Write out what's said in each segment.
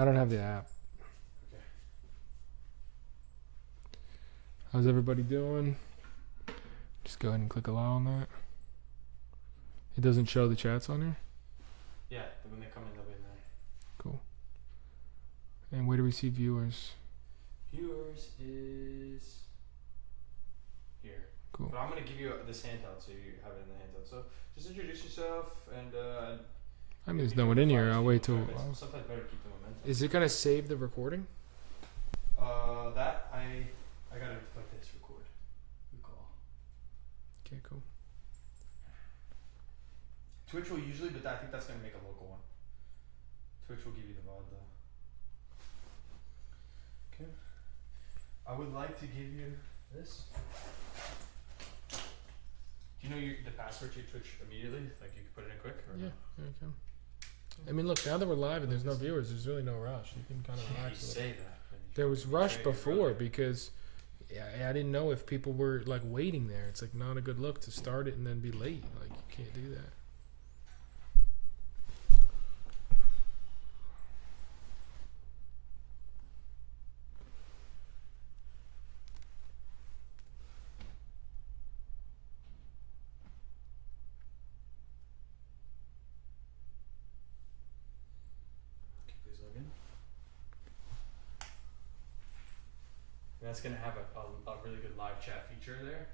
I don't have the app. Okay. How's everybody doing? Just go ahead and click allow on that. It doesn't show the chats on here? Yeah, when they come in, they'll be in there. Cool. And where do we see viewers? Viewers is here. Cool. But I'm going to give you this handout so you have it in the handout. So just introduce yourself and I mean, there's no one in here. I'll wait till. Sometimes better to keep the momentum. Is it gonna save the recording? That I gotta click this record. Recall. Okay, cool. Twitch will usually, but I think that's gonna make a local one. Twitch will give you the VOD though. Okay. I would like to give you this. Do you know the password to your Twitch immediately? Like you can put it in quick? Or Yeah, I can. I mean, look, now that we're live and there's no viewers, there's really no rush. You can kind of relax. You say that. There was rush before because I didn't know if people were like waiting there. It's like not a good look to start it and then be late. Like you can't do that. That's going to have a really good live chat feature there.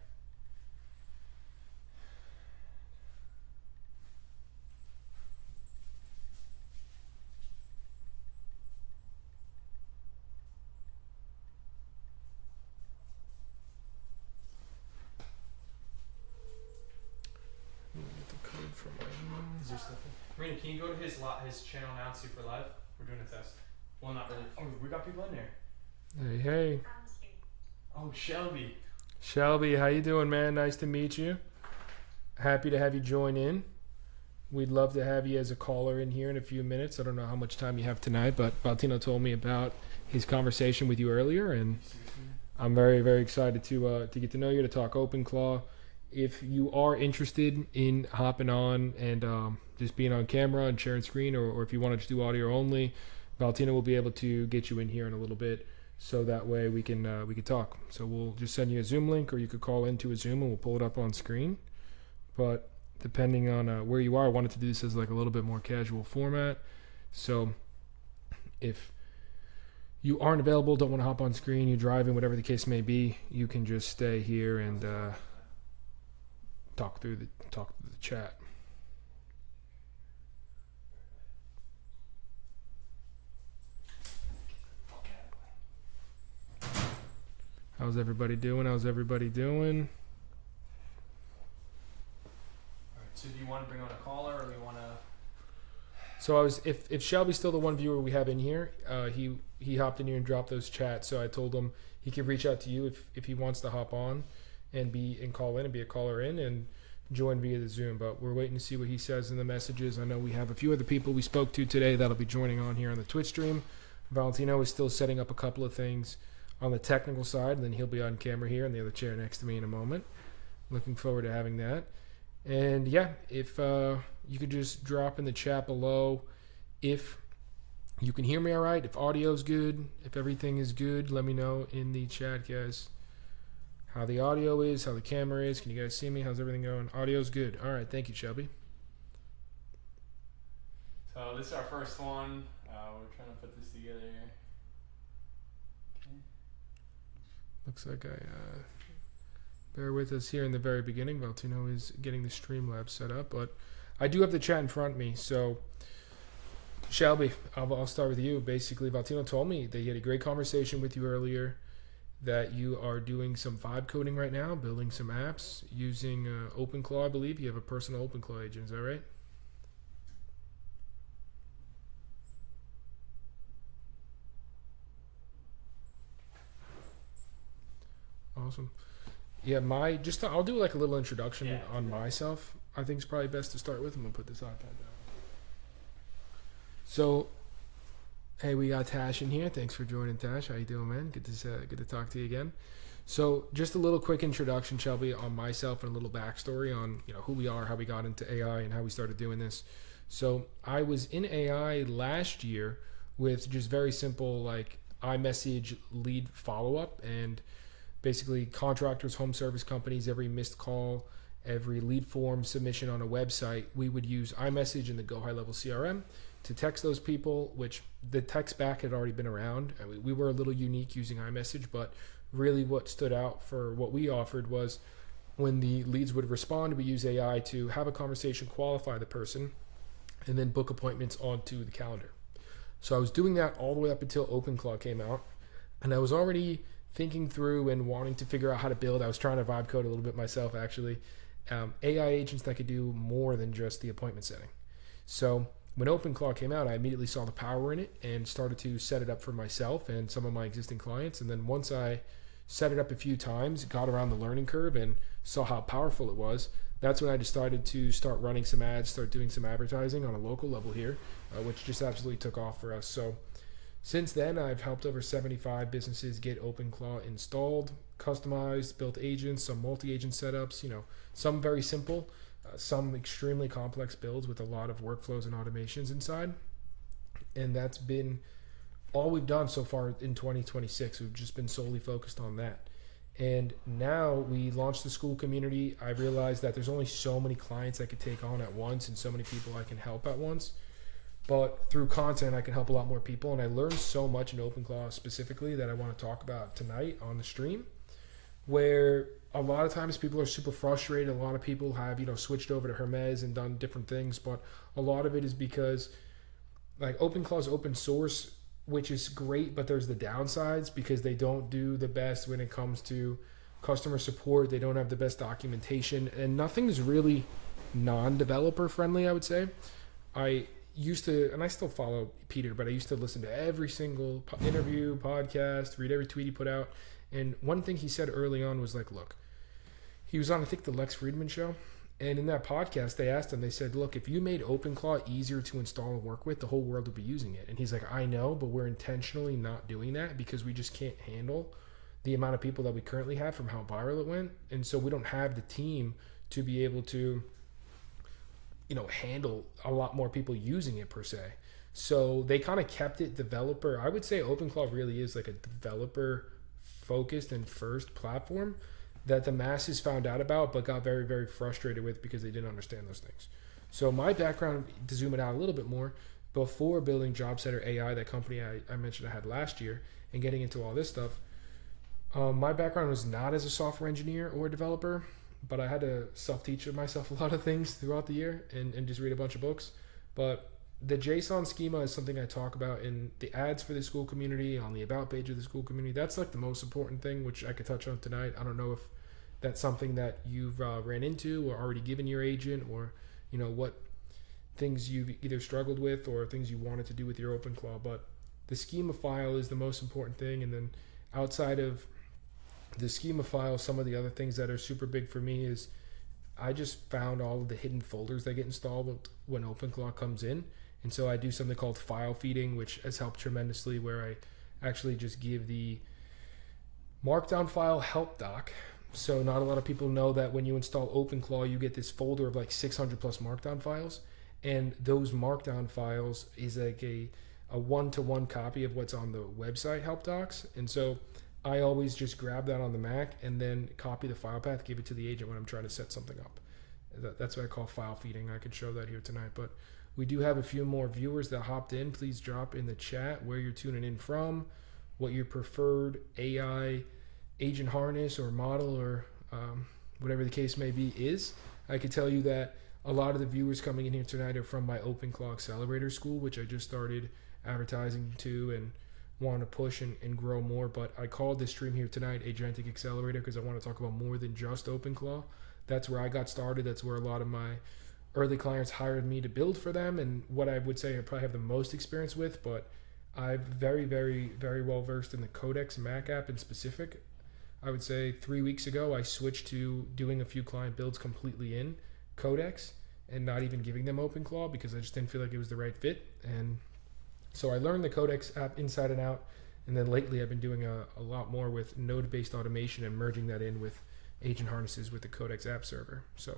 Get the code from my email. Is there stuff in? Marina, can you go to his channel now and see if we're live? We're doing a test. Well, not really. Oh, we got people in there. Hey, hey. Oh, Shelby. Shelby, how you doing, man? Nice to meet you. Happy to have you join in. We'd love to have you as a caller in here in a few minutes. I don't know how much time you have tonight, but Valtino told me about his conversation with you earlier, and I'm very, very excited to get to know you, to talk OpenClaw. If you are interested in hopping on and just being on camera and sharing screen, or if you want to just do audio only, Valtino will be able to get you in here in a little bit, so that way we can talk. So we'll just send you a Zoom link, or you could call into a Zoom and we'll pull it up on screen. But depending on where you are, I wanted to do this as like a little bit more casual format. So if you aren't available, don't want to hop on screen, you're driving, whatever the case may be, you can just stay here and talk through the chat. How's everybody doing? Alright, so do you want to bring on a caller, or do you want to... So if Shelby's still the one viewer we have in here, he hopped in here and dropped those chats. So I told him he could reach out to you if he wants to hop on and call in and be a caller in and join via the Zoom. But we're waiting to see what he says in the messages. I know we have a few other people we spoke to today that'll be joining on here on the Twitch stream. Valentino is still setting up a couple of things on the technical side, and then he'll be on camera here in the other chair next to me in a moment. Looking forward to having that. And yeah, if you could just drop in the chat below if you can hear me all right, if audio's good, if everything is good, let me know in the chat, guys, how the audio is, how the camera is. Can you guys see me? How's everything going? Audio's good. All right, thank you, Shelby. So this is our first one. We're trying to put this together here. Looks like bear with us here in the very beginning. Valtino is getting the Streamlabs set up, but I do have the chat in front of me. So, Shelby, I'll start with you. Basically, Valtino told me that he had a great conversation with you earlier, that you are doing some vibe coding right now, building some apps using OpenClaw, I believe. You have a personal OpenClaw agent, is that right? Awesome. Yeah, I'll do like a little introduction on myself. I think it's probably best to start with. I'm gonna put this iPad down. So, hey, we got Tash in here. Thanks for joining, Tash. How you doing, man? Good to talk to you again. So, just a little quick introduction, Shelby, on myself and a little backstory on who we are, how we got into AI, and how we started doing this. So, I was in AI last year with just very simple like iMessage lead follow-up, and basically contractors, home service companies, every missed call, every lead form submission on a website, we would use iMessage and the Go High Level CRM to text those people, which the text back had already been around. I mean, we were a little unique using iMessage, but really what stood out for what we offered was when the leads would respond, we use AI to have a conversation, qualify the person, and then book appointments onto the calendar. So I was doing that all the way up until OpenClaw came out, and I was already thinking through and wanting to figure out how to build. I was trying to vibe code a little bit myself, actually. AI agents that could do more than just the appointment setting. So when OpenClaw came out, I immediately saw the power in it and started to set it up for myself and some of my existing clients. And then once I set it up a few times, got around the learning curve and saw how powerful it was, that's when I decided to start running some ads, start doing some advertising on a local level here, which just absolutely took off for us. So since then, I've helped over 75 businesses get OpenClaw installed, customized, built agents, some multi-agent setups, some very simple, some extremely complex builds with a lot of workflows and automations inside. And that's been all we've done so far in 2026. We've just been solely focused on that. And now we launched the school community. I realized that there's only so many clients I could take on at once and so many people I can help at once. But through content, I can help a lot more people. And I learned so much in OpenClaw specifically that I want to talk about tonight on the stream, where a lot of times people are super frustrated. A lot of people have, switched over to Hermes and done different things. But a lot of it is because like OpenClaw is open source, which is great, but there's the downsides because they don't do the best when it comes to customer support. They don't have the best documentation, and nothing's really non-developer friendly, I would say. I used to, and I still follow Peter, but I used to listen to every single interview, podcast, read every tweet he put out. And one thing he said early on was like, look, he was on, I think, the Lex Friedman show. And in that podcast, they asked him, they said, look, if you made OpenClaw easier to install and work with, the whole world would be using it. And he's like, I know, but we're intentionally not doing that because we just can't handle the amount of people that we currently have from how viral it went. And so we don't have the team to be able to, handle a lot more people using it per se. So they kind of kept it developer. I would say OpenClaw really is like a developer focused and first platform that the masses found out about but got very, very frustrated with because they didn't understand those things. So my background, to zoom it out a little bit more, before building JobSetter AI, that company I mentioned I had last year, and getting into all this stuff, my background was not as a software engineer or developer, but I had to self-teach myself a lot of things throughout the year and just read a bunch of books. But the JSON schema is something I talk about in the ads for the school community, on the about page of the school community. That's like the most important thing, which I could touch on tonight. I don't know if that's something that you've ran into or already given your agent, or what things you've either struggled with or things you wanted to do with your OpenClaw. But the schema file is the most important thing. And then outside of the schema file, some of the other things that are super big for me is I just found all of the hidden folders that get installed when OpenClaw comes in. And so I do something called file feeding, which has helped tremendously, where I actually just give the markdown file help doc. So not a lot of people know that when you install OpenClaw, you get this folder of like 600 plus markdown files. And those markdown files is like a one-to-one copy of what's on the website help docs. And so I always just grab that on the Mac and then copy the file path, give it to the agent when I'm trying to set something up. That's what I call file feeding. I could show that here tonight. But we do have a few more viewers that hopped in. Please drop in the chat where you're tuning in from, what your preferred AI agent harness or model or whatever the case may be is. I can tell you that a lot of the viewers coming in here tonight are from my OpenClaw Accelerator school, which I just started advertising to and want to push and grow more. But I called this stream here tonight Agentic Accelerator because I want to talk about more than just OpenClaw. That's where I got started. That's where a lot of my early clients hired me to build for them, and what I would say I probably have the most experience with. But I'm very, very, very well versed in the Codex Mac app in specific. I would say 3 weeks ago, I switched to doing a few client builds completely in Codex and not even giving them OpenClaw because I just didn't feel like it was the right fit. And so I learned the Codex app inside and out. And then lately I've been doing a lot more with node-based automation and merging that in with agent harnesses with the Codex app server. So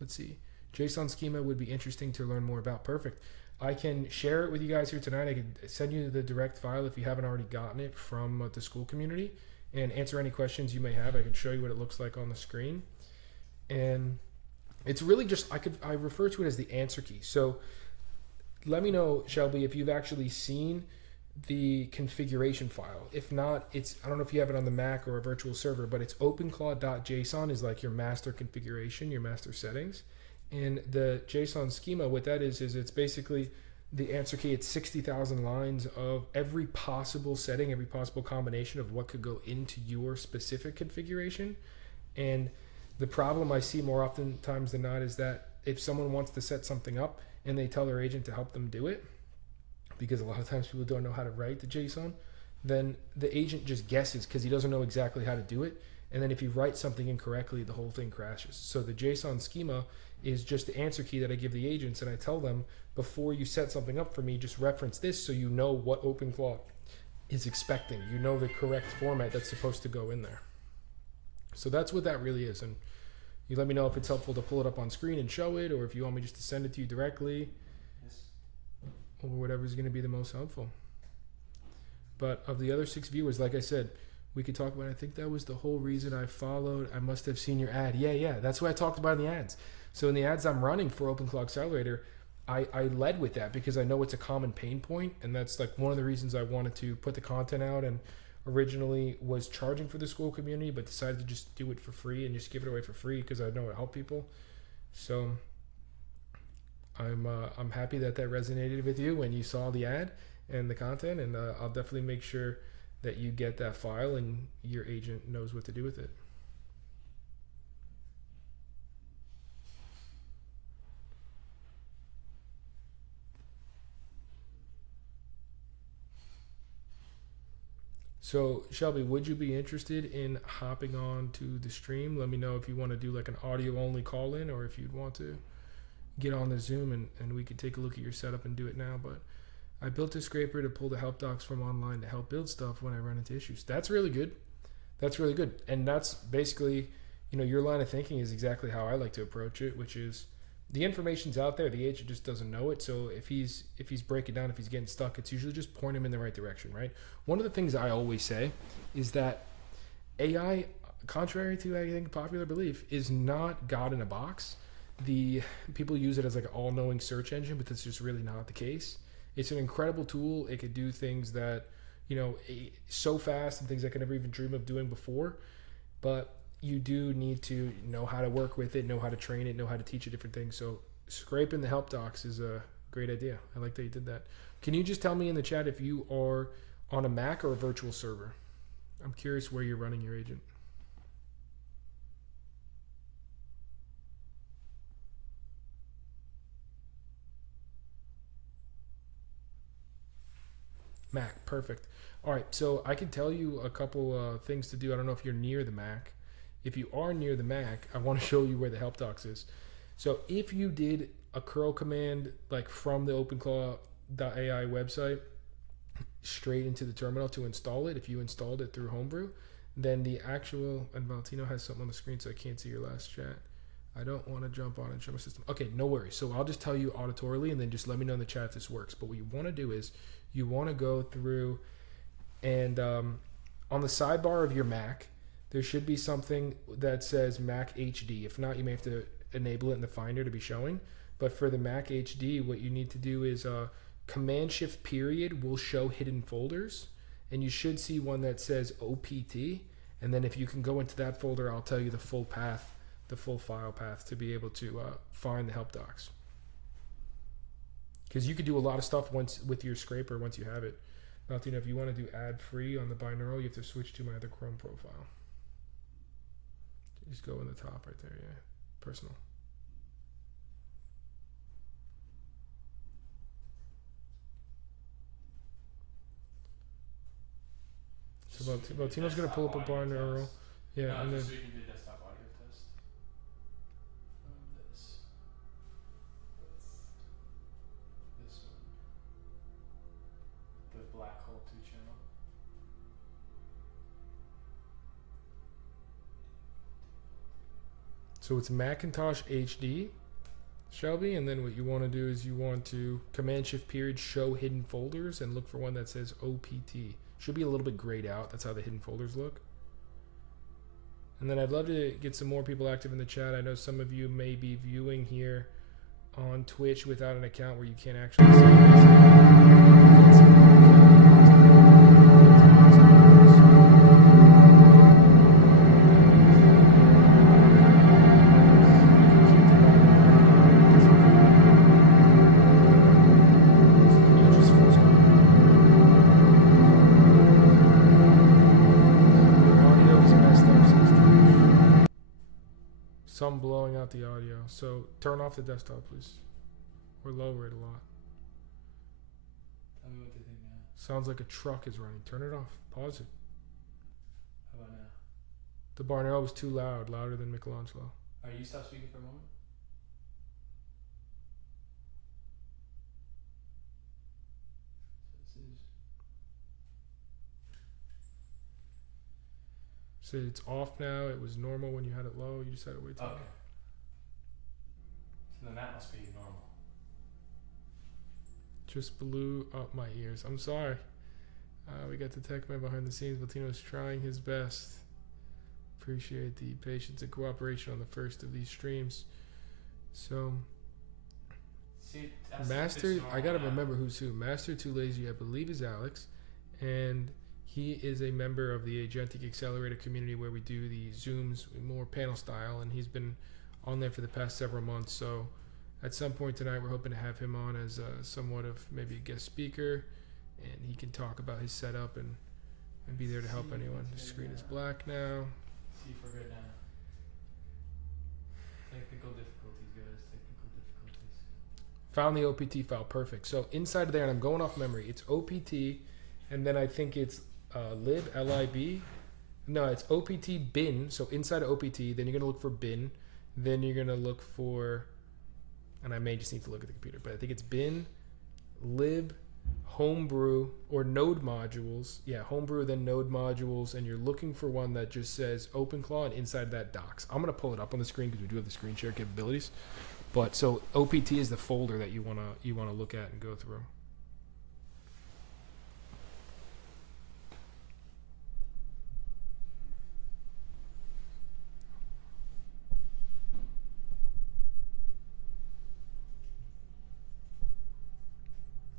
let's see. JSON schema would be interesting to learn more about. Perfect. I can share it with you guys here tonight. I can send you the direct file if you haven't already gotten it from the school community, and answer any questions you may have. I can show you what it looks like on the screen, and it's really just I refer to it as the answer key. So let me know, Shelby, if you've actually seen the configuration file. If not, it's, I don't know if you have it on the Mac or a virtual server, but it's openclaw.json is like your master configuration, your master settings. And the JSON schema, what that is it's basically the answer key. It's 60,000 lines of every possible setting, every possible combination of what could go into your specific configuration. And the problem I see more often times than not is that if someone wants to set something up and they tell their agent to help them do it, because a lot of times people don't know how to write the JSON, then the agent just guesses because he doesn't know exactly how to do it. And then if you write something incorrectly, the whole thing crashes. So the JSON schema is just the answer key that I give the agents, and I tell them, before you set something up for me, just reference this so you know what OpenClaw is expecting. You know the correct format that's supposed to go in there. So that's what that really is. And you let me know if it's helpful to pull it up on screen and show it, or if you want me just to send it to you directly, or whatever's going to be the most helpful. But of the other 6 viewers, like I said, we could talk about it. I think that was the whole reason I followed. I must have seen your ad. Yeah. That's what I talked about in the ads. So in the ads I'm running for OpenClaw Accelerator, I led with that because I know it's a common pain point, and that's like one of the reasons I wanted to put the content out, and originally was charging for the school community, but decided to just do it for free and just give it away for free because I know it helped people. So I'm happy that resonated with you when you saw the ad and the content, and I'll definitely make sure that you get that file and your agent knows what to do with it. So Shelby, would you be interested in hopping on to the stream? Let me know if you want to do like an audio only call in, or if you'd want to get on the Zoom and we could take a look at your setup and do it now. But I built a scraper to pull the help docs from online to help build stuff when I run into issues. That's really good. That's really good. And that's basically, your line of thinking is exactly how I like to approach it, which is the information's out there. The agent just doesn't know it. So if he's breaking down, if he's getting stuck, it's usually just point him in the right direction, right? One of the things I always say is that AI, contrary to I think popular belief, is not God in a box. The people use it as like an all-knowing search engine, but that's just really not the case. It's an incredible tool. It could do things that, so fast, and things I could never even dream of doing before. But you do need to know how to work with it, know how to train it, know how to teach it different things. So scraping the help docs is a great idea. I like that you did that. Can you just tell me in the chat if you are on a Mac or a virtual server? I'm curious where you're running your agent. Mac, perfect. All right, so I can tell you a couple things to do. I don't know if you're near the Mac. If you are near the Mac, I want to show you where the help docs is. So if you did a curl command like from the openclaw.ai website straight into the terminal to install it, if you installed it through Homebrew, then the actual, and Valentino has something on the screen so I can't see your last chat. I don't want to jump on and show my system. Okay, no worries. So I'll just tell you auditorily, and then just let me know in the chat if this works. But what you want to do is you want to go through and on the sidebar of your Mac, there should be something that says Mac HD. If not, you may have to enable it in the Finder to be showing. But for the Mac HD, what you need to do is Command-Shift period will show hidden folders. And you should see one that says OPT. And then if you can go into that folder, I'll tell you the full path, the full file path to be able to find the help docs. Because you could do a lot of stuff once with your scraper once you have it. Valentino, if you want to do ad-free on the binaural, you have to switch to my other Chrome profile. Just go in the top right there, yeah. Personal. So Valentino's going to pull up a binaural. Yeah, no, and then... so you can do desktop audio test. This one. The black hole 2 channel. So it's Macintosh HD. Shelby, and then what you want to do is you want to Command Shift period show hidden folders and look for one that says OPT. Should be a little bit grayed out. That's how the hidden folders look. And then I'd love to get some more people active in the chat. I know some of you may be viewing here on Twitch without an account where you can't actually see some blowing out the audio. So turn off the desktop, please. Or lower it a lot. Tell me what they think now. Sounds like a truck is running. Turn it off. Pause it. How about now? The Barnero was too loud. Louder than Michelangelo. Alright, you stop speaking for a moment. So it's off now. It was normal when you had it low. You just had it way too low. Okay. So then that must be normal. Just blew up my ears. I'm sorry. We got the tech man behind the scenes. Valtino's trying his best. Appreciate the patience and cooperation on the first of these streams. So, See, Master, I gotta remember who's who. Master Too Lazy, I believe, is Alex, and he is a member of the Agentic Accelerator community where we do the Zooms more panel style, and he's been on there for the past several months. So, at some point tonight, we're hoping to have him on as somewhat of maybe a guest speaker, and he can talk about his setup and be there to help anyone. The screen is black now. See if we're good now. Technical difficulties, guys. Technical difficulties. Found the OPT file. Perfect. So inside of there, and I'm going off memory, it's OPT, and then I think it's lib, L-I-B. No, it's OPT bin. So inside of OPT, then you're going to look for bin. Then you're going to look for, and I may just need to look at the computer, but I think it's bin, lib, homebrew, or node modules. Yeah, homebrew, then node modules, and you're looking for one that just says OpenClaw, and inside that docs. I'm going to pull it up on the screen because we do have the screen share capabilities. But so OPT is the folder that you want to look at and go through.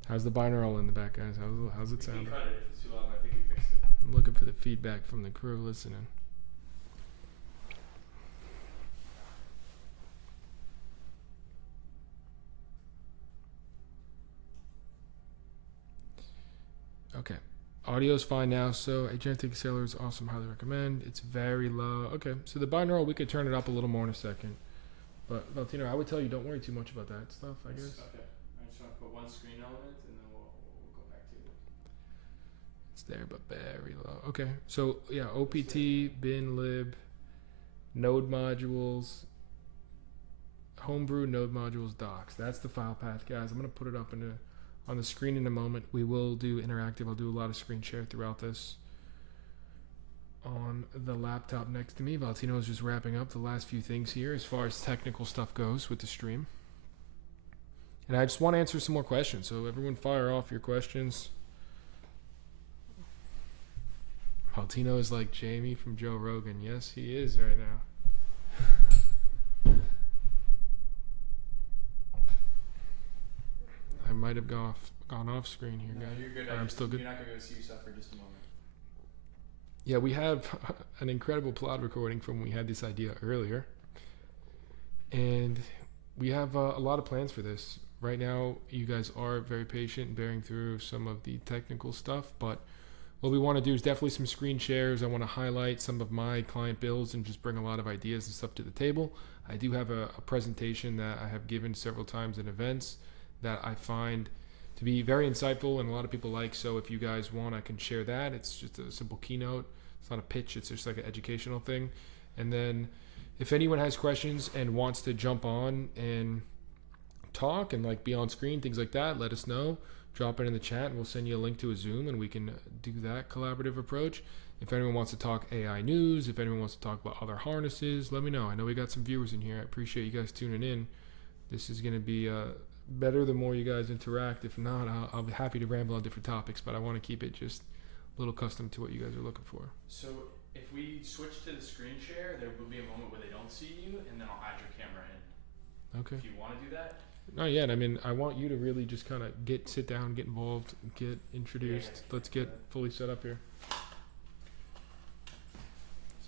How's the binaural in the back, guys? How's it sound? You can cut it if it's too loud, but I think we fixed it. I'm looking for the feedback from the crew listening. Okay, audio's fine now. So Agentic Accelerator is awesome. Highly recommend. It's very low. Okay, so the binaural, we could turn it up a little more in a second. But Valtino, I would tell you don't worry too much about that stuff, I guess. Okay. I just want to put one screen element and then we'll go back to it. It's there, but very low. Okay, so yeah, OPT, bin, lib, node modules, homebrew, node modules, docs. That's the file path, guys. I'm going to put it up on the screen in a moment. We will do interactive. I'll do a lot of screen share throughout this. On the laptop next to me, Valtino is just wrapping up the last few things here as far as technical stuff goes with the stream. And I just want to answer some more questions. So everyone fire off your questions. Valtino is like Jamie from Joe Rogan. Yes, he is right now. I might have gone off screen here, No, guys. you're good. I'm still good. You're not going to go see yourself for just a moment. Yeah, we have an incredible plot recording from when we had this idea earlier. And we have a lot of plans for this. Right now, you guys are very patient and bearing through some of the technical stuff, but what we want to do is definitely some screen shares. I want to highlight some of my client builds and just bring a lot of ideas and stuff to the table. I do have a presentation that I have given several times in events that I find to be very insightful and a lot of people like. So if you guys want, I can share that. It's just a simple keynote. It's not a pitch. It's just like an educational thing. And then if anyone has questions and wants to jump on and talk and like be on screen, things like that, let us know. Drop it in the chat and we'll send you a link to a Zoom and we can do that collaborative approach. If anyone wants to talk AI news, if anyone wants to talk about other harnesses, let me know. I know we got some viewers in here. I appreciate you guys tuning in. This is going to be better the more you guys interact. If not, I'll be happy to ramble on different topics, but I want to keep it just a little custom to what you guys are looking for. So if we switch to the screen share, there will be a moment where they don't see you, and then I'll add your camera in. Okay. If you want to do that. Not yet. I mean, I want you to really just kind of sit down, get involved, get introduced. Let's get fully set up here.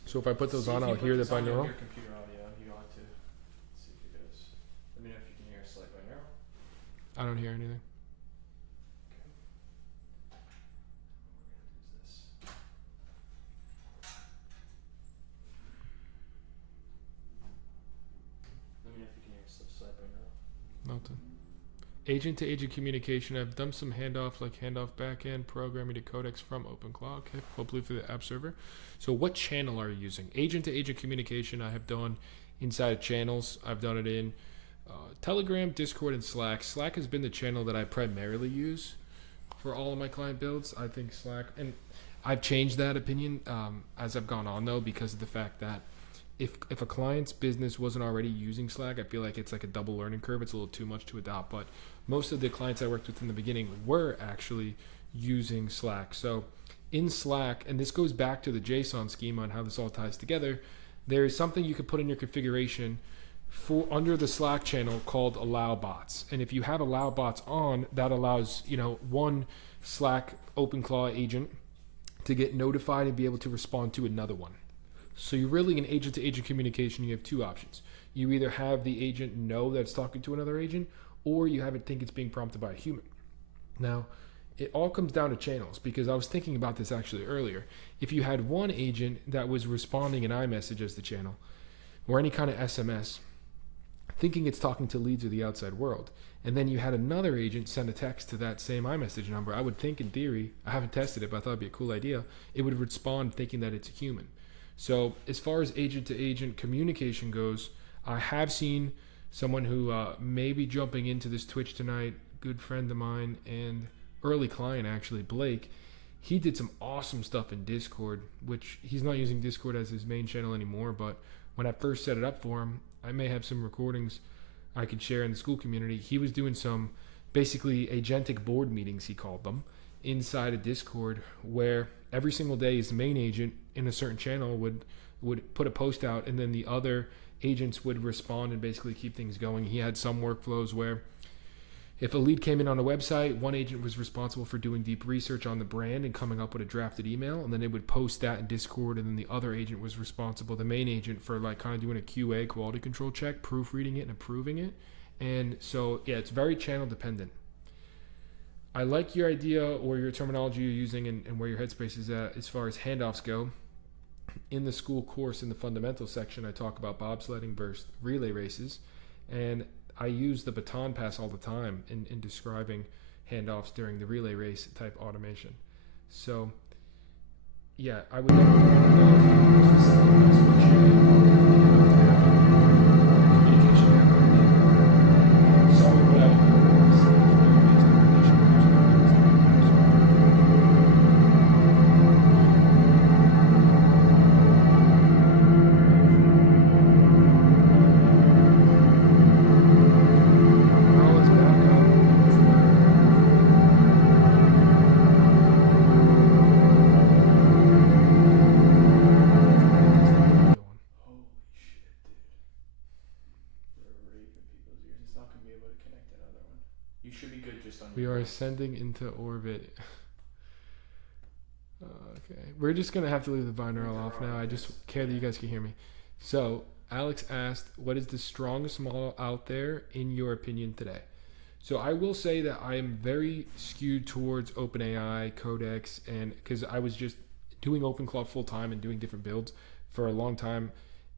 So if I put those See on, if you I'll put hear this the on, you'll binaural. hear computer audio. You ought to see if it goes. Let me know if you can hear a slight binaural. I don't hear anything. What we're gonna do is this. Let me know if you can hear a slight binaural. Nothing. Agent to agent communication. I've done some handoff, like handoff backend programming to codecs from OpenClaw. Okay, hopefully for the app server. So what channel are you using? Agent to agent communication I have done inside of channels. I've done it in Telegram, Discord, and Slack. Slack has been the channel that I primarily use for all of my client builds. I think Slack, and I've changed that opinion as I've gone on though, because of the fact that if a client's business wasn't already using Slack, I feel like it's like a double learning curve. It's a little too much to adopt, but most of the clients I worked with in the beginning were actually using Slack. So in Slack, and this goes back to the JSON schema and how this all ties together, there is something you could put in your configuration for under the Slack channel called allow bots. And if you have allow bots on, that allows, one Slack OpenClaw agent to get notified and be able to respond to another one. So you're really in agent to agent communication. You have two options. You either have the agent know that it's talking to another agent, or you have it think it's being prompted by a human. Now, it all comes down to channels, because I was thinking about this actually earlier. If you had one agent that was responding in iMessage as the channel, or any kind of SMS, thinking it's talking to leads or the outside world, and then you had another agent send a text to that same iMessage number, I would think in theory, I haven't tested it, but I thought it'd be a cool idea, it would respond thinking that it's a human. So as far as agent to agent communication goes, I have seen someone who may be jumping into this Twitch tonight, good friend of mine and early client actually, Blake. He did some awesome stuff in Discord, which he's not using Discord as his main channel anymore, but when I first set it up for him, I may have some recordings I could share in the school community. He was doing some basically agentic board meetings, he called them, inside of Discord, where every single day his main agent in a certain channel would put a post out, and then the other agents would respond and basically keep things going. He had some workflows where if a lead came in on a website, one agent was responsible for doing deep research on the brand and coming up with a drafted email, and then they would post that in Discord, and then the other agent was responsible, the main agent, for like kind of doing a QA, quality control check, proofreading it and approving it. And so yeah, it's very channel dependent. I like your idea or your terminology you're using and where your headspace is at as far as handoffs go. In the school course, in the fundamental section, I talk about bobsledding versus relay races, and I use the baton pass all the time in describing handoffs during the relay race type automation. So yeah, I would we are ascending into orbit. Okay, we're just gonna have to leave the binaural off now. I just care that you guys can hear me. So Alex asked, what is the strongest model out there in your opinion today? So I will say that I am very skewed towards OpenAI, Codex, and because I was just doing OpenClaw full time and doing different builds for a long time,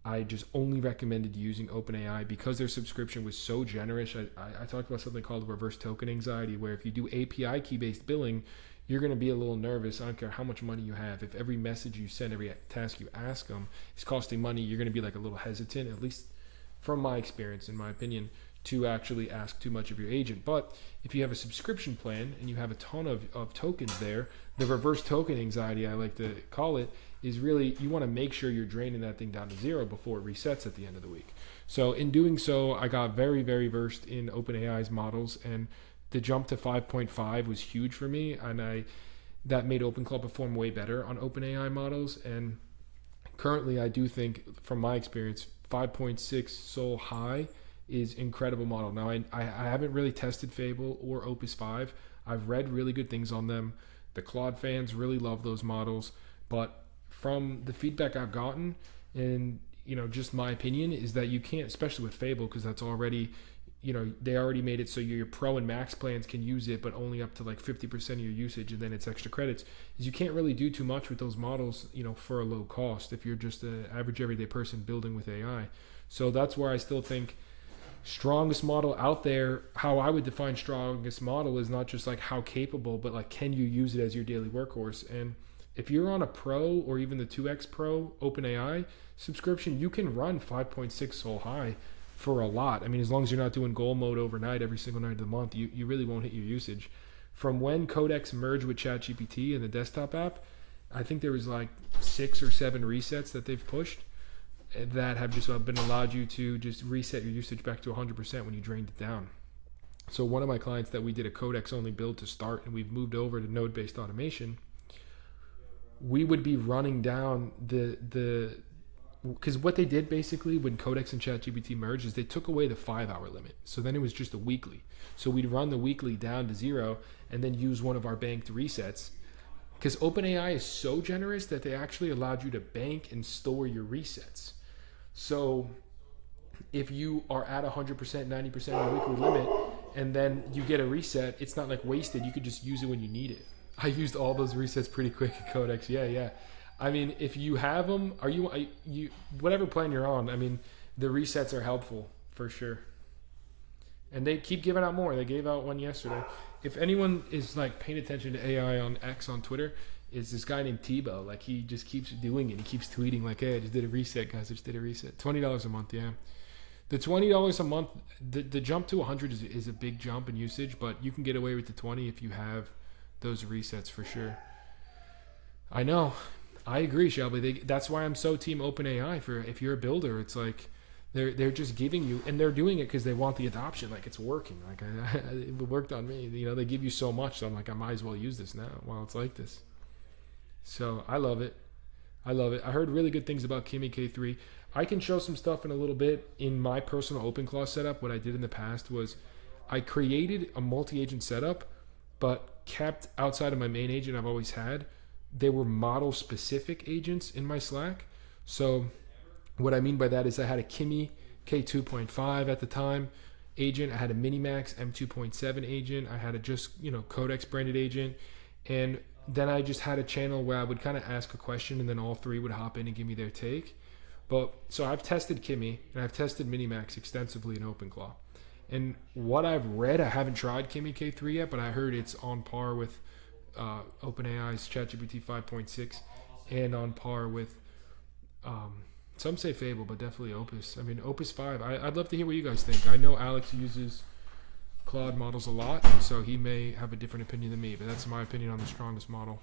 I just only recommended using OpenAI because their subscription was so generous. I talked about something called reverse token anxiety, where if you do API key-based billing, you're going to be a little nervous. I don't care how much money you have. If every message you send, every task you ask them is costing money, you're going to be like a little hesitant, at least from my experience, in my opinion, to actually ask too much of your agent. But if you have a subscription plan and you have a ton of tokens there, the reverse token anxiety, I like to call it, is really, you want to make sure you're draining that thing down to zero before it resets at the end of the week. So in doing so, I got very, very versed in OpenAI's models, and the jump to 5.5 was huge for me, and that made OpenClaw perform way better on OpenAI models. And currently, I do think, from my experience, 5.6 Sol High is incredible model. Now, I haven't really tested Fable or Opus 5. I've read really good things on them. The Claude fans really love those models, but from the feedback I've gotten, and just my opinion is that you can't, especially with Fable, because that's already, they already made it so your Pro and Max plans can use it, but only up to like 50% of your usage, and then it's extra credits. Is you can't really do too much with those models, for a low cost if you're just an average everyday person building with AI. So that's where I still think strongest model out there, how I would define strongest model is not just like how capable, but like, can you use it as your daily workhorse? And if you're on a Pro or even the 2X Pro OpenAI subscription, you can run 5.6 Sol High for a lot. I mean, as long as you're not doing goal mode overnight every single night of the month, you really won't hit your usage. From when Codex merged with ChatGPT and the desktop app, I think there was like 6 or 7 resets that they've pushed that have just been allowed you to just reset your usage back to 100% when you drained it down. So one of my clients that we did a Codex only build to start, and we've moved over to node-based automation, we would be running down because what they did basically when Codex and ChatGPT merged is they took away the 5-hour limit. So then it was just a weekly. So we'd run the weekly down to 0 and then use one of our banked resets. Because OpenAI is so generous that they actually allowed you to bank and store your resets. So if you are at 100%, 90% of the weekly limit, and then you get a reset, it's not like wasted. You could just use it when you need it. I used all those resets pretty quick at Codex. Yeah. I mean, if you have them, you whatever plan you're on, I mean, the resets are helpful for sure. And they keep giving out more. They gave out one yesterday. If anyone is like paying attention to AI on X on Twitter, is this guy named Tebow. Like, he just keeps doing it. He keeps tweeting like, hey, I just did a reset, guys. I just did a reset. $20 a month, yeah. The $20 a month, the jump to 100 is a big jump in usage, but you can get away with the 20 if you have those resets for sure. I know. I agree, Shelby. That's why I'm so team OpenAI. For if you're a builder, it's like they're just giving you, and they're doing it because they want the adoption. Like, it's working. Like, it worked on me. They give you so much, so I'm like, I might as well use this now while it's like this. So I love it. I heard really good things about Kimi K3. I can show some stuff in a little bit. In my personal OpenClaw setup, what I did in the past was I created a multi-agent setup, but kept outside of my main agent I've always had. They were model-specific agents in my Slack. So what I mean by that is I had a Kimi K2.5 at the time agent. I had a Minimax M2.7 agent. I had a just, Codex branded agent. And then I just had a channel where I would kind of ask a question and then all three would hop in and give me their take. But so I've tested Kimi and I've tested Minimax extensively in OpenClaw. And what I've read, I haven't tried Kimi K3 yet, but I heard it's on par with OpenAI's ChatGPT 5.6 and on par with some say Fable, but definitely Opus. I mean, Opus 5. I'd love to hear what you guys think. I know Alex uses Claude models a lot, and so he may have a different opinion than me, but that's my opinion on the strongest model.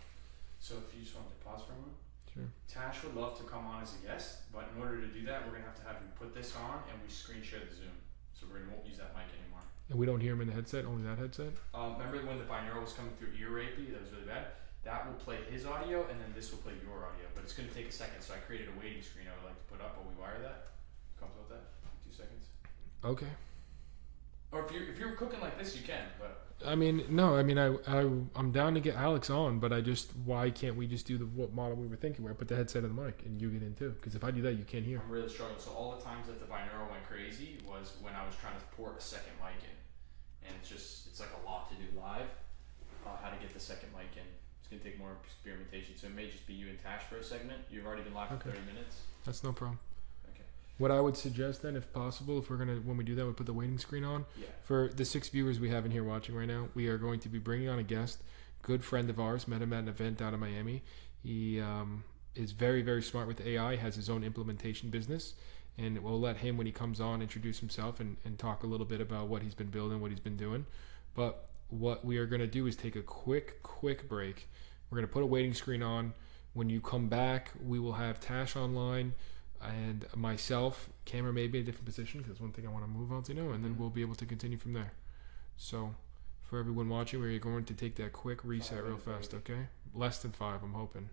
So if you just want to pause for a moment. Sure. Tash would love to come on as a guest, but in order to do that, we're going to have him put this on and we screen share the Zoom. So we won't use that mic anymore. And we don't hear him in the headset, only that headset? Remember when the binaural was coming through ear rapey? That was really bad. That will play his audio, and then this will play your audio. But it's going to take a second, so I created a waiting screen I would like to put up while we wire that. Comfortable with that? 2 seconds. Okay. Or if you're cooking like this, you can. But I mean, no. I mean, I'm down to get Alex on, but why can't we just do what model we were thinking? Where I put the headset on the mic and you get in too? Because if I do that, you can't hear. I'm really struggling. So all the times that the binaural went crazy was when I was trying to port a second mic in, and it's like a lot to do live. How to get the second mic in? It's gonna take more experimentation. So it may just be you and Tash for a segment. You've already been live for 30 minutes. That's no problem. Okay. What I would suggest then, if possible, if when we do that, we put the waiting screen on. Yeah. For the 6 viewers we have in here watching right now, we are going to be bringing on a guest, good friend of ours, met him at an event out of Miami. He is very, very smart with AI, has his own implementation business, and we'll let him, when he comes on, introduce himself and talk a little bit about what he's been building, what he's been doing. But what we are going to do is take a quick break. We're going to put a waiting screen on. When you come back, we will have Tash online. and myself. Camera may be a different position because one thing I want to move on to know, and then we'll be able to continue from there. So, for everyone watching, we're going to take that quick reset real fast, okay? Less than 5, I'm hoping.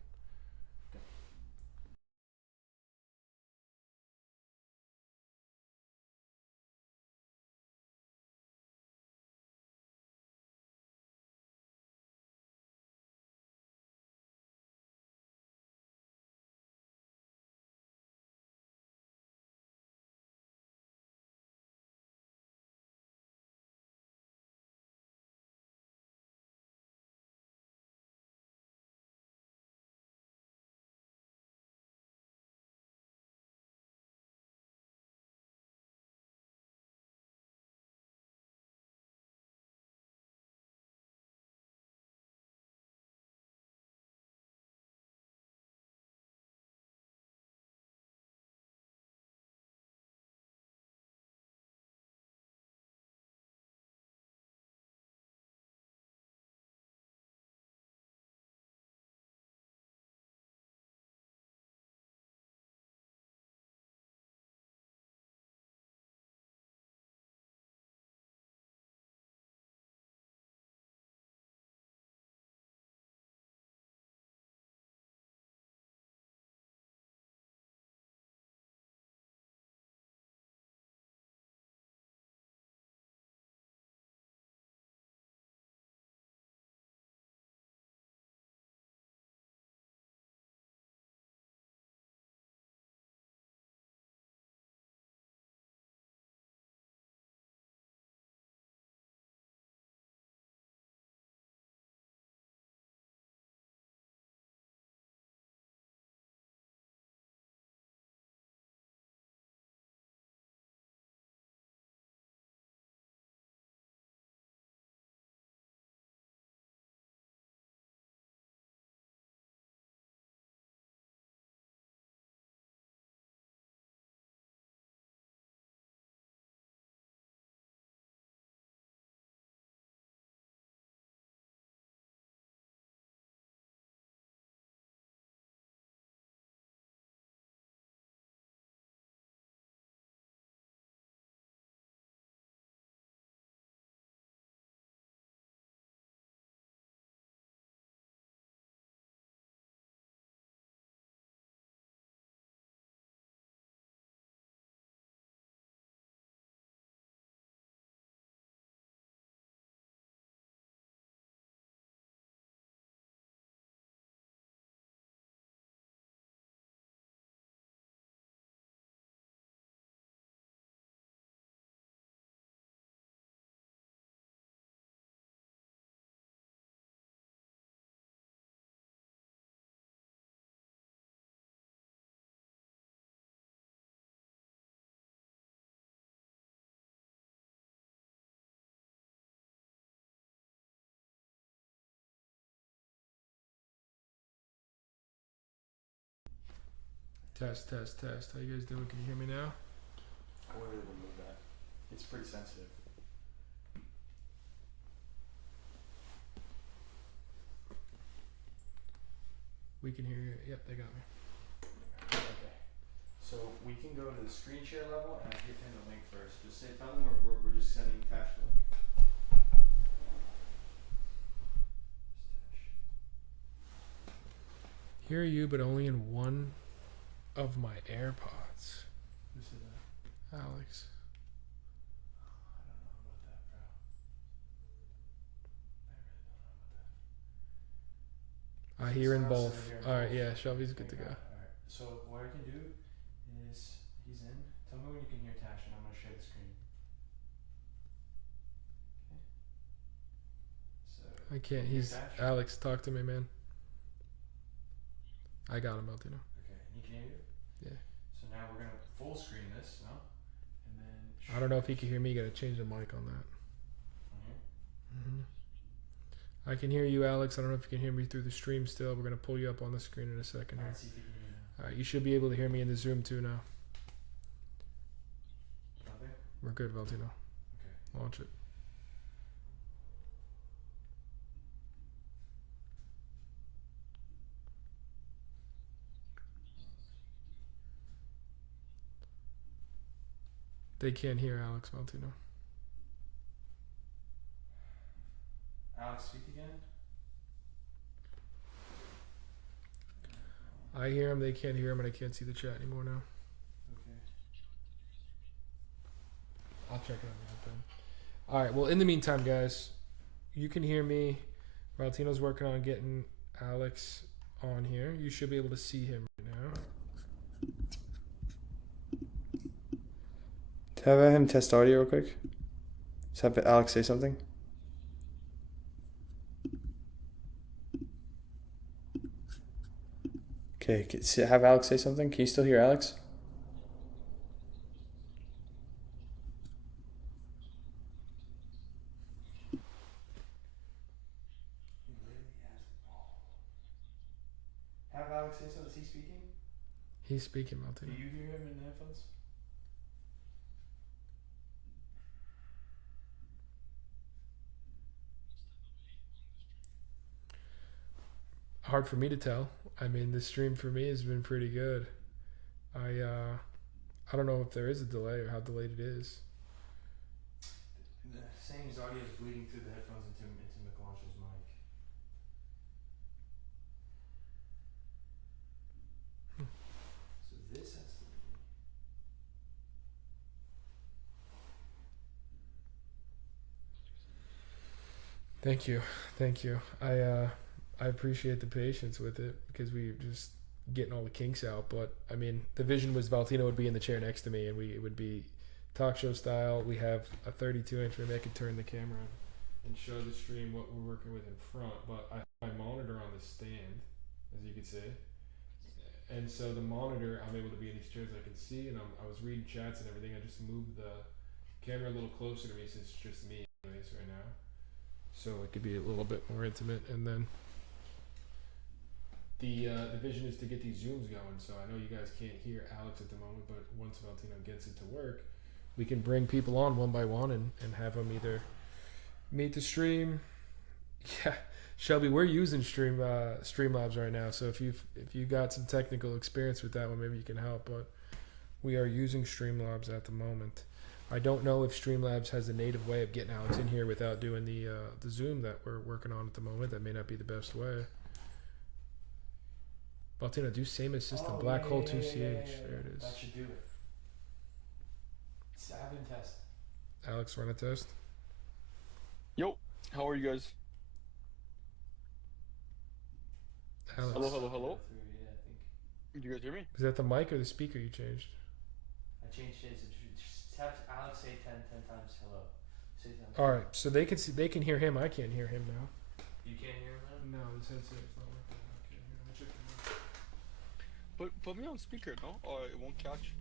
Test. How you guys doing? Can you hear me now? I would really remove that. It's pretty sensitive. We can hear you. Yep, they got me. Okay. So we can go to the screen share level, and I give him the link first. Just say, tell them we're just sending Tash the link. Hear you, but only in one of my AirPods. Who said that? Alex. I don't know about that. I hear in I'll both. send it here in Alright, both. yeah, Shelby's good to go. Alright. So what I can do is he's in. Tell me when you can hear Tash, and I'm gonna share the screen. Okay. So I can't. Can you He's hear Tash? Alex. Talk to me, man. I got him, Altino. Okay, and he can hear you? Yeah. So now we're gonna full screen this, no? And then I don't know if he can hear me. You gotta change the mic on that. on here. I can hear you, Alex. I don't know if you can hear me through the stream still. We're gonna pull you up on the screen in a second here. Alright, see if you can hear me now. Alright, you should be able to hear me in the Zoom too now. Nothing? We're good, Valtino. Okay. Launch it. They can't hear Alex Valtino. Alex, speak again. I hear him. They can't hear him, and I can't see the chat anymore now. Okay. I'll check it on the iPad. All right. Well, in the meantime, guys, you can hear me. Valtino's working on getting Alex on here. You should be able to see him right now. Have him test audio real quick. Just have Alex say something. Okay, have Alex say something. Can you still hear Alex? He literally has all. Have Alex say so. Is he speaking? He's speaking, Do Valtino. you hear him in the headphones? Hard for me to tell. I mean, the stream for me has been pretty good. I don't know if there is a delay or how delayed it is. Saying his audio is bleeding through the headphones into Michelangelo's mic. So this has to be. Thank you. I appreciate the patience with it because we just getting all the kinks out. But I mean, the vision was Valtino would be in the chair next to me, and it would be talk show style. We have a 32-inch room. I could turn the camera and show the stream what we're working with in front. But I have my monitor on the stand, as you can see, and so the monitor, I'm able to be in these chairs. I can see, and I was reading chats and everything. I just moved the camera a little closer to me since it's just me anyways right now, so it could be a little bit more intimate. And then the vision is to get these Zooms going. So I know you guys can't hear Alex at the moment, but once Valtino gets it to work, we can bring people on one by one and have them either meet the stream. Yeah, Shelby, we're using Streamlabs right now. So if you got some technical experience with that one, maybe you can help. But we are using Streamlabs at the moment. I don't know if Streamlabs has a native way of getting Alex in here without doing the Zoom that we're working on at the moment. That may not be the best way. Valtino, do same as system. Black hole 2CH. There it is. That should do it. Have him test. Alex, run a test. Yo, how are you guys? Alex. Hello. Yeah, I think. Do you guys hear me? Is that the mic or the speaker you changed? I changed his. Just have Alex say 10 times hello. Say 10 times. All right, so they can hear him. I can't hear him now. You can't hear him now? No, this headset's not working. I can't hear him. I checked it out. Put me on speaker, no? Or it won't catch.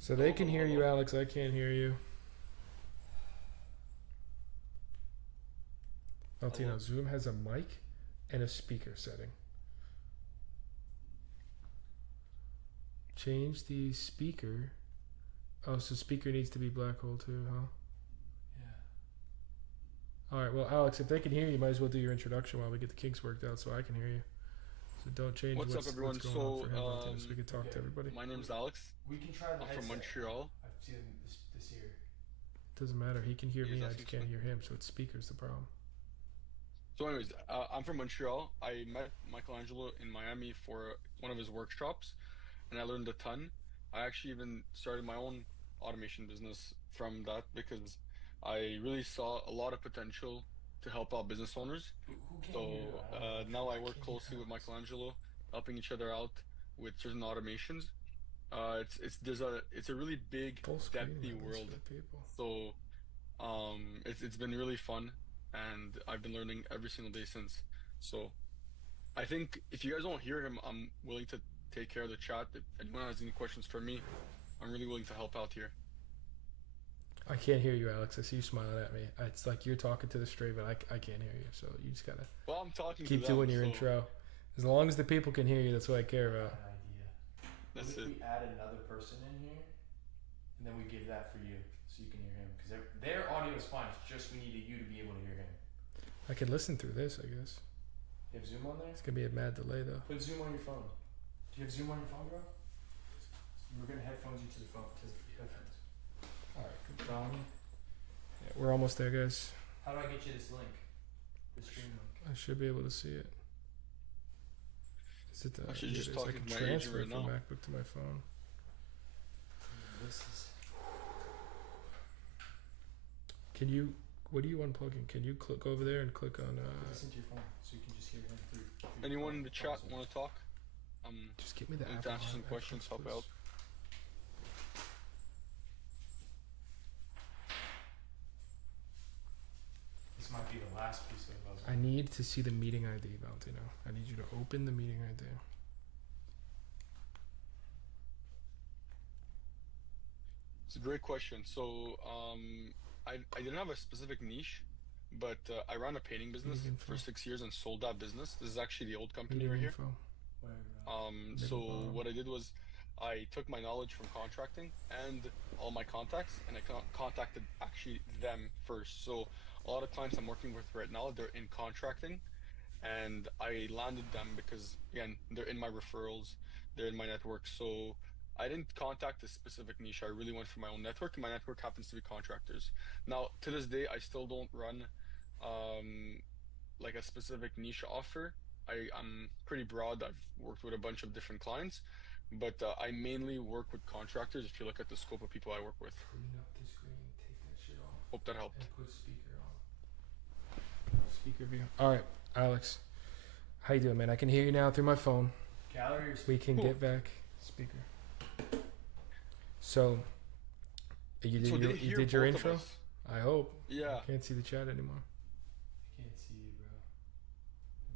So they can hear you, Alex. I can't hear you. Valtino, Zoom has a mic and a speaker setting. Change the speaker. Oh, so speaker needs to be black hole too, huh? Yeah. All right. Well, Alex, if they can hear you, you might as well do your introduction while we get the kinks worked out, so I can hear you. So don't change What's up, everyone? what's going on for him, Valtino, so we can talk to everybody. My name's Alex. We can try the I'm from headset. Montreal. I've seen this year. Doesn't matter. He can hear Yes, me. I that's just can't hear him. So it's speakers the problem. So anyways, I'm from Montreal. I met Michelangelo in Miami for one of his workshops, and I learned a ton. I actually even started my own automation business from that because I really saw a lot of potential to help out business owners. Who can So hear now I work closely with Michelangelo, helping each other out with certain automations. It's a really big, Full screen, depthy man, world. for the people. So it's been really fun, and I've been learning every single day since. So I think if you guys don't hear him, I'm willing to take care of the chat. If anyone has any questions for me, I'm really willing to help out here. I can't hear you, Alex. I see you smiling at me. It's like you're talking to the stream, but I can't hear you. So you just gotta Well, I'm talking keep to them, doing your so intro. As long as the people can hear you, that's what I care about. an idea. That's What if it. we add another person in here, and then we give that for you, so you can hear him? Because their audio is fine. It's just we needed you to be able to hear him. I can listen through this, I guess. You have Zoom on there? It's gonna be a mad delay though. Put Zoom on your phone. Do you have Zoom on your phone, bro? We're gonna headphones you to the phone, to the headphones. Alright, good following me? Yeah, we're almost there, guys. How do I get you this link? The stream link. I should be able to see it. Is it the? I should yeah, just there's talk like to a my agent transfer right from now. MacBook to my phone. This is. Can you? What are you unplugging? Can you click over there and click on? Put this into your phone so you can just hear him through. Anyone in the chat want to talk? Just give me the Want Apple to answer some questions, headphones, help out. please. This might be the last piece of the puzzle. I need to see the meeting ID, Valentino. I need you to open the meeting ID. It's a great question. So, I didn't have a specific niche, but I ran a painting business Meeting for info. 6 years and sold that business. This is actually the old company Meeting right here. info. Where, So Middle bar. what I did was I took my knowledge from contracting and all my contacts, and I contacted actually them first. So a lot of clients I'm working with right now, they're in contracting, and I landed them because again, they're in my referrals, they're in my network. So I didn't contact a specific niche. I really went for my own network, and my network happens to be contractors. Now, to this day, I still don't run like a specific niche offer. I'm pretty broad. I've worked with a bunch of different clients, but I mainly work with contractors. If you look at the scope of people I work with, Clean up the screen. Take that shit off. hope that helped. And put speaker on. Speaker view. All right, Alex. How you doing, man? I can hear you now through my phone. gallery or We can Cool. get back speaker. So, you did, So your, they you hear did your both of intro? us. I hope. Yeah. Can't see the chat anymore. I can't see you, bro.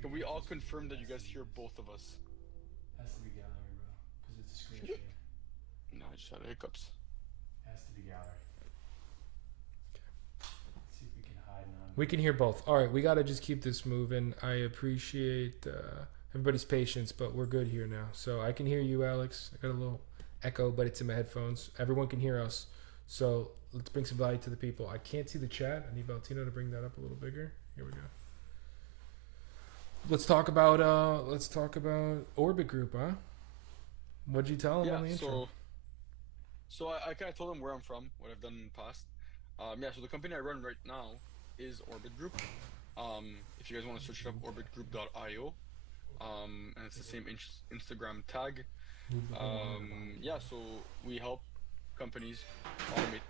Can we all confirm that you guys hear both of us? Has to be gallery, bro. Because it's a screen share. No, I just had hiccups. Has to be gallery. Let's see if we can hide none. We can hear both. All right, we got to just keep this moving. I appreciate everybody's patience, but we're good here now. So I can hear you, Alex. I got a little echo, but it's in my headphones. Everyone can hear us. So let's bring some value to the people. I can't see the chat. I need Valentino to bring that up a little bigger. Here we go. Let's talk about Orbit Group, huh? What'd you tell him on the intro? So I kind of told them where I'm from, what I've done in the past. So the company I run right now is Orbit Group. If you guys want to search it up, orbitgroup.io. And it's the same Instagram tag. So we help companies automate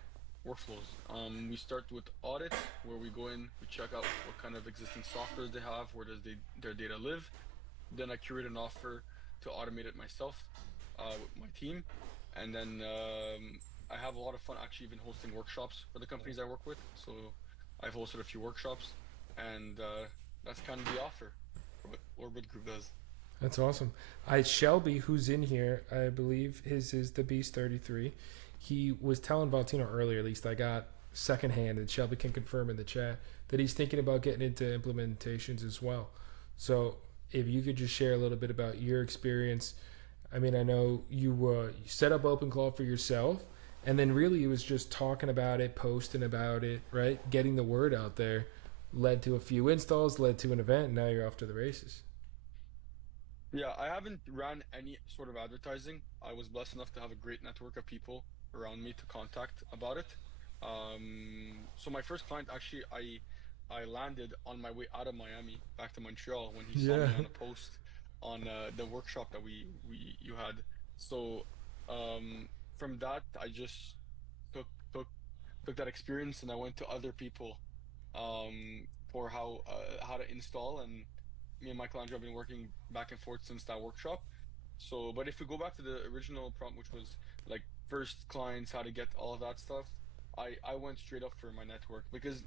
workflows. We start with audits, where we go in, we check out what kind of existing software they have, where does their data live. Then I curate an offer to automate it myself with my team. And then I have a lot of fun actually even hosting workshops for the companies I work with. So I've hosted a few workshops, and that's kind of the offer, what Orbit Group does. That's awesome. Shelby, who's in here, I believe his is the Beast 33. He was telling Valentino earlier, at least I got secondhand, and Shelby can confirm in the chat, that he's thinking about getting into implementations as well. So if you could just share a little bit about your experience. I mean, I know you set up OpenClaw for yourself, and then really it was just talking about it, posting about it, right? Getting the word out there led to a few installs, led to an event, and now you're off to the races. Yeah, I haven't ran any sort of advertising. I was blessed enough to have a great network of people around me to contact about it. So my first client, actually, I landed on my way out of Miami back to Montreal when he saw me on a post on the workshop that you had. So from that, I just took that experience, and I went to other people for how to install. And me and Michael Andrew have been working back and forth since that workshop. So, but if we go back to the original prompt, which was like first clients, how to get all of that stuff, I went straight up for my network, because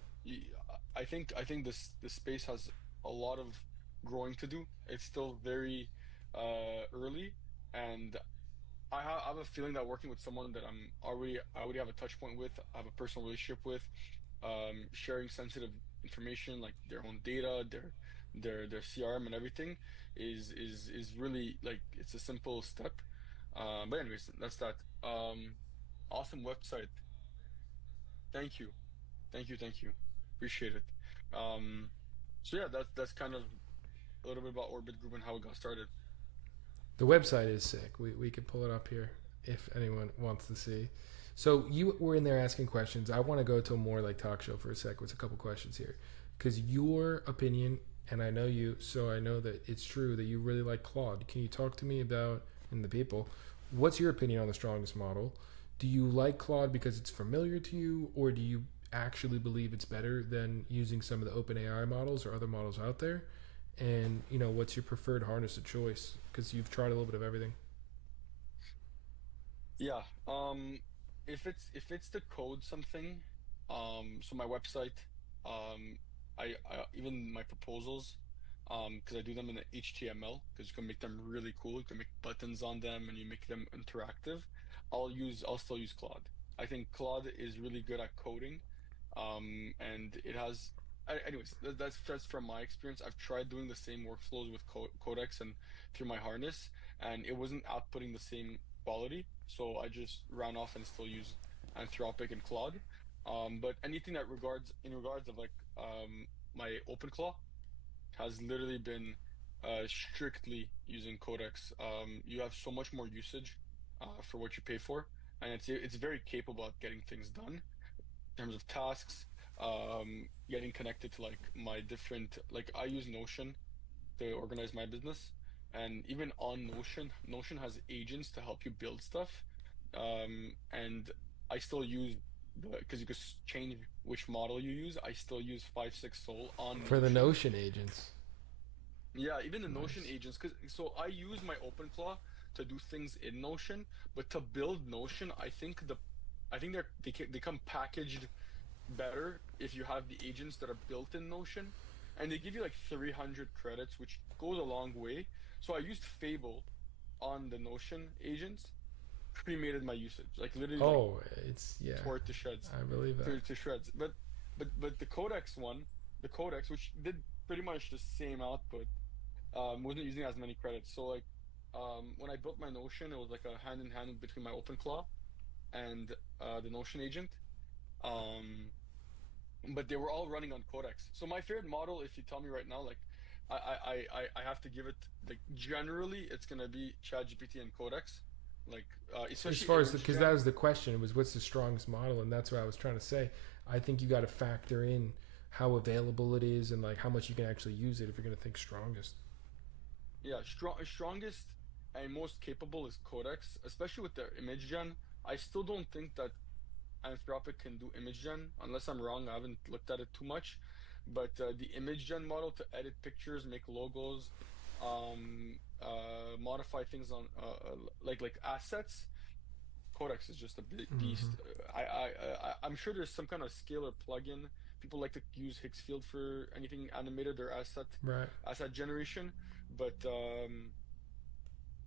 I think this space has a lot of growing to do. It's still very early, and I have a feeling that working with someone that I already have a touch point with, I have a personal relationship with, sharing sensitive information like their own data, their CRM and everything is really, like, it's a simple step. But anyways, that's that. Awesome website. Thank you. Appreciate it. So yeah, that's kind of a little bit about Orbit Group and how it got started. The website is sick. We can pull it up here. if anyone wants to see. So you were in there asking questions. I want to go to a more like talk show for a sec with a couple questions here, because your opinion, and I know you, so I know that it's true that you really like Claude. Can you talk to me about, and the people, what's your opinion on the strongest model? Do you like Claude because it's familiar to you, or do you actually believe it's better than using some of the OpenAI models or other models out there? And what's your preferred harness of choice? Because you've tried a little bit of everything. Yeah. If it's to code something, so my website, I even my proposals, because I do them in HTML, because you can make them really cool. You can make buttons on them and you make them interactive. I'll still use Claude. I think Claude is really good at coding, and it has. Anyways, that's just from my experience. I've tried doing the same workflows with Codex and through my harness, and it wasn't outputting the same quality. So I just ran off and still use Anthropic and Claude. But anything that in regards of like my OpenClaw has literally been strictly using Codex. You have so much more usage for what you pay for, and it's very capable at getting things done in terms of tasks. Getting connected to like my different, like I use Notion to organize my business, and even on Notion has agents to help you build stuff. And I still use because you could change which model you use. I still use 5.6 Soul on For the Notion. Notion agents. Yeah, even the Notion Nice. agents, cause so I use my OpenClaw to do things in Notion, but to build Notion, I think they come packaged better if you have the agents that are built in Notion, and they give you like 300 credits, which goes a long way. So I used Fable on the Notion agents, cremated my usage, like literally like Oh, it's, yeah, tore it to shreds, I believe that. to shreds. But the Codex one, the Codex, which did pretty much the same output, wasn't using as many credits. So like, when I built my Notion, it was like a hand in hand between my OpenClaw and the Notion agent. Um, but they were all running on Codex. So my favorite model, if you tell me right now, like I have to give it, like generally it's gonna be ChatGPT and Codex, like As especially far as, image because that gen. was the question, was what's the strongest model, and that's what I was trying to say. I think you got to factor in how available it is and like how much you can actually use it if you're going to think strongest. Yeah, strongest and most capable is Codex, especially with their image gen. I still don't think that Anthropic can do image gen, unless I'm wrong. I haven't looked at it too much, but the image gen model to edit pictures, make logos, modify things on like assets. Codex is just a big beast. Hmm. I'm sure there's some kind of scalar plugin. People like to use Higgsfield for anything animated or Right. asset generation, but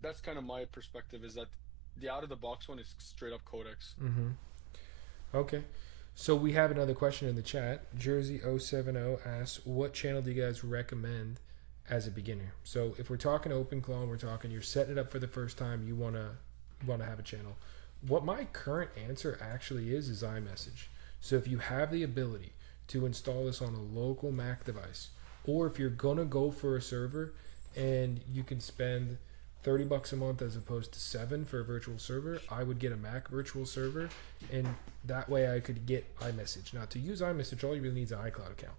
that's kind of my perspective. Is that the out of the box one is straight up Codex. Hmm. Okay. So we have another question in the chat. Jersey070 asks, what channel do you guys recommend as a beginner? So if we're talking OpenClaw and we're talking you're setting it up for the first time, you wanna have a channel. What my current answer actually is iMessage. So if you have the ability to install this on a local Mac device, or if you're gonna go for a server and you can spend $30 a month as opposed to $7 for a virtual server, I would get a Mac virtual server, and that way I could get iMessage. Now, to use iMessage, all you really need is an iCloud account.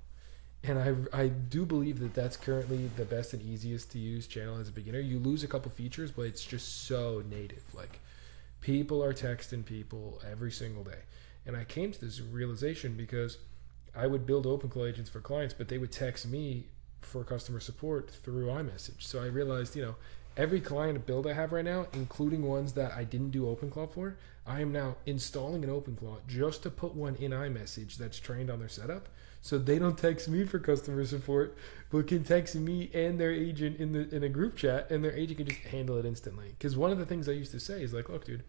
And I do believe that that's currently the best and easiest to use channel as a beginner. You lose a couple features, but it's just so native. Like, people are texting people every single day. And I came to this realization because I would build OpenClaw agents for clients, but they would text me for customer support through iMessage. So I realized, every client build I have right now, including ones that I didn't do OpenClaw for, I am now installing an OpenClaw just to put one in iMessage that's trained on their setup, so they don't text me for customer support, but can text me and their agent in a group chat, and their agent can just handle it instantly. Because one of the things I used to say is like, look, dude,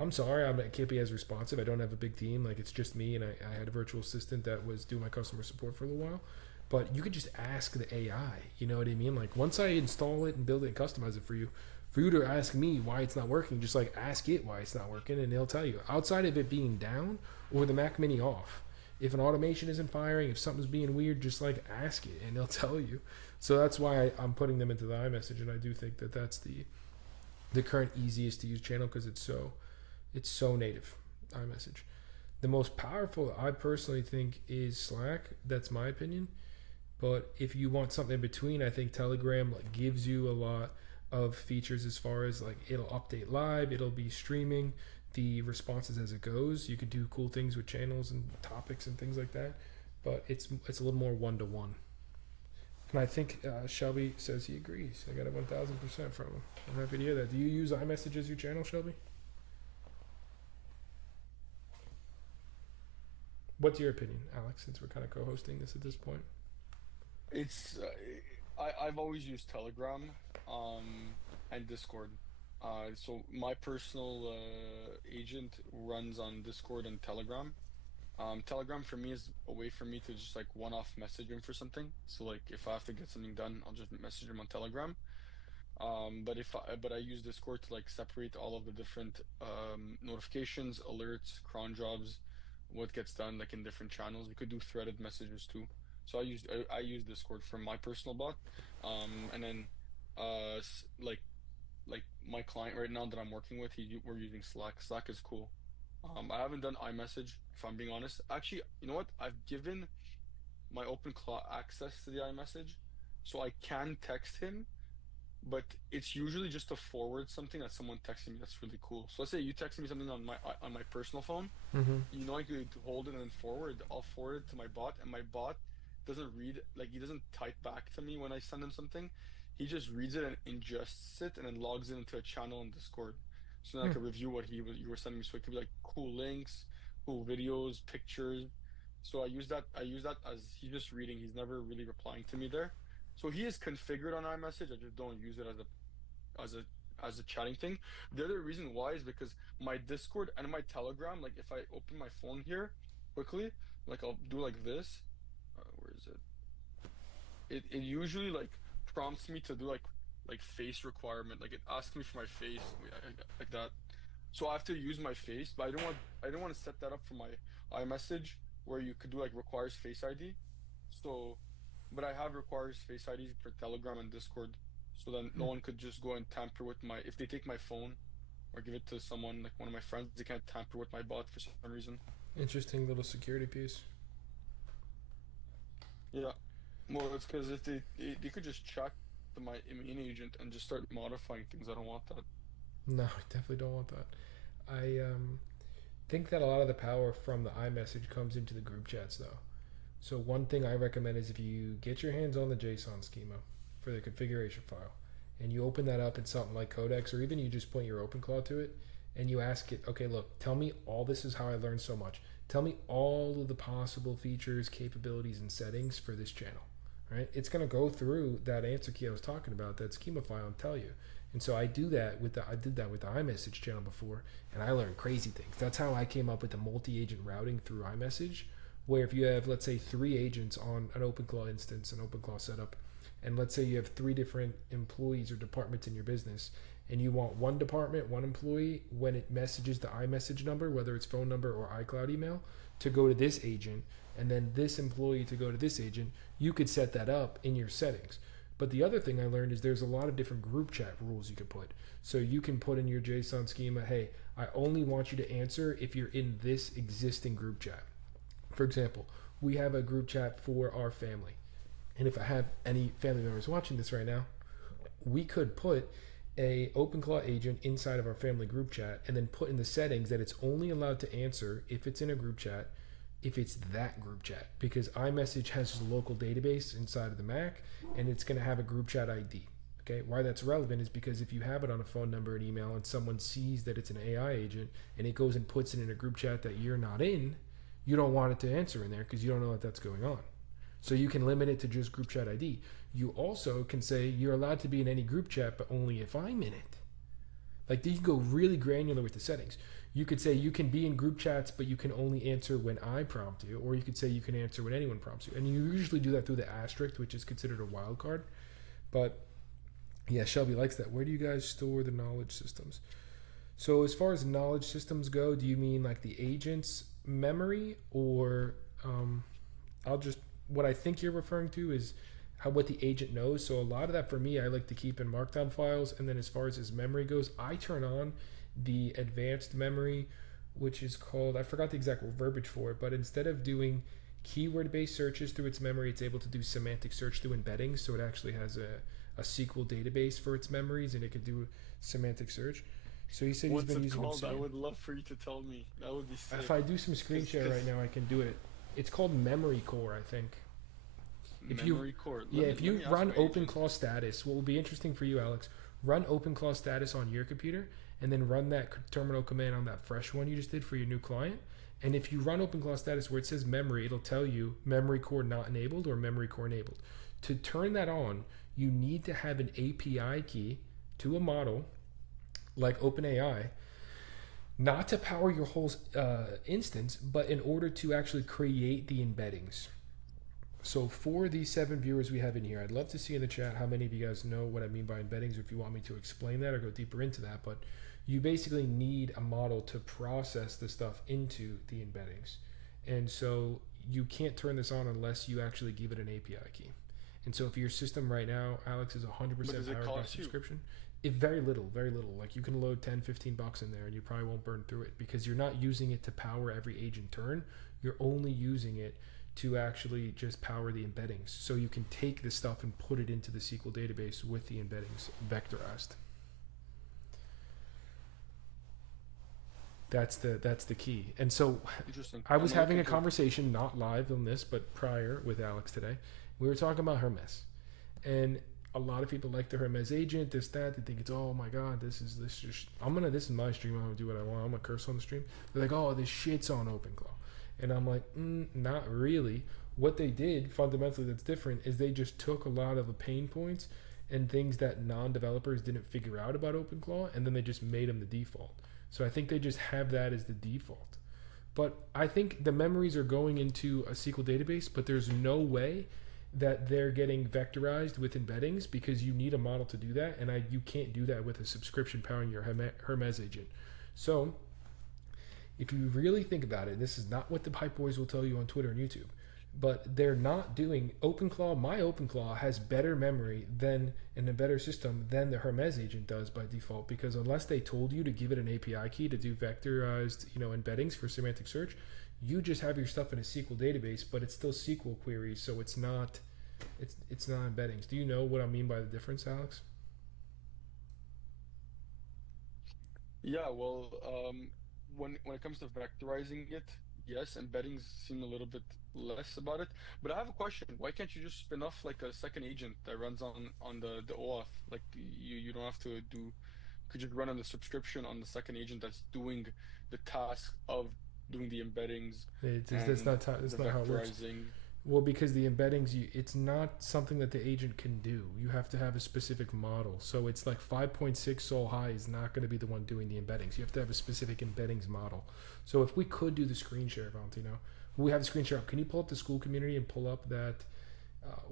I'm sorry, I can't be as responsive. I don't have a big team. Like, it's just me, and I had a virtual assistant that was doing my customer support for a little while. But you could just ask the AI. You know what I mean? Like, once I install it and build it and customize it for you to ask me why it's not working, just like ask it why it's not working, and it'll tell you. Outside of it being down or the Mac Mini off, if an automation isn't firing, if something's being weird, just like ask it, and they'll tell you. So that's why I'm putting them into the iMessage, and I do think that that's the current easiest to use channel because it's so It's so native, iMessage. The most powerful, I personally think, is Slack. That's my opinion. But if you want something in between, I think Telegram like gives you a lot of features as far as like it'll update live, it'll be streaming the responses as it goes. You can do cool things with channels and topics and things like that. But it's a little more one to one. And I think Shelby says he agrees. I got a 1,000% from him. I'm happy to hear that. Do you use iMessage as your channel, Shelby? What's your opinion, Alex, since we're kind of co-hosting this at this point? It's I've always used Telegram, and Discord. So my personal agent runs on Discord and Telegram. Telegram for me is a way for me to just like one-off message him for something. So like if I have to get something done, I'll just message him on Telegram. But I use Discord to like separate all of the different notifications, alerts, cron jobs, what gets done like in different channels. We could do threaded messages too. So I use Discord for my personal bot, and then like my client right now that I'm working with, we're using Slack. Slack is cool. I haven't done iMessage if I'm being honest. Actually, you know what? I've given my OpenClaw access to the iMessage, so I can text him, but it's usually just to forward something that someone texted me that's really cool. So let's say you text me something on my personal phone, Mm-hmm. you know, I could hold it and then forward. I'll forward it to my bot, and my bot doesn't read, like he doesn't type back to me when I send him something. He just reads it and ingests it and then logs it into a channel in Discord. So then I Hmm. could review what you were sending me. So it could be like cool links, cool videos, pictures. So I use that as he's just reading. He's never really replying to me there. So he is configured on iMessage. I just don't use it as a as a chatting thing. The other reason why is because my Discord and my Telegram, like if I open my phone here quickly, like I'll do like this. Where is it? It usually like prompts me to do like face requirement. Like it asks me for my face, like that. So I have to use my face, but I don't want to set that up for my iMessage where you could do like requires Face ID. So, but I have requires Face ID for Telegram and Discord, so then no one could just go and tamper with my if they take my phone or give it to someone like one of my friends, they can't tamper with my bot for some reason. Interesting little security piece. Yeah. Well, it's because if they could just check my main agent and just start modifying things. I don't want that. No, I definitely don't want that. I think that a lot of the power from the iMessage comes into the group chats, though. So one thing I recommend is if you get your hands on the JSON schema for the configuration file, and you open that up in something like Codex, or even you just point your OpenClaw to it, and you ask it, okay, look, tell me all this is how I learned so much. Tell me all of the possible features, capabilities, and settings for this channel. Right? It's going to go through that answer key I was talking about, that schema file, and tell you. And so I did that with the iMessage channel before, and I learned crazy things. That's how I came up with the multi-agent routing through iMessage, where if you have, let's say, 3 agents on an OpenClaw instance, an OpenClaw setup, and let's say you have 3 different employees or departments in your business, and you want one department, one employee, when it messages the iMessage number, whether it's phone number or iCloud email, to go to this agent, and then this employee to go to this agent, you could set that up in your settings. But the other thing I learned is there's a lot of different group chat rules you could put. So you can put in your JSON schema, hey, I only want you to answer if you're in this existing group chat. For example, we have a group chat for our family. And if I have any family members watching this right now, we could put a OpenClaw agent inside of our family group chat and then put in the settings that it's only allowed to answer if it's in a group chat, if it's that group chat, because iMessage has a local database inside of the Mac, and it's going to have a group chat ID. Okay, why that's relevant is because if you have it on a phone number and email and someone sees that it's an AI agent and it goes and puts it in a group chat that you're not in, you don't want it to answer in there because you don't know that that's going on. So you can limit it to just group chat ID. You also can say you're allowed to be in any group chat, but only if I'm in it. Like, you can go really granular with the settings. You could say you can be in group chats, but you can only answer when I prompt you, or you could say you can answer when anyone prompts you. And you usually do that through the asterisk, which is considered a wildcard. But yeah, Shelby likes that. Where do you guys store the knowledge systems? So as far as knowledge systems go, do you mean like the agent's memory, or what I think you're referring to is what the agent knows. So a lot of that for me, I like to keep in markdown files. And then as far as his memory goes, I turn on the advanced memory, which is called, I forgot the exact verbiage for it, but instead of doing keyword-based searches through its memory, it's able to do semantic search through embeddings. So it actually has a SQL database for its memories, and it could do semantic search. So he said What's he's been it using called? I Obsidian. would love for you to tell me. That would be sick. If I do some screen share right now, I can do it. It's called Memory Core, I think. If Memory core. if you run ask my agent. OpenClaw status, what will be interesting for you, Alex, run OpenClaw status on your computer, and then run that terminal command on that fresh one you just did for your new client. And if you run OpenClaw status where it says memory, it'll tell you memory core not enabled or memory core enabled. To turn that on, you need to have an API key to a model like OpenAI, not to power your whole instance, but in order to actually create the embeddings. So for these 7 viewers we have in here, I'd love to see in the chat how many of you guys know what I mean by embeddings, or if you want me to explain that or go deeper into that. But you basically need a model to process the stuff into the embeddings. And so you can't turn this on unless you actually give it an API key. And so if your system right now, Alex, is 100% powered by subscription, very little. Like you can load 10, 15 bucks in there and you probably won't burn through it, because you're not using it to power every agent turn. You're only using it to actually just power the embeddings. So you can take this stuff and put it into the SQL database with the embeddings vectorized. That's the key. And so Interesting. I was having a conversation, not live on this, but prior with Alex today. We were talking about Hermes. And a lot of people like the Hermes agent, this, that. They think it's, oh my God, this is my stream. I'm gonna do what I want. I'm gonna curse on the stream. They're like, oh, this shit's on OpenClaw. And I'm like, not really. What they did fundamentally that's different is they just took a lot of the pain points and things that non-developers didn't figure out about OpenClaw, and then they just made them the default. So I think they just have that as the default. But I think the memories are going into a SQL database, but there's no way that they're getting vectorized with embeddings, because you need a model to do that, and you can't do that with a subscription powering your Hermes agent. So if you really think about it, this is not what the Pipe Boys will tell you on Twitter and YouTube, but they're not doing OpenClaw. My OpenClaw has better memory and a better system than the Hermes agent does by default, because unless they told you to give it an API key to do vectorized, embeddings for semantic search, you just have your stuff in a SQL database, but it's still SQL queries, so it's not embeddings. Do you know what I mean by the difference, Alex? Yeah, well, when it comes to vectorizing it, yes, embeddings seem a little bit less about it. But I have a question. Why can't you just spin off like a second agent that runs on the OAuth? Like you don't have to do. Could you run on the subscription on the second agent that's doing the task of doing the embeddings? That's not how it works. Well, because the embeddings, it's not something that the agent can do. You have to have a specific model. So it's like 5.6 Sol High is not going to be the one doing the embeddings. You have to have a specific embeddings model. So if we could do the screen share, Valentino, we have the screen share up. Can you pull up the school community and pull up that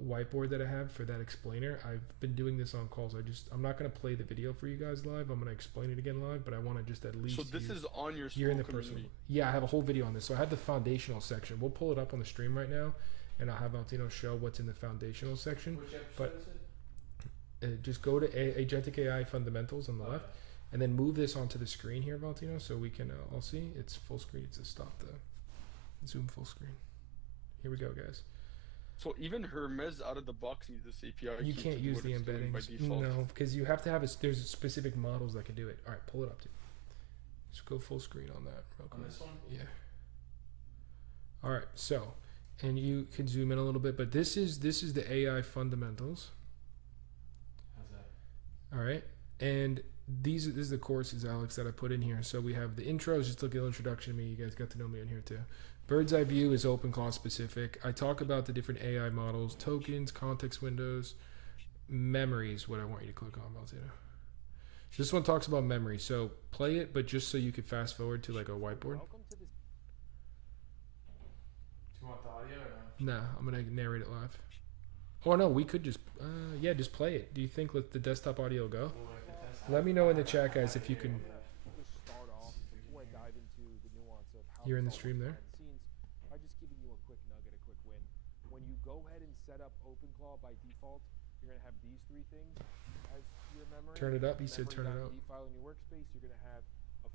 whiteboard that I have for that explainer? I've been doing this on calls. I'm not going to play the video for you guys live. I'm going to explain it again live, but I want to just at least. So this is on your school you're in the community. personal. Yeah, I have a whole video on this. So I had the foundational section. We'll pull it up on the stream right now, and I'll have Valentino show what's in the foundational section. Which episode is it? Just go to Agentic AI Fundamentals on the left, and then move this onto the screen here, Valentino, so we can all see. It's full screen. It's to stop the Zoom full screen. Here we go, guys. So even Hermes out of the box needs this API. You can't use the embeddings. By default. No, because you have to have there's specific models that can do it. All right, pull it up, dude. Just go full screen on that real quick. On this one? Yeah. All right, so, and you can zoom in a little bit, but this is the AI fundamentals. How's that? All right, and this is the courses, Alex, that I put in here. So we have the intros, just a little introduction to me. You guys got to know me in here too. Bird's eye view is OpenClaw specific. I talk about the different AI models, tokens, context windows, memories. What I want you to click on, Valentino. So this one talks about memory. So play it, but just so you could fast forward to like a whiteboard. Do you want the audio or no? Nah, I'm gonna narrate it live. Oh no, we could just just play it. Do you think let the desktop audio go? Let me know in the chat, guys, if you can. You're in the stream there. By just giving you a quick nugget, a quick win. When you go ahead and set up OpenClaw by default, you're gonna have these three things as your memory. Turn it up. He said turn it up. File in your workspace. You're gonna have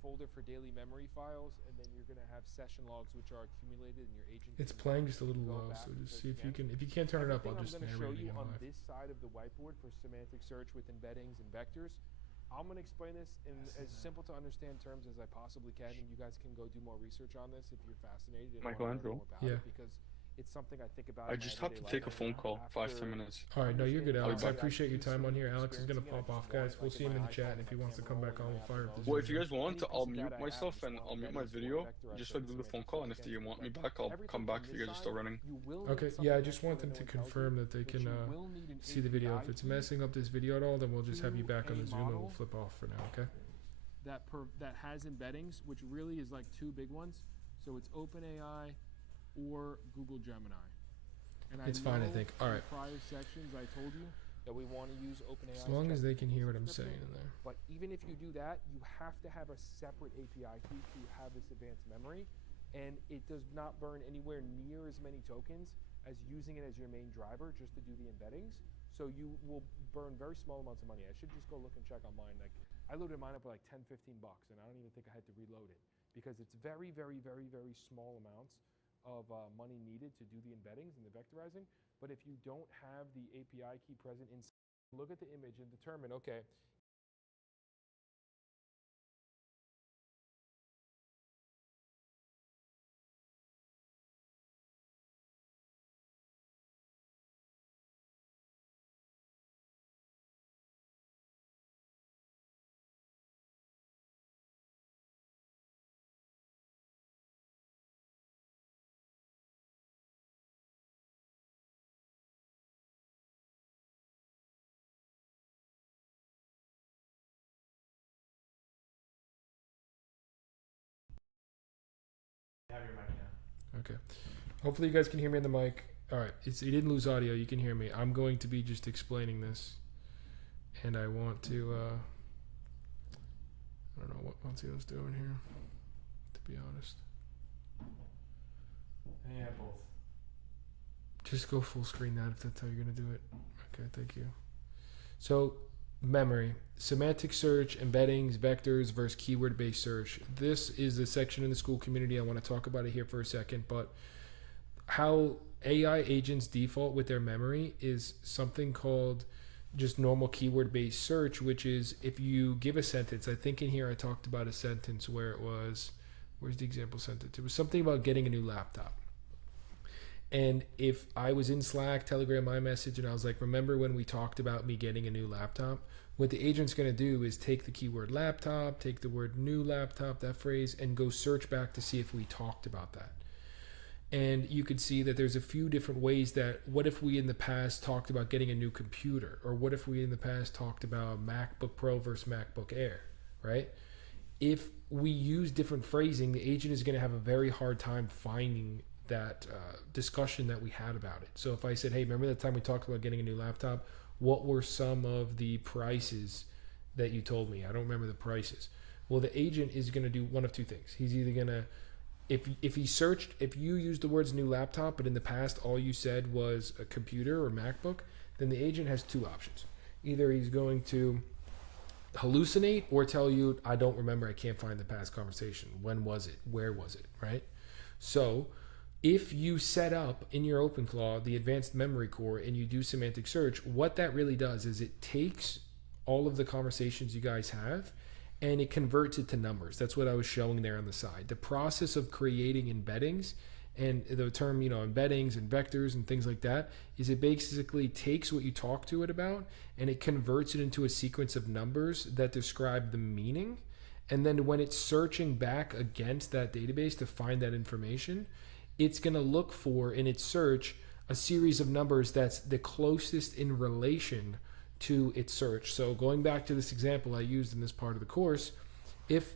folder for daily memory files, and then you're gonna have session logs which are accumulated in your agent. It's can playing just a little go low, back so and just search see if you again. can. If you can't turn it up, I'll Everything just I'm gonna show narrate it you again on live. this side of the whiteboard for semantic search with embeddings and vectors. I'm gonna explain this in as simple to understand terms as I possibly can, and you guys can go do more research on this if you're fascinated and want to learn Michelangelo? more about Yeah. it, because it's something I think about. I in my just have to everyday take a life. phone call, 5-10 After minutes. All right, no, you're good, understanding Alex. I'll I be back. appreciate your IIQ, time on so here. Alex is gonna experiencing it, pop I off, just guys. want, We'll like, see in him in my the chat, iPhone, and if my he wants to come camera back on, roll, we'll and I fire have up the this phone. Well, if you video. guys want, Any piece I'll of mute data I have myself is and one I'll mute my embeddings, one video. vector, I Just show so I in do the phone semantic call, search and if again, you so want me like back, I'll everything come from back if this you guys are side, still running. you will Okay, need yeah, I something just extra want that them no to one tells you, confirm that they but can you will need an see the video. If API it's key messing up this video at all, then we'll just have you to back on a the Zoom and we'll model flip off for now, okay? that has embeddings, which really is like two big ones. So it's OpenAI or Google Gemini. And It's fine, I know think. All in right. prior sections I told you that we want to use OpenAI. As long as they can hear what I'm saying in there. But even if you do that, you have to have a separate API key to have this advanced memory, and it does not burn anywhere near as many tokens as using it as your main driver just to do the embeddings. So you will burn very small amounts of money. I should just go look and check on mine. Like, I loaded mine up for like $10-15, and I don't even think I had to reload it because it's very, very, very, very small amounts of money needed to do the embeddings and the vectorizing. But if you don't have the API key present inside, look at the image and determine, okay, Have your mic now. Okay. Hopefully you guys can hear me on the mic. All right. You didn't lose audio. You can hear me. I'm going to be just explaining this. And I want to, I don't know what Montino's doing here, to be honest. Yeah, both. Just go full screen that if that's how you're going to do it. Okay, thank you. So, memory, semantic search, embeddings, vectors versus keyword-based search. This is the section in the school community. I want to talk about it here for a second, but how AI agents default with their memory is something called just normal keyword-based search, which is if you give a sentence. I think in here I talked about a sentence where it was, where's the example sentence? It was something about getting a new laptop. And if I was in Slack, Telegram, iMessage, and I was like, remember when we talked about me getting a new laptop? What the agent's going to do is take the keyword laptop, take the word new laptop, that phrase, and go search back to see if we talked about that. And you could see that there's a few different ways that, what if we in the past talked about getting a new computer? Or what if we in the past talked about MacBook Pro versus MacBook Air, right? If we use different phrasing, the agent is going to have a very hard time finding that discussion that we had about it. So if I said, hey, remember that time we talked about getting a new laptop? What were some of the prices that you told me? I don't remember the prices. Well, the agent is going to do one of two things. He's either going to, if he searched, if you used the words new laptop, but in the past all you said was a computer or MacBook, then the agent has two options. Either he's going to hallucinate or tell you, I don't remember, I can't find the past conversation. When was it? Where was it? Right? So if you set up in your OpenClaw the advanced memory core and you do semantic search, what that really does is it takes all of the conversations you guys have and it converts it to numbers. That's what I was showing there on the side. The process of creating embeddings, and the term, embeddings and vectors and things like that, is it basically takes what you talk to it about and it converts it into a sequence of numbers that describe the meaning. And then when it's searching back against that database to find that information, it's going to look for in its search a series of numbers that's the closest in relation to its search. So going back to this example I used in this part of the course, if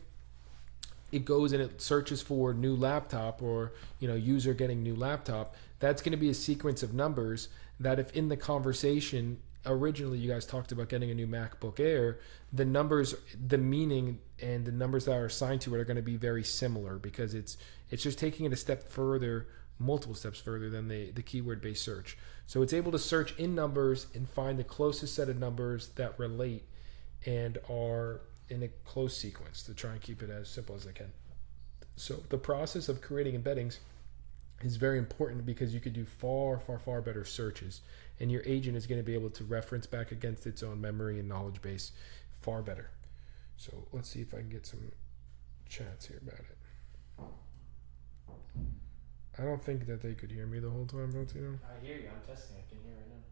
it goes and it searches for new laptop or user getting new laptop, that's going to be a sequence of numbers that if in the conversation originally you guys talked about getting a new MacBook Air, the numbers, the meaning and the numbers that are assigned to it are going to be very similar because it's just taking it a step further, multiple steps further than the keyword-based search. So it's able to search in numbers and find the closest set of numbers that relate and are in a close sequence to try and keep it as simple as I can. So the process of creating embeddings is very important because you could do far, far, far better searches, and your agent is going to be able to reference back against its own memory and knowledge base far better. So let's see if I can get some chats here about it. I don't think that they could hear me the whole time, Valtino. I hear you. I'm testing. I can hear right now.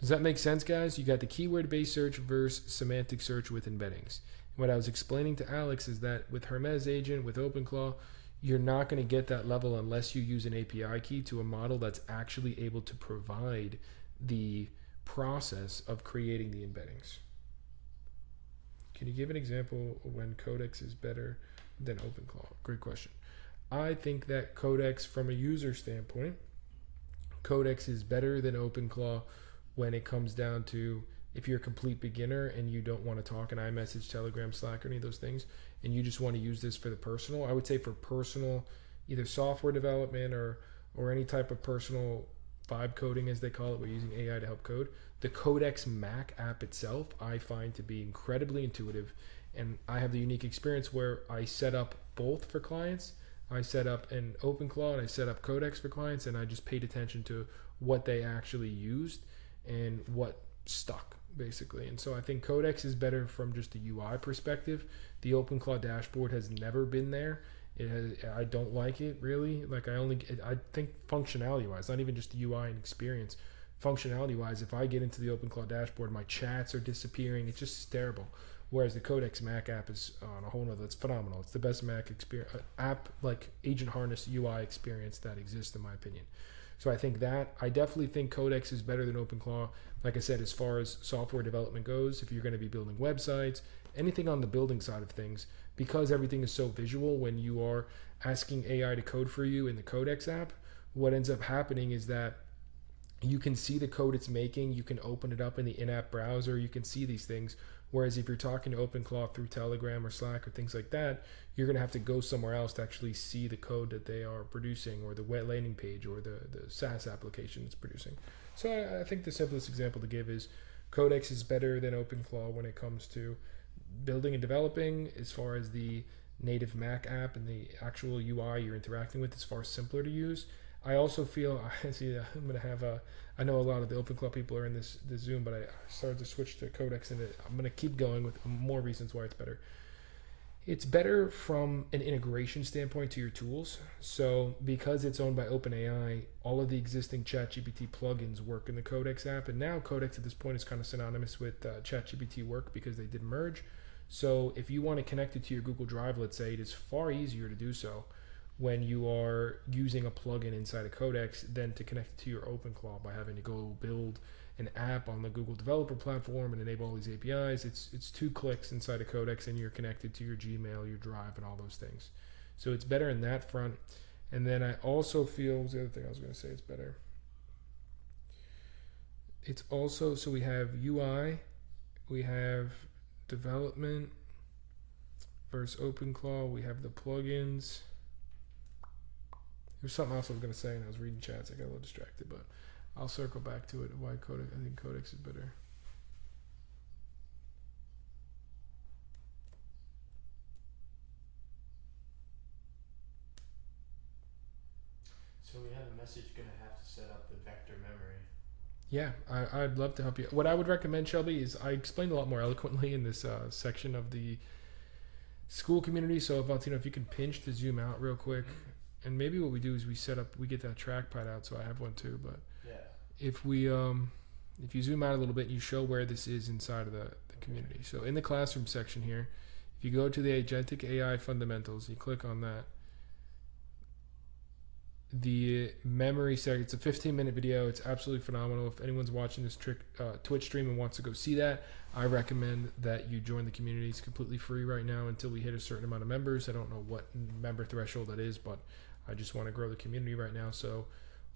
Does that make sense, guys? You got the keyword-based search versus semantic search with embeddings. What I was explaining to Alex is that with Hermes Agent, with OpenClaw, you're not going to get that level unless you use an API key to a model that's actually able to provide the process of creating the embeddings. Can you give an example when Codex is better than OpenClaw? Great question. I think that Codex, from a user standpoint, Codex is better than OpenClaw when it comes down to if you're a complete beginner and you don't want to talk in iMessage, Telegram, Slack, or any of those things, and you just want to use this for the personal. I would say for personal, either software development or any type of personal vibe coding, as they call it, we're using AI to help code. The Codex Mac app itself, I find to be incredibly intuitive, and I have the unique experience where I set up both for clients. I set up an OpenClaw and I set up Codex for clients, and I just paid attention to what they actually used and what stuck, basically. And so I think Codex is better from just a UI perspective. The OpenClaw dashboard has never been there. It has, I don't like it really. Like I think functionality wise, not even just the UI and experience, functionality wise, if I get into the OpenClaw dashboard, my chats are disappearing. It's just terrible. Whereas the Codex Mac app is on a whole nother, it's phenomenal. It's the best Mac experience, app like agent harness UI experience that exists in my opinion. So I think that, I definitely think Codex is better than OpenClaw. Like I said, as far as software development goes, if you're going to be building websites, anything on the building side of things, because everything is so visual when you are asking AI to code for you in the Codex app, what ends up happening is that you can see the code it's making, you can open it up in the in-app browser, you can see these things. Whereas if you're talking to OpenClaw through Telegram or Slack or things like that, you're going to have to go somewhere else to actually see the code that they are producing, or the web landing page, or the SaaS application it's producing. So I think the simplest example to give is Codex is better than OpenClaw when it comes to building and developing. As far as the native Mac app and the actual UI you're interacting with, it's far simpler to use. I also feel, I'm going to have I know a lot of the OpenClaw people are in this Zoom, but I started to switch to Codex, and I'm going to keep going with more reasons why it's better. It's better from an integration standpoint to your tools. So because it's owned by OpenAI, all of the existing ChatGPT plugins work in the Codex app, and now Codex at this point is kind of synonymous with ChatGPT work because they did merge. So if you want to connect it to your Google Drive, let's say, it is far easier to do so when you are using a plugin inside of Codex than to connect it to your OpenClaw by having to go build an app on the Google developer platform and enable all these APIs. It's 2 clicks inside of Codex and you're connected to your Gmail, your Drive, and all those things. So it's better in that front. And then I also feel, the other thing I was going to say, it's better. It's also, so we have UI, we have development versus OpenClaw, we have the plugins. There's something else I was going to say, and I was reading chats. I got a little distracted, but I'll circle back to it. Why Codex? I think Codex is better. So we have a message going to have to set up the vector memory. Yeah, I'd love to help you. What I would recommend, Shelby, is I explained a lot more eloquently in this section of the school community. So, Valtino, if you can pinch to zoom out real quick. And maybe what we do is we get that trackpad out, so I have one too. But yeah, if you zoom out a little bit and you show where this is inside of the community. So in the classroom section here, if you go to the Agentic AI fundamentals, you click on that. The memory section, it's a 15-minute video. It's absolutely phenomenal. If anyone's watching this Twitch stream and wants to go see that, I recommend that you join the community. It's completely free right now until we hit a certain amount of members. I don't know what member threshold that is, but I just want to grow the community right now. So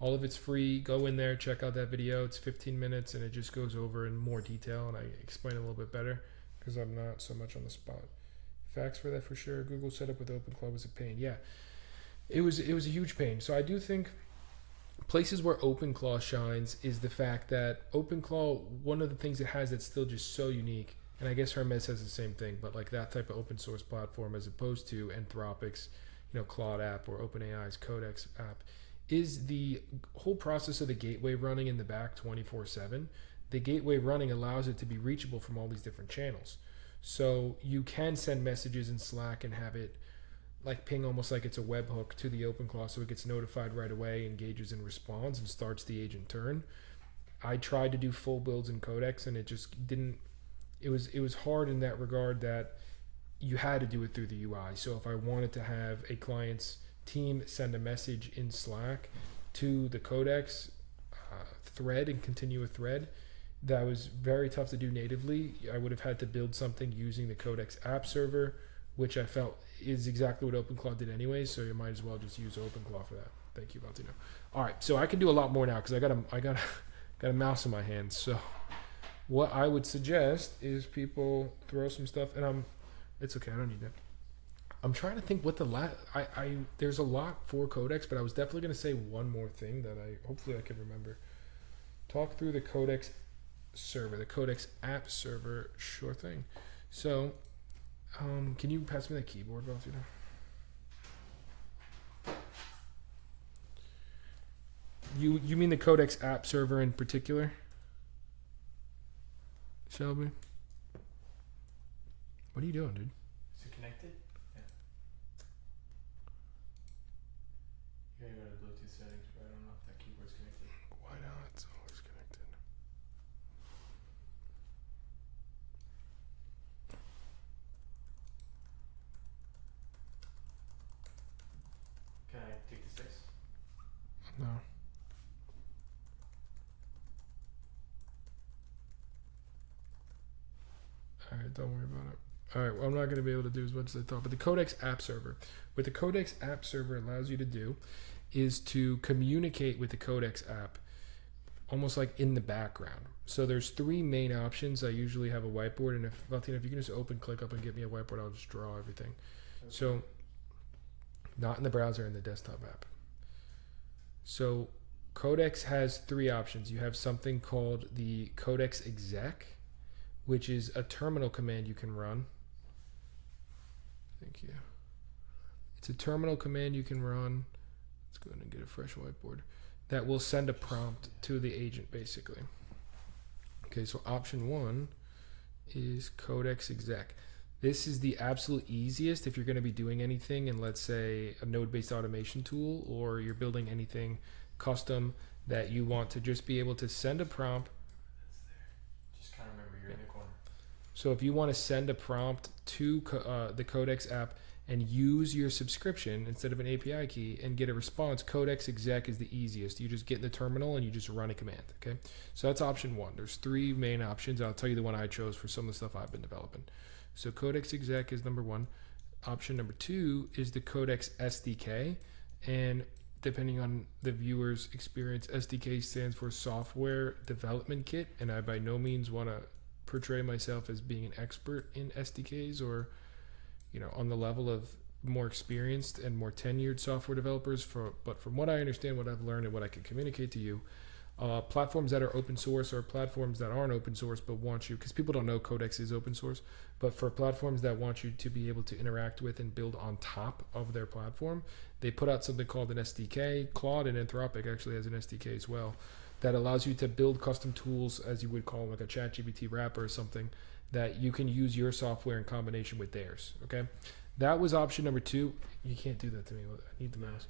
all of it's free. Go in there, check out that video. It's 15 minutes, and it just goes over in more detail, and I explain a little bit better because I'm not so much on the spot. Facts for that for sure. Google setup with OpenClaw was a pain. Yeah, it was a huge pain. So I do think places where OpenClaw shines is the fact that OpenClaw, one of the things it has that's still just so unique and I guess Hermes has the same thing, but like that type of open source platform as opposed to Anthropic's, Claude app or OpenAI's Codex app, is the whole process of the gateway running in the back 24/7. The gateway running allows it to be reachable from all these different channels. So you can send messages in Slack and have it like ping almost like it's a webhook to the OpenClaw, so it gets notified right away, engages and responds and starts the agent turn. I tried to do full builds in Codex and it just didn't. It was hard in that regard that you had to do it through the UI. So if I wanted to have a client's team send a message in Slack to the Codex thread and continue a thread, that was very tough to do natively. I would have had to build something using the Codex app server, which I felt is exactly what OpenClaw did anyway, so you might as well just use OpenClaw for that. Thank you, Valtino. All right, so I can do a lot more now because I got a mouse in my hands. So what I would suggest is people throw some stuff, and it's okay, I don't need that. I'm trying to think what the there's a lot for Codex, but I was definitely going to say one more thing that hopefully I can remember. Talk through the Codex server, the Codex app server, sure thing. So, can you pass me the keyboard, Valtino? You mean the Codex app server in particular, Shelby? What are you doing, dude? Is it connected? Yeah. You gotta go to Bluetooth settings, but I don't know if that keyboard's connected. Why not? It's always connected. Can I take the sticks? No. Alright, don't worry about it. Alright, well, I'm not going to be able to do as much as I thought. But the Codex app server. What the Codex app server allows you to do is to communicate with the Codex app almost like in the background. So there's three main options. I usually have a whiteboard, and if Valtina, if you can just click up and get me a whiteboard, I'll just draw everything. Okay. So not in the browser, in the desktop app. So Codex has three options. You have something called the Codex exec, which is a terminal command you can run. Thank you. It's a terminal command you can run. Let's go ahead and get a fresh whiteboard. That will send a prompt to the agent, basically. Okay, so option one is Codex exec. This is the absolute easiest if you're going to be doing anything in, let's say, a node-based automation tool, or you're building anything custom that you want to just be able to send a prompt. Just kind of remember you're in the corner. So if you want to send a prompt to the Codex app and use your subscription instead of an API key and get a response, Codex exec is the easiest. You just get in the terminal and you just run a command, okay? So that's option one. There's three main options. I'll tell you the one I chose for some of the stuff I've been developing. So Codex exec is number one. Option number two is the Codex SDK. And depending on the viewer's experience, SDK stands for Software Development Kit. And I by no means want to portray myself as being an expert in SDKs or, on the level of more experienced and more tenured software developers. But from what I understand, what I've learned and what I can communicate to you, platforms that are open source or platforms that aren't open source but want you, because people don't know Codex is open source, but for platforms that want you to be able to interact with and build on top of their platform, they put out something called an SDK. Claude and Anthropic actually has an SDK as well that allows you to build custom tools, as you would call them, like a ChatGPT wrapper or something, that you can use your software in combination with theirs. Okay, that was option number two. You can't do that to me. I need the mouse.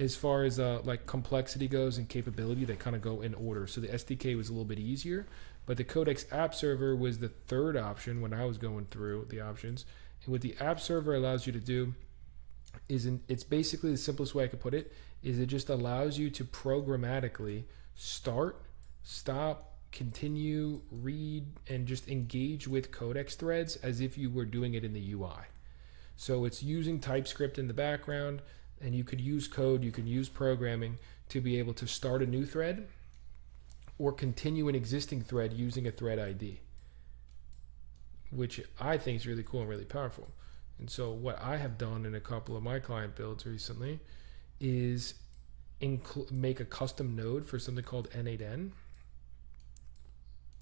As far as like complexity goes and capability, they kind of go in order. So the SDK was a little bit easier, but the Codex app server was the third option when I was going through the options. And what the app server allows you to do is, it's basically the simplest way I could put it, is it just allows you to programmatically start, stop, continue, read, and just engage with Codex threads as if you were doing it in the UI. So it's using TypeScript in the background, and you could use code, you can use programming to be able to start a new thread or continue an existing thread using a thread ID, which I think is really cool and really powerful. And so what I have done in a couple of my client builds recently is make a custom node for something called N8N.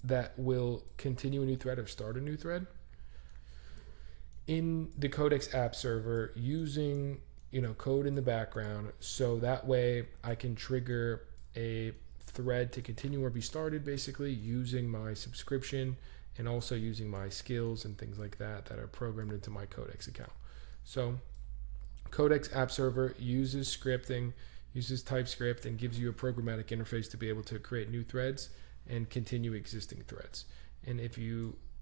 that will continue a new thread or start a new thread in the Codex app server using code in the background, so that way I can trigger a thread to continue or be started, basically using my subscription and also using my skills and things like that that are programmed into my Codex account. So Codex app server uses scripting, uses TypeScript, and gives you a programmatic interface to be able to create new threads and continue existing threads. And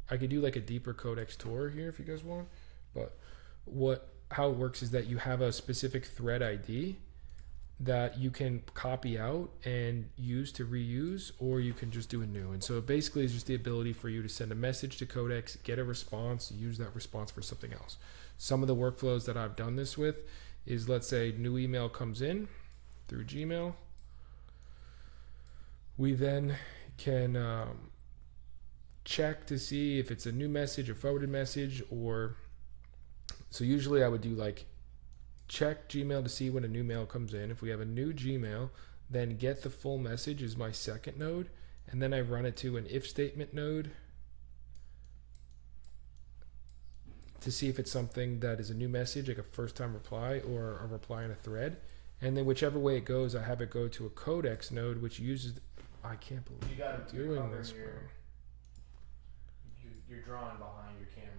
I could do like a deeper Codex tour here if you guys want, but how it works is that you have a specific thread ID that you can copy out and use to reuse, or you can just do a new. And so it basically is just the ability for you to send a message to Codex, get a response, use that response for something else. Some of the workflows that I've done this with is, let's say new email comes in through Gmail. We then can check to see if it's a new message, a forwarded message, or so usually I would do like check Gmail to see when a new mail comes in. If we have a new Gmail, then get the full message is my second node, and then I run it to an if statement node to see if it's something that is a new message, like a first time reply or a reply in a thread. And then whichever way it goes, I have it go to a Codex node, which uses, I can't believe I'm doing this, bro. You're drawing behind your camera.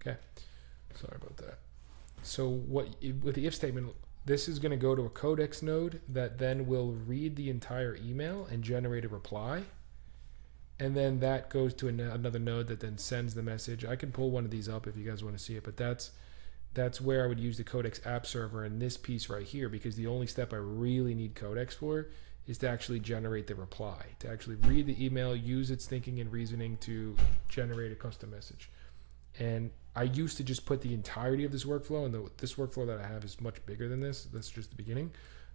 Okay, sorry about that. So with the if statement, this is going to go to a Codex node that then will read the entire email and generate a reply. And then that goes to another node that then sends the message. I can pull one of these up if you guys want to see it, but that's where I would use the Codex app server in this piece right here, because the only step I really need Codex for is to actually generate the reply, to actually read the email, use its thinking and reasoning to generate a custom message. And I used to just put the entirety of this workflow, and this workflow that I have is much bigger than this. That's just the beginning.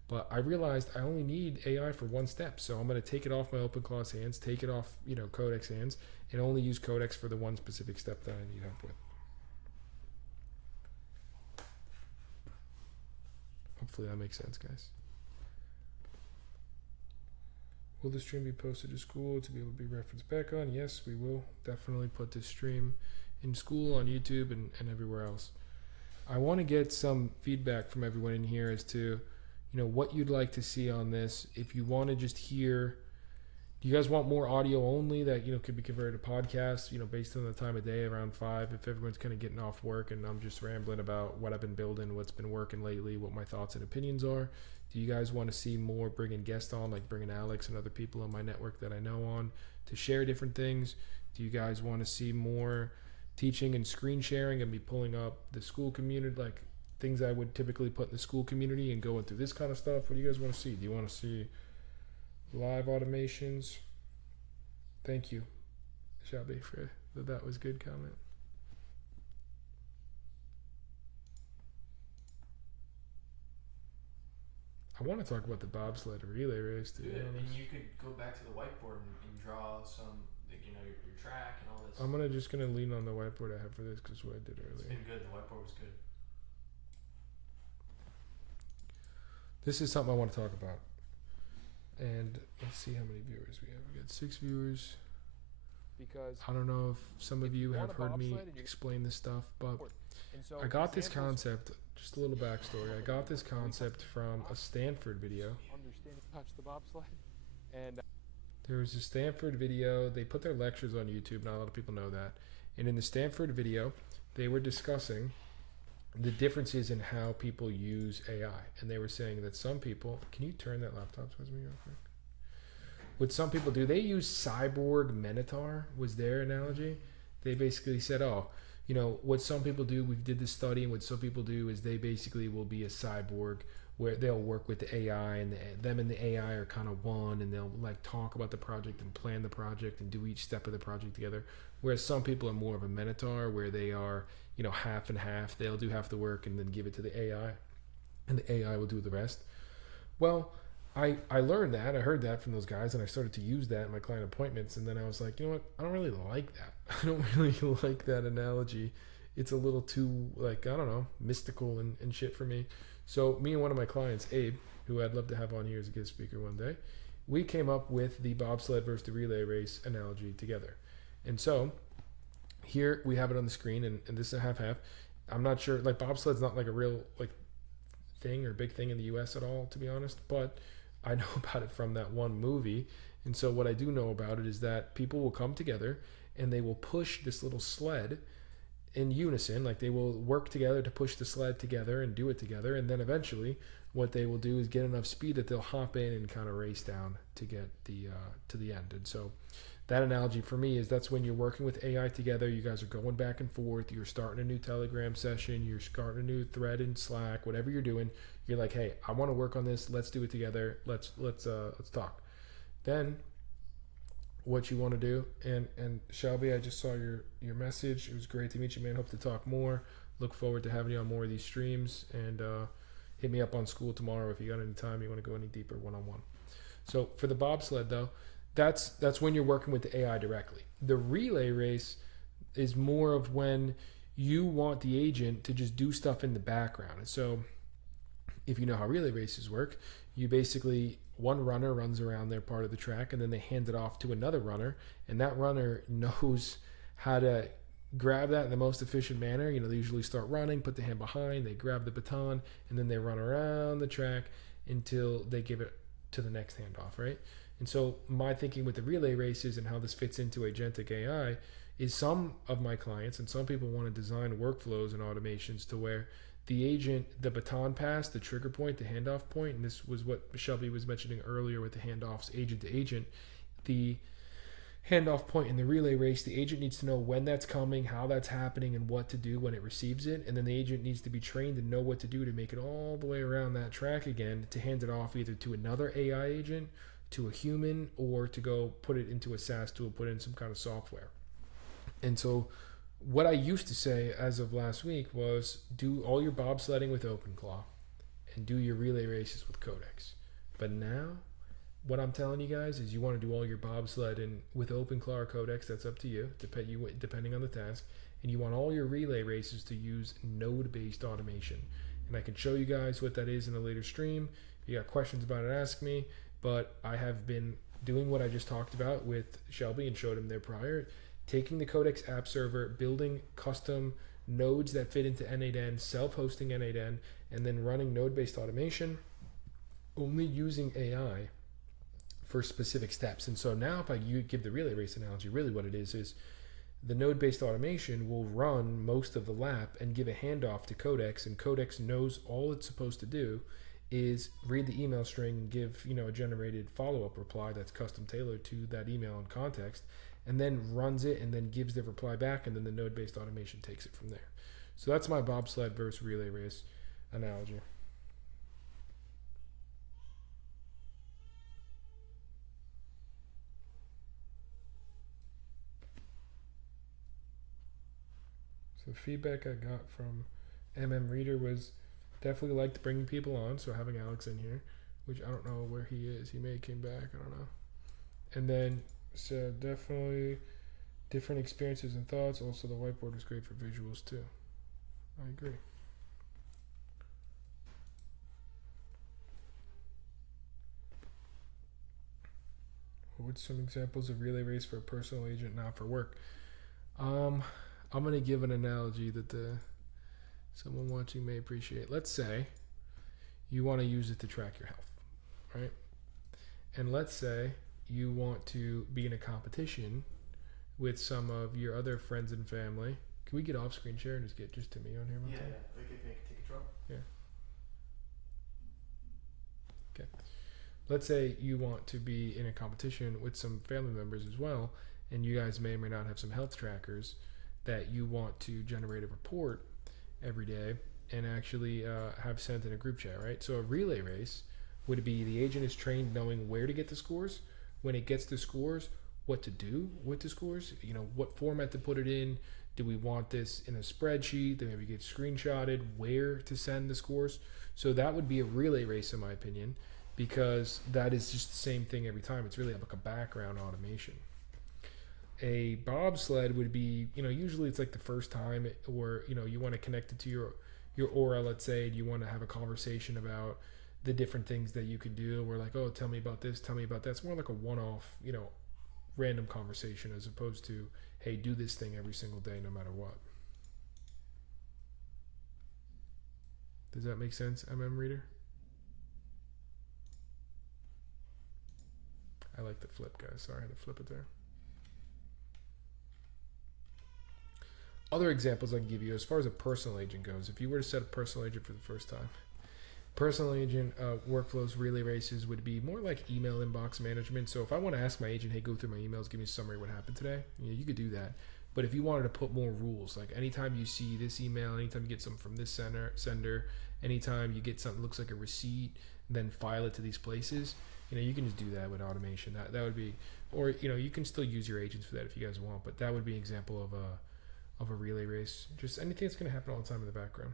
But I realized I only need AI for one step. So I'm going to take it off my OpenClaw hands, take it off, Codex hands, and only use Codex for the one specific step that I need help with. Hopefully that makes sense, guys. Will the stream be posted to school to be able to be referenced back on? Yes, we will definitely put this stream in school, on YouTube, and everywhere else. I want to get some feedback from everyone in here as to, what you'd like to see on this. If you want to just hear, do you guys want more audio only that, could be converted to podcast, based on the time of day around 5, if everyone's kind of getting off work and I'm just rambling about what I've been building, what's been working lately, what my thoughts and opinions are? Do you guys want to see more bringing guests on, like bringing Alex and other people on my network that I know on to share different things? Do you guys want to see more teaching and screen sharing and be pulling up the school community, like things I would typically put in the school community and going through this kind of stuff? What do you guys want to see? Do you want to see live automations? Thank you, Shabby, for that was good comment. I want to talk about the bobsled relay race, to be honest. And you could go back to the whiteboard and draw some, your track and all this. I'm just gonna lean on the whiteboard I have for this because what I did earlier. It's been good. The whiteboard was good. This is something I want to talk about. And let's see how many viewers we have. We got 6 viewers. Because I don't know if some of you have want a heard me bobsled and explain this stuff, but and so I got this examples- concept, just a little backstory. I got this concept from a Stanford video. Understanding touch the bobsled, and There was a Stanford video. They put their lectures on YouTube. Not a lot of people know that. And in the Stanford video, they were discussing the differences in how people use AI. And they were saying that some people, can you turn that laptop towards me real quick? What some people do, they use cyborg minotaur was their analogy. They basically said, what some people do, we did this study, and what some people do is they basically will be a cyborg where they'll work with the AI, and them and the AI are kind of one, and they'll like talk about the project and plan the project and do each step of the project together. Whereas some people are more of a minotaur where they are, half and half. They'll do half the work and then give it to the AI, and the AI will do the rest. Well, I learned that. I heard that from those guys, and I started to use that in my client appointments. And then I was like, you know what? I don't really like that. I don't really like that analogy. It's a little too, like, I don't know, mystical and shit for me. So me and one of my clients, Abe, who I'd love to have on here as a guest speaker one day, we came up with the bobsled versus the relay race analogy together. And so here we have it on the screen, and this is a half-half. I'm not sure, like, bobsled's not like a real, like, thing or big thing in the US at all, to be honest, but I know about it from that one movie. And so what I do know about it is that people will come together and they will push this little sled in unison. Like, they will work together to push the sled together and do it together. And then eventually what they will do is get enough speed that they'll hop in and kind of race down to get the to the end. And so that analogy for me is that's when you're working with AI together. You guys are going back and forth. You're starting a new Telegram session. You're starting a new thread in Slack. Whatever you're doing, you're like, hey, I want to work on this. Let's do it together. Let's talk. Then what you want to do, and Shelby, I just saw your message. It was great to meet you, man. Hope to talk more. Look forward to having you on more of these streams, and hit me up on school tomorrow if you got any time you want to go any deeper one-on-one. So for the bobsled though, that's when you're working with the AI directly. The relay race is more of when you want the agent to just do stuff in the background. And so if you know how relay races work, you basically, one runner runs around their part of the track and then they hand it off to another runner, and that runner knows how to grab that in the most efficient manner. You know, they usually start running, put the hand behind, they grab the baton, and then they run around the track until they give it to the next handoff, right? And so my thinking with the relay races and how this fits into agentic AI is some of my clients and some people want to design workflows and automations to where the agent, the baton pass, the trigger point, the handoff point, and this was what Shelby was mentioning earlier with the handoffs agent to agent, the handoff point in the relay race, the agent needs to know when that's coming, how that's happening, and what to do when it receives it. And then the agent needs to be trained and know what to do to make it all the way around that track again, to hand it off either to another AI agent, to a human, or to go put it into a SaaS tool, put in some kind of software. And so what I used to say as of last week was do all your bobsledding with OpenClaw and do your relay races with Codex. But now what I'm telling you guys is you want to do all your bobsledding with OpenClaw or Codex. That's up to you, depending on the task. And you want all your relay races to use node-based automation. And I can show you guys what that is in a later stream. If you got questions about it, ask me. But I have been doing what I just talked about with Shelby and showed him there prior. Taking the Codex app server, building custom nodes that fit into N8N, self-hosting N8N, and then running node-based automation, only using AI for specific steps. And so now if you give the relay race analogy, really what it is the node-based automation will run most of the lap and give a handoff to Codex, and Codex knows all it's supposed to do is read the email string and give, a generated follow-up reply that's custom tailored to that email and context, and then runs it and then gives the reply back, and then the node-based automation takes it from there. So that's my bobsled versus relay race analogy. So the feedback I got from Reader was definitely liked bringing people on, so having Alex in here, which I don't know where he is. He may have came back, I don't know. And then said definitely different experiences and thoughts. Also the whiteboard is great for visuals too. I agree. What's some examples of relay race for a personal agent, not for work? I'm gonna give an analogy that someone watching may appreciate. Let's say you want to use it to track your health, right? And let's say you want to be in a competition with some of your other friends and family. Can we get off screen share and just get just to me on here? Yeah, we could take control. Yeah. Okay. Let's say you want to be in a competition with some family members as well, and you guys may or may not have some health trackers that you want to generate a report every day and actually have sent in a group chat, right? So a relay race would be the agent is trained knowing where to get the scores, when it gets the scores, what to do with the scores, what format to put it in. Do we want this in a spreadsheet that maybe gets screenshotted, where to send the scores? So that would be a relay race in my opinion. because that is just the same thing every time. It's really like a background automation. A bobsled would be, usually it's like the first time, or you want to connect it to your aura, let's say, and you want to have a conversation about the different things that you could do. We're like, oh, tell me about this, tell me about that. It's more like a one-off, random conversation, as opposed to, hey, do this thing every single day, no matter what. Does that make sense, Reader? I like the flip, guys. Sorry, I had to flip it there. Other examples I can give you as far as a personal agent goes. If you were to set a personal agent for the first time, personal agent workflows, relay races would be more like email inbox management. So if I want to ask my agent, hey, go through my emails, give me a summary of what happened today, you could do that. But if you wanted to put more rules, like anytime you see this email, anytime you get something from this sender, anytime you get something that looks like a receipt, then file it to these places, you can just do that with automation. That would be, or you can still use your agents for that if you guys want, but that would be an example of a relay race. Just anything that's going to happen all the time in the background.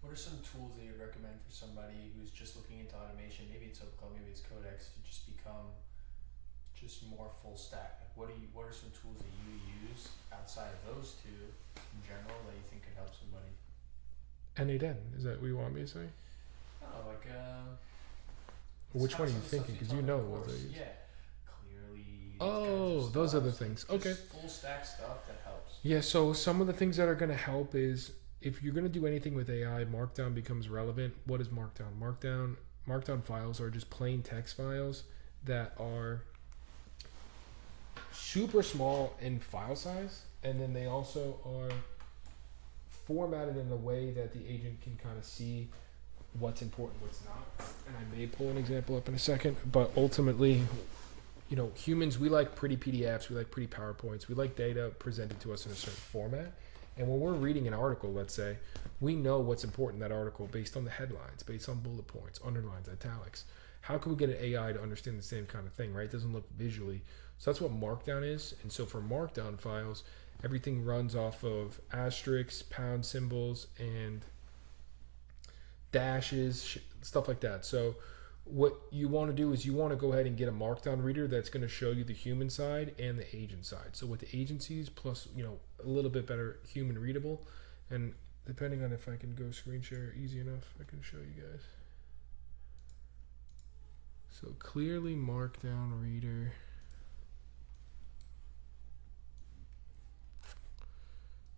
What are some tools that you'd recommend for somebody who's just looking into automation? Maybe it's Opcall, maybe it's Codex, to just become just more full stack. Like what are some tools that you use outside of those two in general that you think could help somebody? N8N, is that what you want me to say? No, like which one are you thinking? Because you know what they use. Yeah, Clearly. Oh, those other things. Okay. Just full stack stuff that helps. Yeah, so some of the things that are going to help is, if you're going to do anything with AI, Markdown becomes relevant. What is Markdown? Markdown files are just plain text files that are super small in file size, and then they also are formatted in a way that the agent can kind of see what's important, what's not. And I may pull an example up in a second, but ultimately, humans, we like pretty PDFs, we like pretty PowerPoints, we like data presented to us in a certain format. And when we're reading an article, let's say, we know what's important in that article based on the headlines, based on bullet points, underlines, italics. How can we get an AI to understand the same kind of thing, right? It doesn't look visually. So that's what Markdown is. And so for Markdown files, everything runs off of asterisks, pound symbols, and dashes, stuff like that. So what you want to do is you want to go ahead and get a Markdown reader that's going to show you the human side and the agent side. So with the agencies plus, a little bit better human readable. And depending on if I can go screen share easy enough, I can show you guys. So clearly Markdown reader.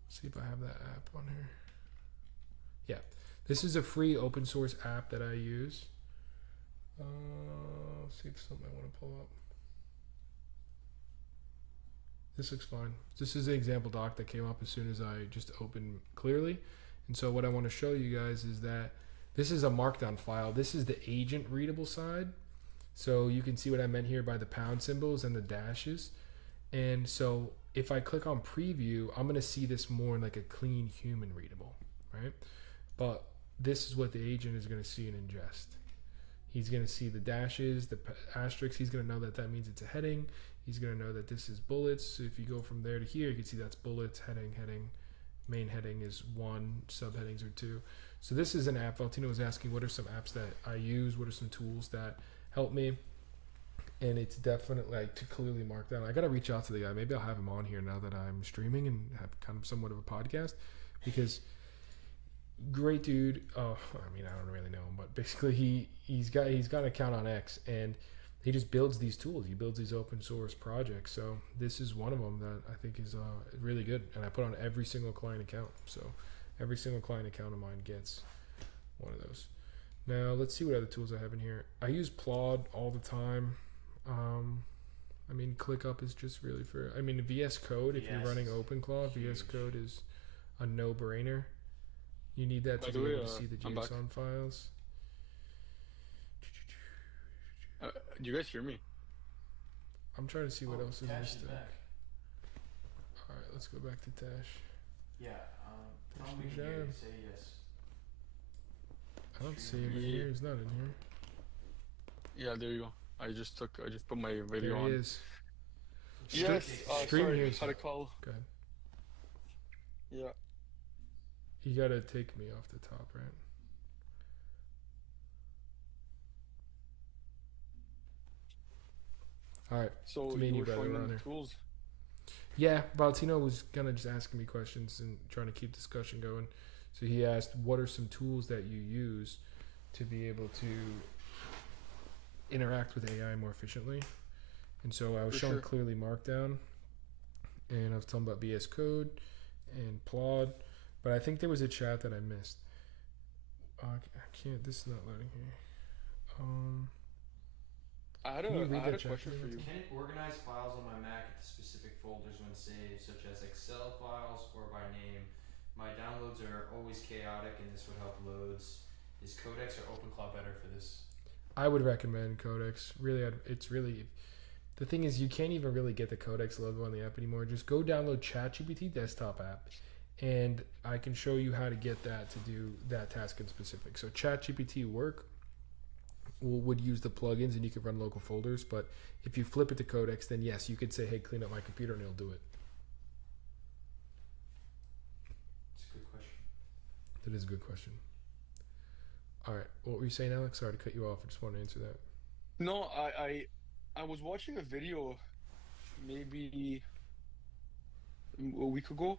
See if I have that app on here. Yeah, this is a free open source app that I use. See if something I want to pull up. This looks fine. This is an example doc that came up as soon as I just opened Clearly. And so what I want to show you guys is that this is a Markdown file. This is the agent readable side. So you can see what I meant here by the pound symbols and the dashes. And so if I click on preview, I'm going to see this more in like a clean human readable, right? But this is what the agent is going to see and ingest. He's going to see the dashes, the asterisks. He's going to know that that means it's a heading. He's going to know that this is bullets. So if you go from there to here, you can see that's bullets, heading. Main heading is 1, subheadings are 2. So this is an app. Valtino was asking, what are some apps that I use? What are some tools that help me? And it's definitely like to clearly mark down. I got to reach out to the guy. Maybe I'll have him on here now that I'm streaming and have kind of somewhat of a podcast, because great dude. Oh, I mean, I don't really know him, but basically he's got an account on X, and he just builds these tools. He builds these open source projects. So this is one of them that I think is really good, and I put on every single client account. So every single client account of mine gets one of those. Now let's see what other tools I have in here. I use Plod all the time. I mean, ClickUp is just really for, VS Code, if you're running OpenClaw, VS Code is a no-brainer. You need that to be able to see the JSON files. Do you guys hear me? I'm trying to see what else is Tash listed. back. Alright, let's go back to Tash. Yeah, tell Tash me Nijan. here, say yes. I don't see him in here. He's not in here. Yeah, there you go. I just put my video There on. he is. Yes, Stream sorry, here. had a call. Go ahead. Yeah. You gotta take me off the top, right? All right. So Me and you you, were brother, showing we're them on the there. tools. Yeah, Valentino was kind of just asking me questions and trying to keep discussion going. So he asked, what are some tools that you use to be able to interact with AI more efficiently? And so I was For showing sure. clearly Markdown, and I was talking about VS Code and Plod, but I think there was a chat that I missed. I can't. This is not loading here. Can you I read had that a chat to question me? for you. Martin? Can it organize files on my Mac into specific folders when saved, such as Excel files or by name? My downloads are always chaotic, and this would help loads. Is Codex or OpenClaw better for this? I would recommend Codex. Really, it's really the thing is you can't even really get the Codex logo on the app anymore. Just go download ChatGPT desktop app, and I can show you how to get that to do that task in specific. So ChatGPT would use the plugins and you could run local folders. But if you flip it to Codex, then yes, you could say, "Hey, clean up my computer," and it'll do it. It's a good question. That is a good question. All right, what were you saying, Alex? Sorry to cut you off. I just want to answer that. No, I was watching a video maybe a week ago,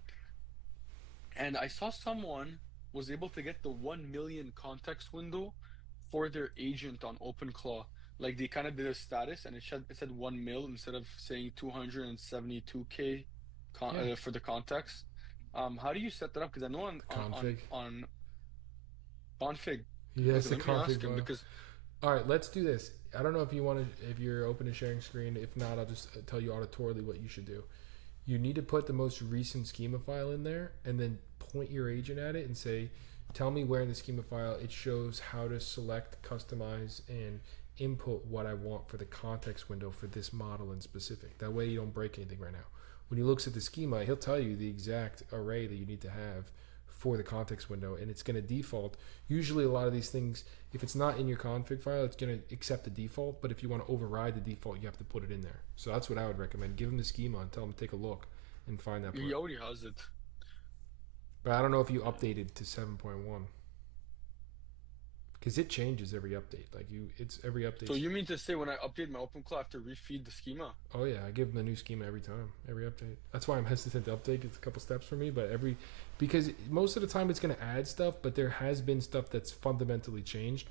and I saw someone was able to get the 1 million context window for their agent on OpenClaw. Like they kind of did a status, and it said 1 mil instead of saying 272K Yeah, for the context. How do you set that up? Because I know on on on config. on config. Yes, Okay, the let me config ask him file. because All right, let's do this. I don't know if you want to, if you're open to sharing screen. If not, I'll just tell you auditorily what you should do. You need to put the most recent schema file in there and then point your agent at it and say, tell me where in the schema file it shows how to select, customize, and input what I want for the context window for this model in specific. That way you don't break anything right now. When he looks at the schema, he'll tell you the exact array that you need to have for the context window, and it's going to default. Usually a lot of these things, if it's not in your config file, it's going to accept the default, but if you want to override the default, you have to put it in there. So that's what I would recommend. Give him the schema and tell him to take a look and find that part. he already has it. But I don't know if you updated to 7.1 because it changes every update. It's every update. So you mean to say when I update my OpenClaw, I have to refeed the schema? Oh yeah, I give him the new schema every time, every update. That's why I'm hesitant to update. It's a couple steps for me, but because most of the time it's going to add stuff, but there has been stuff that's fundamentally changed.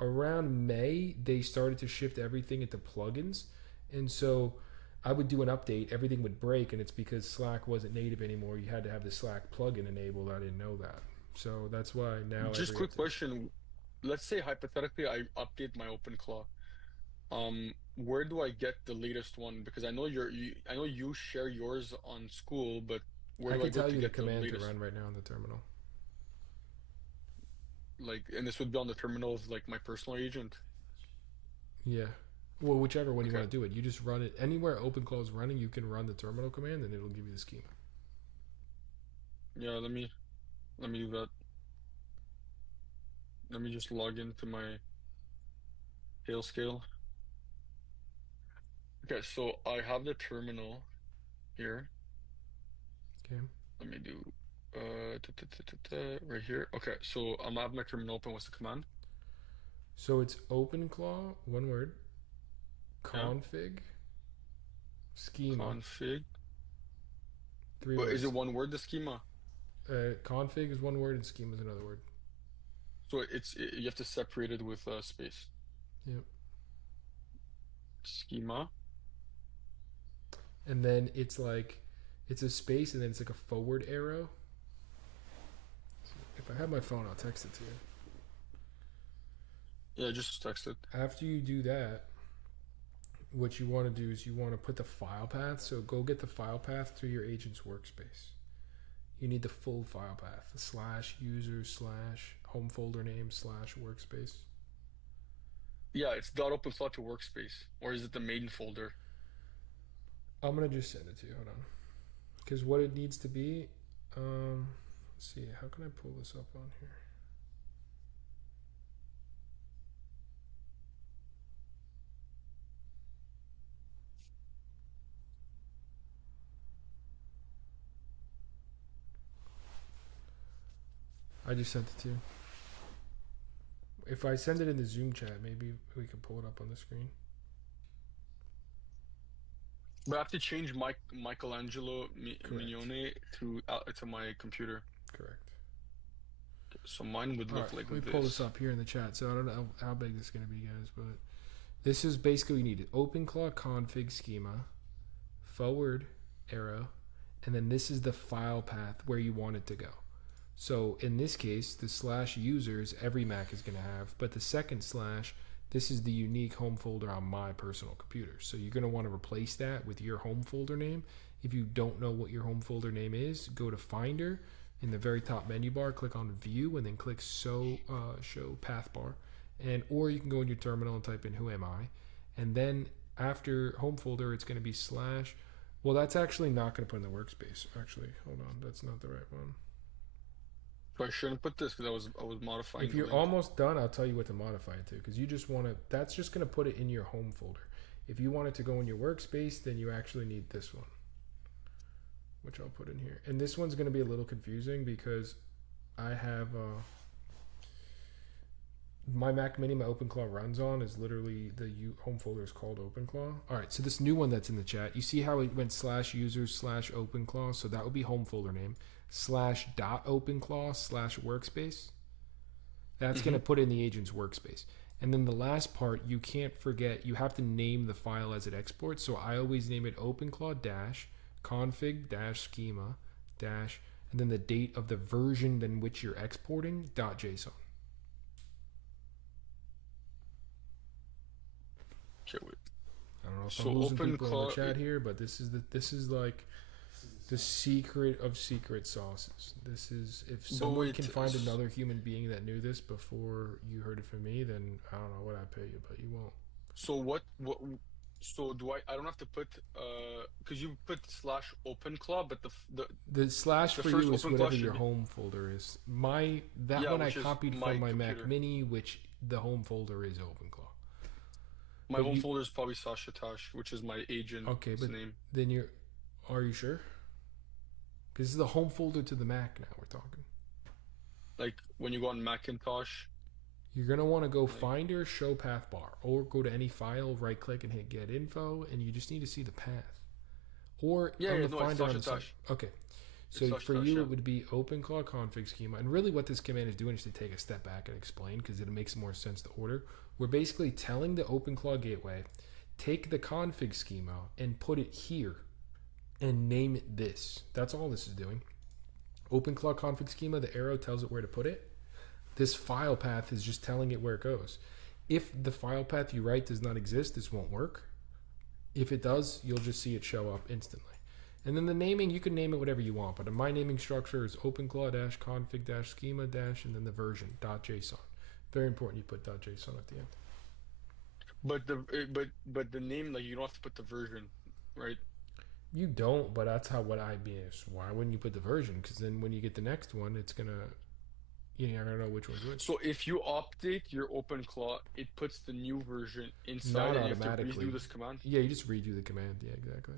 Around May, they started to shift everything into plugins, and so I would do an update, everything would break, and it's because Slack wasn't native anymore. You had to have the Slack plugin enabled. I didn't know that, so that's why now. Just every quick update. question. Let's say hypothetically I update my OpenClaw. Where do I get the latest one? Because I know I know you share yours on school, but where I do I can go tell to you the get the command to latest? run right now in the terminal. Like, and this would be on the terminal of like my personal agent. Yeah. Well, whichever one you Okay. want to do it. You just run it anywhere OpenClaw is running. You can run the terminal command, and it'll give you the schema. Yeah, let me do that. Let me just log into my scale. Okay, so I have the terminal here. Okay. Let me do right here. Okay, so I'm gonna have my terminal open. What's the command? So it's OpenClaw, one word, Yeah, config, schema, config. three But is words. it one word, the schema? Config is one word, and schema is another word. So you have to separate it with a space. Yep. Schema. And then it's a space, and then it's like a forward arrow. If I have my phone, I'll text it to you. Yeah, just text it. After you do that, what you want to do is you want to put the file path. So go get the file path to your agent's workspace. You need the full file path, the /user/ home folder name /workspace. Yeah, it's .openflow to workspace, or is it the main folder? I'm gonna just send it to you. Hold on, because what it needs to be. Let's see. How can I pull this up on here? I just sent it to you. If I send it in the Zoom chat, maybe we can pull it up on the screen. But I have to change Michelangelo Correct. Mignone to my computer. Correct. So mine would All look right, like let me pull this up here in the chat. So I don't know how big this is going to be, guys, but this is basically you need OpenClaw config schema, forward arrow, and then this is the file path where you want it to go. So in this case, the slash users every Mac is going to have, but the second slash, this is the unique home folder on my personal computer. So you're going to want to replace that with your home folder name. If you don't know what your home folder name is, go to Finder. In the very top menu bar, click on View and then click Show Path Bar, and or you can go in your terminal and type in Who am I, and then after home folder, it's going to be slash. Well, that's actually not going to put in the workspace. Actually, hold on, that's not the right one. So I shouldn't put this because I was modifying. If you're almost done, I'll tell you what to modify it to, because you just want to. That's just going to put it in your home folder. If you want it to go in your workspace, then you actually need this one, which I'll put in here. And this one's going to be a little confusing because I have my Mac Mini, my OpenClaw runs on is literally the home folder is called OpenClaw. All right, so this new one that's in the chat, you see how it went slash users slash OpenClaw? So that would be home folder name slash dot OpenClaw slash workspace. That's going to put in the agent's workspace. And then the last part, you can't forget, you have to name the file as it exports. So I always name it OpenClaw dash config dash schema dash, and then the date of the version in which you're exporting .json. Okay, wait. I don't know if So I'm losing people in the OpenClaw- chat here, but this is like the secret of secret sauces. This is, if someone wait, can find another human being that knew this before you heard it from me, then I don't know what I'd pay you, but you won't. So what so do I don't have to put because you put slash OpenClaw, but The slash the for first you is OpenClaw whatever should your be- home folder is. That Yeah, one I which is copied my from my Mac computer. Mini, which the home folder is OpenClaw. my But home you- folder is probably Sasha Tash, which is my agent's Okay, but name. then are you sure? Because this is the home folder to the Mac now we're talking. Like when you go on Macintosh. You're going to want to go Finder, Show Path Bar, or go to any file, right click and hit Get Info, and you just need to see the path. Or Yeah, on yeah, the no, it's Finder on Sasha the side. Tash. Okay. It's So Sasha for Tash, you, yeah. it would be OpenClaw config schema. And really what this command is doing is to take a step back and explain, because it makes more sense to order. We're basically telling the OpenClaw gateway, take the config schema and put it here and name it this. That's all this is doing. OpenClaw config schema, the arrow tells it where to put it. This file path is just telling it where it goes. If the file path you write does not exist, this won't work. If it does, you'll just see it show up instantly. And then the naming, you can name it whatever you want, but my naming structure is OpenClaw-config-schema- and then the version .json. Very important you put .json at the end. But the name, like, you don't have to put the version, right? You don't, but that's how what IBS. Why wouldn't you put the version? Because then when you get the next one, it's gonna, you're gonna know which one's which. So if you update your OpenClaw, it puts the new version inside, Not and you have to automatically. redo this command. Yeah, you just redo the command. Yeah, exactly.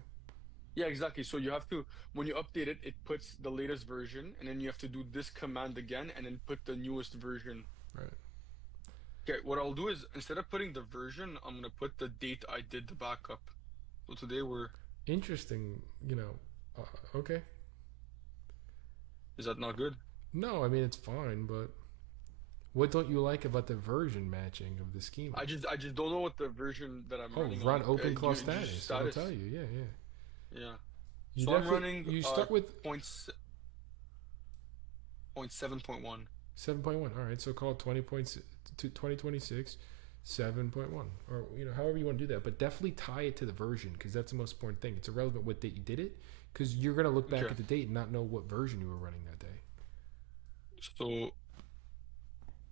Yeah, exactly. So you have to, when you update it, it puts the latest version, and then you have to do this command again, and then put the newest version. Right. Okay, what I'll do is, instead of putting the version, I'm gonna put the date I did the backup. So today Interesting. Okay. is that not good? No, I mean it's fine, but what don't you like about the version matching of the schema? I just don't know what the version that I'm running run on. OpenClaw Just status. I'll tell you. Yeah, yeah. Yeah. You So I'm definitely- running. You stuck with 0.7.1. 7.1. All right, so call it 2026 7.1, or however you want to do that. But definitely tie it to the version, because that's the most important thing. It's irrelevant what date you did it, because you're gonna look back Okay. at the date and not know what version you were running that day. So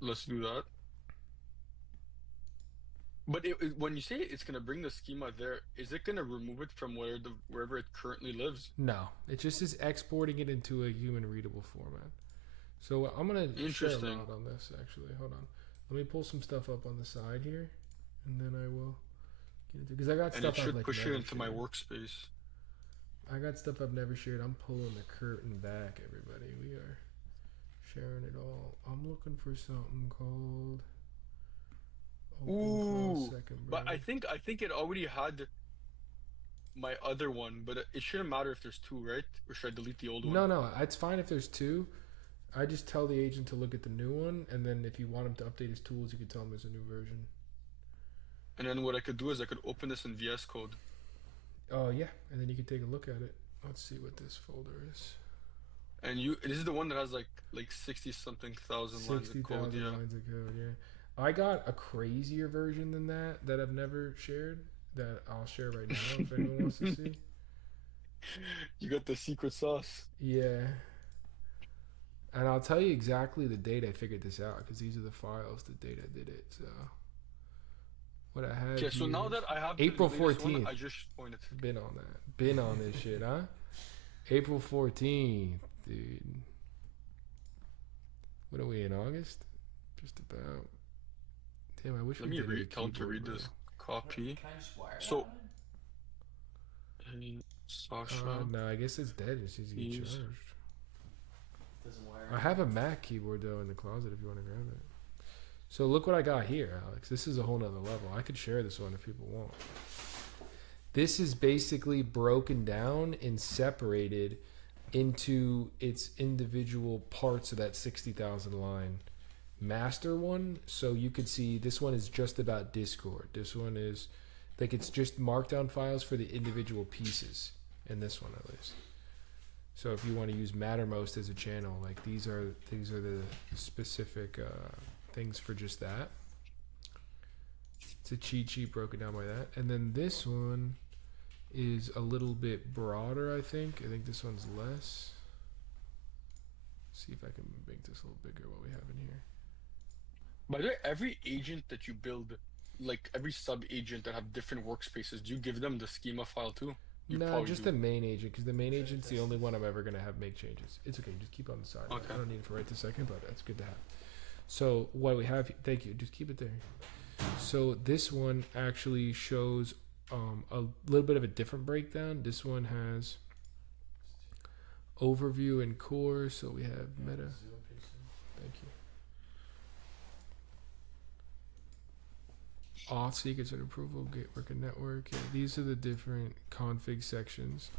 let's do that. But when you say it's gonna bring the schema there, is it gonna remove it from wherever it currently lives? No, it just is exporting it into a human readable format. So I'm gonna share a Interesting. lot on this. Actually, hold on. Let me pull some stuff up on the side here, and then I will get into, because I got And stuff it should I've push it never into my shared. workspace. I got stuff I've never shared. I'm pulling the curtain back, everybody. We are sharing it all. I'm looking for something called OpenClaw Ooh, second But I version. think it already had my other one, but it shouldn't matter if there's two, right? Or should I delete the old one? No, it's fine if there's two. I just tell the agent to look at the new one, and then if you want him to update his tools, you can tell him there's a new version. And then what I could do is I could open this in VS Code. Oh yeah, and then you can take a look at it. Let's see what this folder is. And this is the one that has like 60 something thousand lines of code. 60,000 Yeah. lines of code. Yeah, I got a crazier version than that I've never shared. That I'll share right now if anyone wants to see. You got the secret sauce. Yeah. And I'll tell you exactly the date I figured this out because these are the files, the date I did it. So what I have. Okay, so here- now that I have April the latest one, 14th. I just pointed. Been on that. Been on this shit, huh? April 14th, dude. What are we in August? Just about. Damn, I wish Let we me did a tell him to keyboard, read bro. this. Copy. Can I just wire So- that one? Hey, Sasha. No, I guess it's dead. It's just get Use. charged. It doesn't wire. I have a Mac keyboard though in the closet if you want to grab it. So look what I got here, Alex. This is a whole nother level. I could share this one if people want. This is basically broken down and separated into its individual parts of that 60,000 line master one. So you could see this one is just about Discord. This one is like it's just markdown files for the individual pieces in this one at least. So if you want to use Mattermost as a channel, like these are the specific things for just that. It's a cheat sheet broken down by that. And then this one is a little bit broader, I think. I think this one's less. See if I can make this a little bigger what we have in here. By the way, every agent that you build, like every sub agent that have different workspaces, do you give them the schema file too? You No, probably just do. the main agent, because the main agent's the only one I'm ever going to have make changes. It's okay, just keep it on the side. Okay. I don't need it for right this second, but that's good to have. So what we have, thank you, just keep it there. So this one actually shows a little bit of a different breakdown. This one has overview and core, so we have meta. Thank you. Auth secrets and approval, gateway and network. Yeah, these are the different config sections.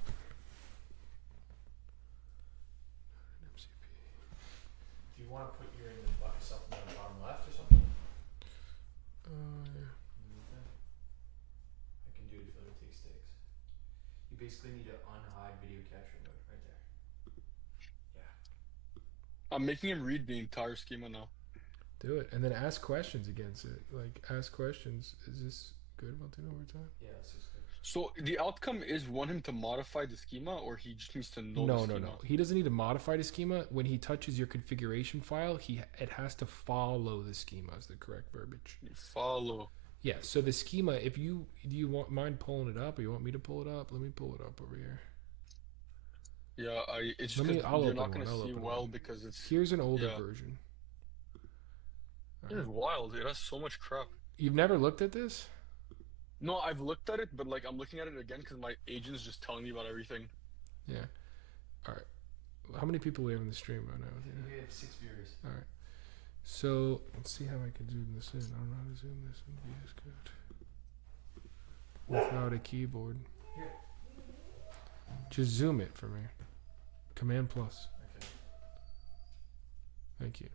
Do you want to put your yourself in the bottom left or something? Yeah. I can do it if it takes sticks. You basically need to unhide video capture mode right there. I'm making him read the entire schema now. Do it, and then ask questions against it. Like, ask questions. Is this good? Valentino, over time? Yeah, that's just good. So the outcome is want him to modify the schema, or he just needs to know the No. schema? He doesn't need to modify the schema. When he touches your configuration file, it has to follow the schema is the correct verbiage. Follow. Yeah. So the schema, if do you want mind pulling it up, or you want me to pull it up? Let me pull it up over here. Yeah, it's just Let me- 'cause I'll you're open not one, gonna I'll see open well one. because it's Here's an older Yeah. version. it is wild. It has so much crap. You've never looked at this? No, I've looked at it, but like I'm looking at it again because my agent's just telling me about everything. Yeah. All right. How many people we have in the stream right now? We have 6 viewers. All right. So let's see how I can zoom this in. I don't know how to zoom this in VS Code without a keyboard. Here. Just zoom it for me. Command plus. Okay. Thank you.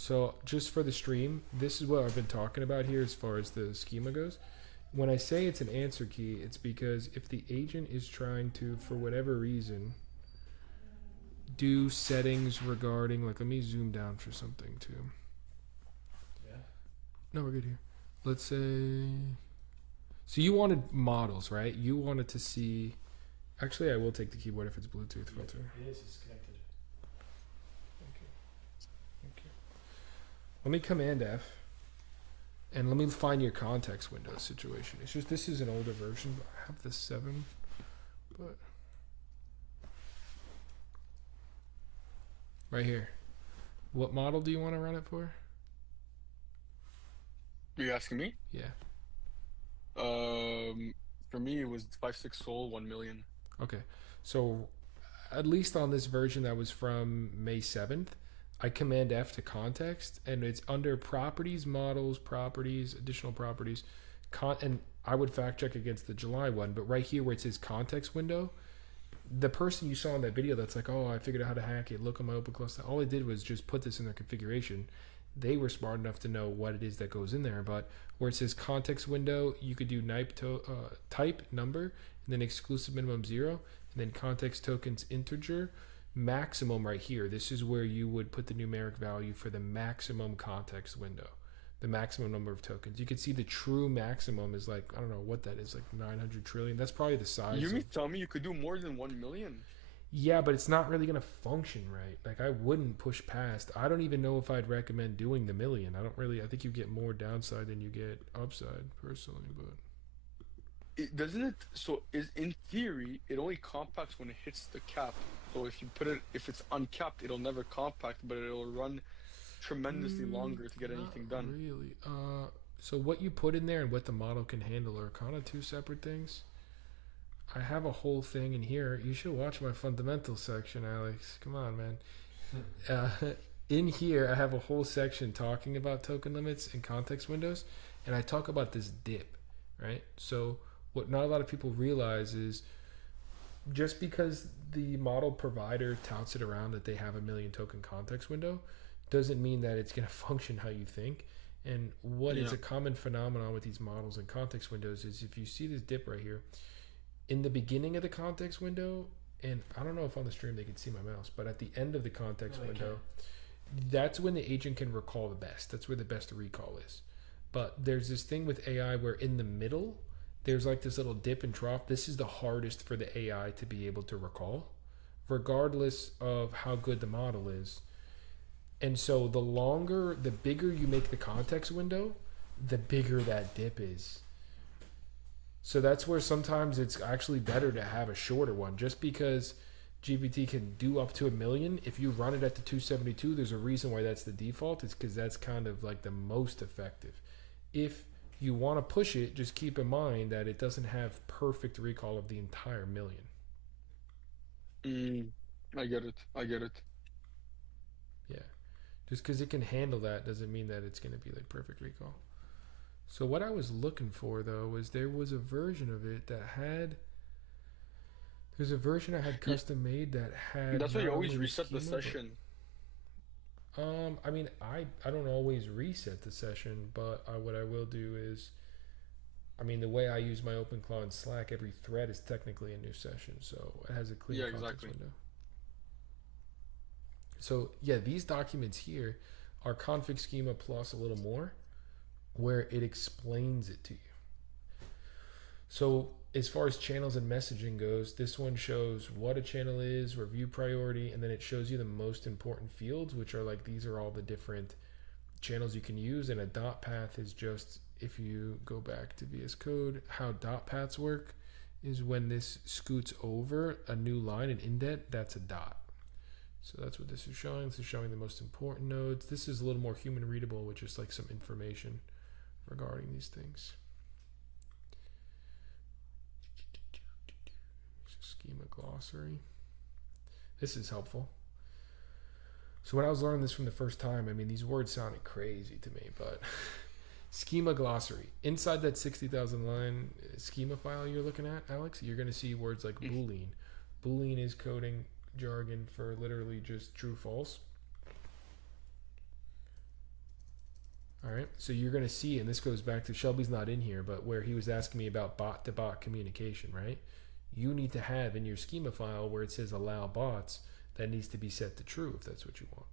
So just for the stream, this is what I've been talking about here as far as the schema goes. When I say it's an answer key, it's because if the agent is trying to, for whatever reason, do settings regarding, like, let me zoom down for something too. Yeah. No, we're good here. Let's say, so you wanted models, right? You wanted to see, actually I will take the keyboard if it's Bluetooth filter. It is. It's connected. Thank you. Let me Command F, and let me find your context window situation. It's just, this is an older version, but I have the 7, but right here. What model do you want to run it for? Are you asking me? Yeah. For me it was 5.6 Sol 1 million. Okay. So at least on this version that was from May 7th, I Command F to context, and it's under properties, models, properties, additional properties, and I would fact check against the July one, but right here where it says context window, the person you saw in that video that's like, oh, I figured out how to hack it, look on my OpenClaw, all I did was just put this in their configuration. They were smart enough to know what it is that goes in there. But where it says context window, you could do type number, and then exclusive minimum 0, and then context tokens integer, maximum right here. This is where you would put the numeric value for the maximum context window, the maximum number of tokens. You can see the true maximum is like, I don't know what that is, like 900 trillion. That's probably the size. You mean tell me you could do more than 1 million? Yeah, but it's not really going to function right. Like, I wouldn't push past. I don't even know if I'd recommend doing the million. I think you get more downside than you get upside, personally. But Doesn't it? So is in theory, it only compacts when it hits the cap. So if it's uncapped, it'll never compact, but it'll run tremendously longer to get anything done. Really? So what you put in there and what the model can handle are kind of two separate things. I have a whole thing in here. You should watch my fundamentals section, Alex. Come on, man. In here, I have a whole section talking about token limits and context windows, and I talk about this dip, right? So what not a lot of people realize is just because the model provider touts it around that they have a 1 million token context window doesn't mean that it's going to function how you think. And what is a common phenomenon with these models and context windows is if you see this dip right here, in the beginning of the context window, and I don't know if on the stream they can see my mouse, but at the end of the context window, that's when the agent can recall the best. That's where the best recall is. But there's this thing with AI where in the middle, there's like this little dip and trough. This is the hardest for the AI to be able to recall, regardless of how good the model is. And so the bigger you make the context window, the bigger that dip is. So that's where sometimes it's actually better to have a shorter one, just because GPT can do up to 1 million. If you run it at the 272, there's a reason why that's the default. It's because that's kind of like the most effective. If you want to push it, just keep in mind that it doesn't have perfect recall of the entire 1 million. I get it. Yeah. Just because it can handle that doesn't mean that it's going to be like perfect recall. So what I was looking for, though, was there was a version of it that had... There's a version I had custom made that had... That's why you always reset the session. I mean, I don't always reset the session, but what I will do is... I mean, the way I use my OpenClaw in Slack, every thread is technically a new session, so it has a clear context window. So, yeah, these documents here are config schema plus a little more, where it explains it to you. So as far as channels and messaging goes, this one shows what a channel is, review priority, and then it shows you the most important fields, which are like, these are all the different channels you can use. And a dot path is just, if you go back to VS Code, how dot paths work is when this scoots over a new line, an indent, that's a dot. So that's what this is showing. This is showing the most important nodes. This is a little more human readable, which is like some information regarding these things. Schema glossary. This is helpful. So when I was learning this from the first time, I mean, these words sounded crazy to me, but schema glossary. Inside that 60,000 line schema file you're looking at, Alex, you're going to see words like Boolean. Boolean is coding jargon for literally just true, false. All right, so you're going to see, and this goes back to Shelby's not in here, but where he was asking me about bot-to-bot communication, right? You need to have in your schema file where it says allow bots, that needs to be set to true if that's what you want.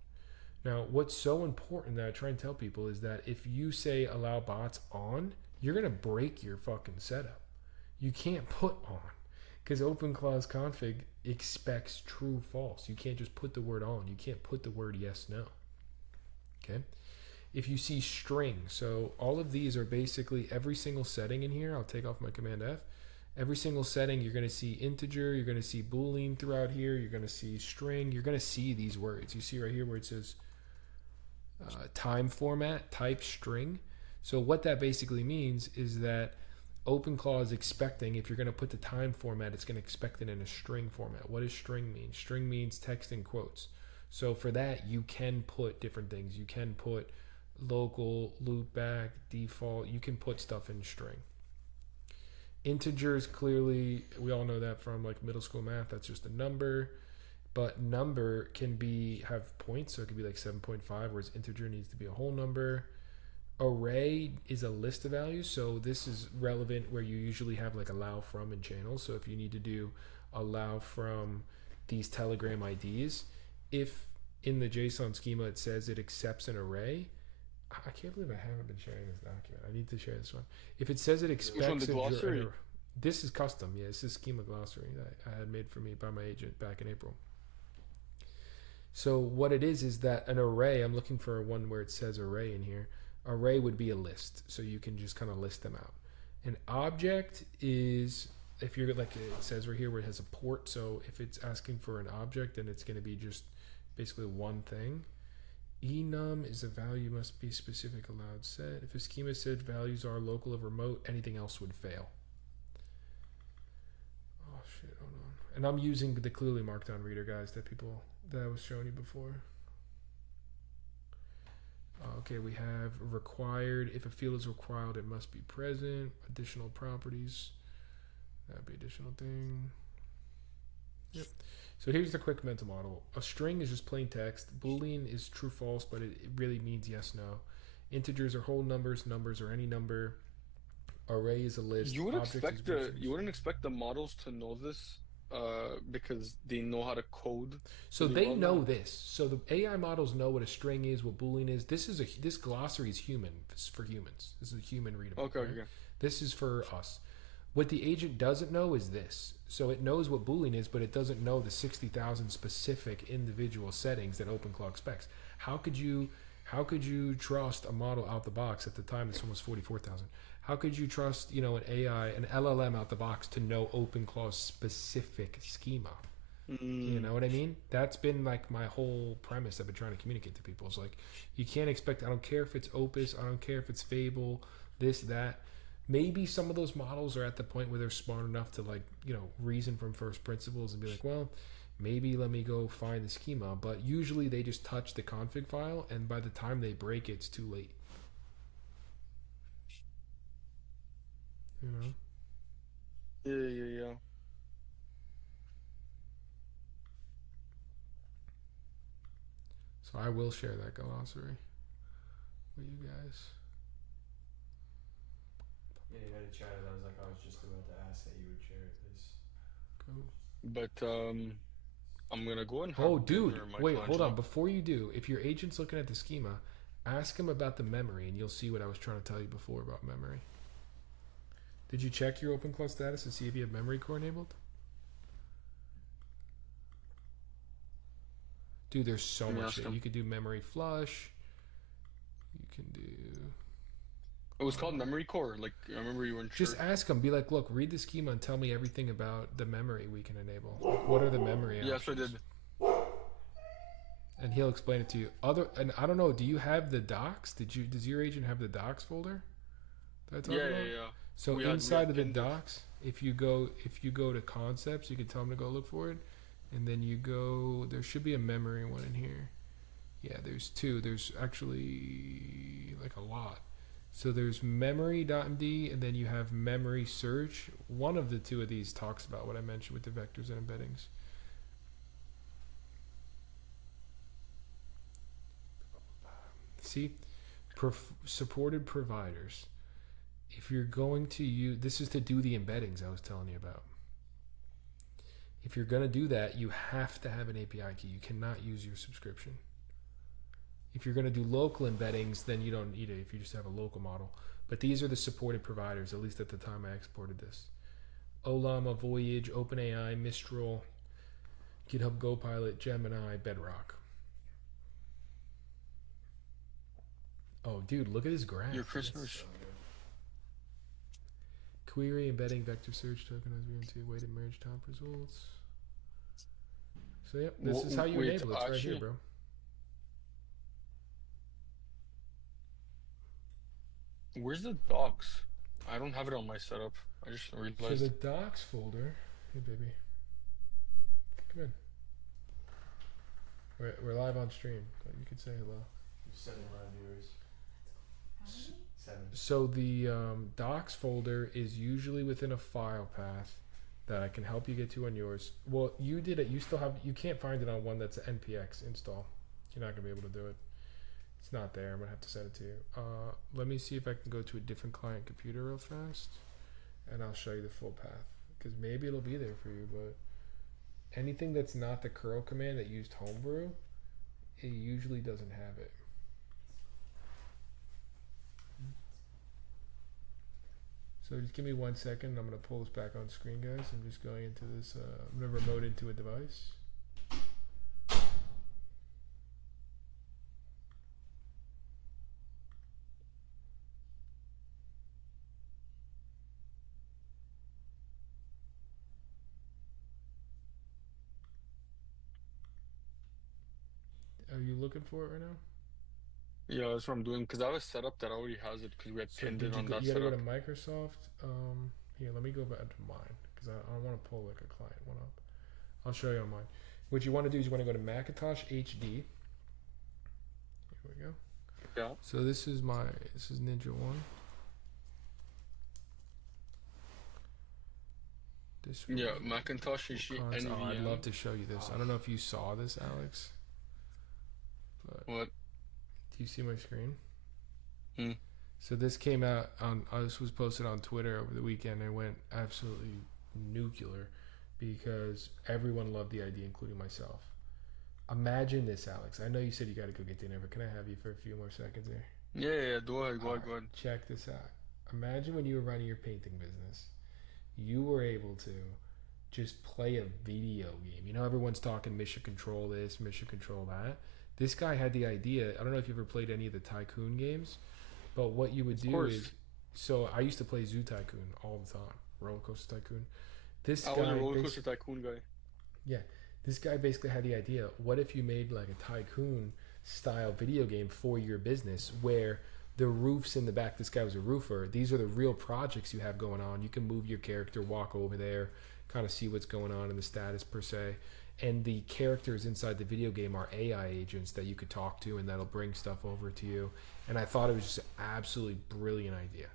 Now, what's so important that I try and tell people is that if you say allow bots on, you're going to break your fucking setup. You can't put on, because OpenClaw's config expects true, false. You can't just put the word on. You can't put the word yes, no. Okay? If you see string, so all of these are basically every single setting in here. I'll take off my Command F. Every single setting, you're going to see integer, you're going to see Boolean throughout here, you're going to see string, you're going to see these words. You see right here where it says time format, type string. So what that basically means is that OpenClaw is expecting, if you're going to put the time format, it's going to expect it in a string format. What does string mean? String means text in quotes. So for that, you can put different things. You can put local, loopback, default. You can put stuff in string. Integers, clearly, we all know that from like middle school math. That's just a number. But number can have points, so it could be like 7.5, whereas integer needs to be a whole number. Array is a list of values, so this is relevant where you usually have like allow from in channels. So if you need to do allow from these Telegram IDs, if in the JSON schema it says it accepts an array, I can't believe I haven't been sharing this document. I need to share this one. If it says it expects Which one, the glossary? This is custom. Yeah, this is schema glossary that I had made for me by my agent back in April. So what it is that an array, I'm looking for one where it says array in here. Array would be a list, so you can just kind of list them out. An object is, if you're like it says right here where it has a port, so if it's asking for an object, then it's going to be just basically one thing. Enum is a value must be specific allowed set. If a schema said values are local or remote, anything else would fail. Oh shit, hold on. And I'm using the clearly markdown reader, guys, that I was showing you before. Okay, we have required. If a field is required, it must be present. Additional properties. That'd be additional thing. Yep. So here's the quick mental model. A string is just plain text. Boolean is true, false, but it really means yes, no. Integers are whole numbers. Numbers are any number. Array is a list. You wouldn't expect the models to know this, because they know how to code. So they know this. So the AI models know what a string is, what Boolean is. This glossary is human. It's for humans. This is human readable. Okay, right? okay. This is for us. What the agent doesn't know is this. So it knows what Boolean is, but it doesn't know the 60,000 specific individual settings that OpenClaw expects. How could you trust a model out the box? At the time it's almost 44,000. How could you trust, an AI, an LLM out the box to know OpenClaw's specific schema? You know what I mean? That's been like my whole premise I've been trying to communicate to people. It's like, you can't expect, I don't care if it's Opus, I don't care if it's Fable, this, that. Maybe some of those models are at the point where they're smart enough to reason from first principles and be like, well, maybe let me go find the schema. But usually they just touch the config file, and by the time they break it, it's too late. Yeah. So I will share that glossary with you guys. Yeah, you had a chat. I was just about to ask that you would share it, please. Cool. But I'm gonna go and have Oh, dude, dinner, wait, hold Michelangelo. on. Before you do, if your agent's looking at the schema, ask him about the memory, and you'll see what I was trying to tell you before about memory. Did you check your OpenClaw status to see if you have memory core enabled? Dude, there's so Let me much ask shit. him. You could do memory flush. You can do... It was called memory core. Like, I remember you weren't sure. Just ask him. Be like, look, read the schema and tell me everything about the memory we can enable. Like, what are the memory options? Yes, I did. And he'll explain it to you. And I don't know, do you have the docs? Does your agent have the docs folder that I talked about? Yeah. So We had inside of the index. docs, if you go to concepts, you can tell them to go look for it, and then you go. There should be a memory one in here. Yeah, there's two. There's actually like a lot. So there's memory.md, and then you have memory search. One of the two of these talks about what I mentioned with the vectors and embeddings. See, supported providers. If you're going to use, this is to do the embeddings I was telling you about. If you're going to do that, you have to have an API key. You cannot use your subscription. If you're going to do local embeddings, then you don't need it if you just have a local model. But these are the supported providers, at least at the time I exported this. Olama, Voyage, OpenAI, Mistral, GitHub Copilot, Gemini, Bedrock. Oh, dude, look at this graph. Your Christmas. Query, embedding, vector search, tokenized VMT, weighted merge top results. So, yep, this is how you enable it. It's right here, bro. Where's the docs? I don't have it on my setup. I just So realized. the docs folder. Hey, baby. Come in. We're live on stream. You can say hello. 7 live viewers. 7. So the docs folder is usually within a file path that I can help you get to on yours. Well, you did it. You still have. You can't find it on one that's an npx install. You're not gonna be able to do it. It's not there. I'm gonna have to send it to you. Let me see if I can go to a different client computer real fast, and I'll show you the full path. Because maybe it'll be there for you, but anything that's not the curl command that used homebrew, it usually doesn't have it. So just give me 1 second. I'm going to pull this back on screen, guys. I'm just going into this. I'm going to remote into a device. Are you looking for it right now? Yeah, that's what I'm doing because I have a setup that already has it because we had So pinned did it you on go, that you got to go setup. to Microsoft. Here, let me go back to mine because I don't want to pull like a client one up. I'll show you on mine. What you want to do is you want to go to Macintosh HD. Here we go. Yeah. So this is Ninja One. This Yeah, one- Macintosh HD console. Oh, I'd NVM. love to show you this. I don't know if you saw this, Alex. But What? do you see my screen? Hmm. So this came out on. This was posted on Twitter over the weekend. And went absolutely nuclear because everyone loved the idea, including myself. Imagine this, Alex. I know you said you got to go get dinner, but can I have you for a few more seconds here? Yeah, go ahead, go Alright, ahead. check this out. Imagine when you were running your painting business, you were able to just play a video game. You know, everyone's talking mission control this, mission control that. This guy had the idea. I don't know if you ever played any of the Tycoon games, but what you would Of do course. is, so I used to play Zoo Tycoon all the time, Roller Coaster Tycoon. This I was a guy, roller coaster tycoon guy. this guy basically had the idea. What if you made like a Tycoon style video game for your business where the roofs in the back, this guy was a roofer. These are the real projects you have going on. You can move your character, walk over there, kind of see what's going on in the status per se. And the characters inside the video game are AI agents that you could talk to and that'll bring stuff over to you. And I thought it was just an absolutely brilliant idea.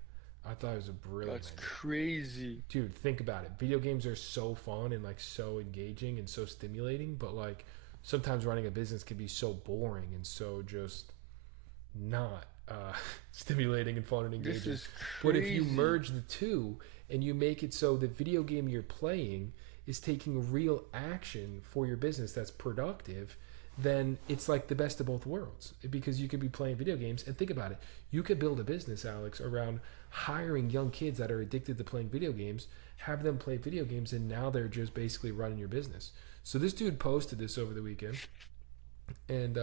I thought it was a brilliant That's idea. crazy. Dude, think about it. Video games are so fun and like so engaging and so stimulating, but like sometimes running a business can be so boring and so just not stimulating and fun and engaging. This is But crazy. if you merge the two and you make it so the video game you're playing is taking real action for your business that's productive, then it's like the best of both worlds because you could be playing video games and think about it. You could build a business, Alex, around hiring young kids that are addicted to playing video games, have them play video games, and now they're just basically running your business. So this dude posted this over the weekend, and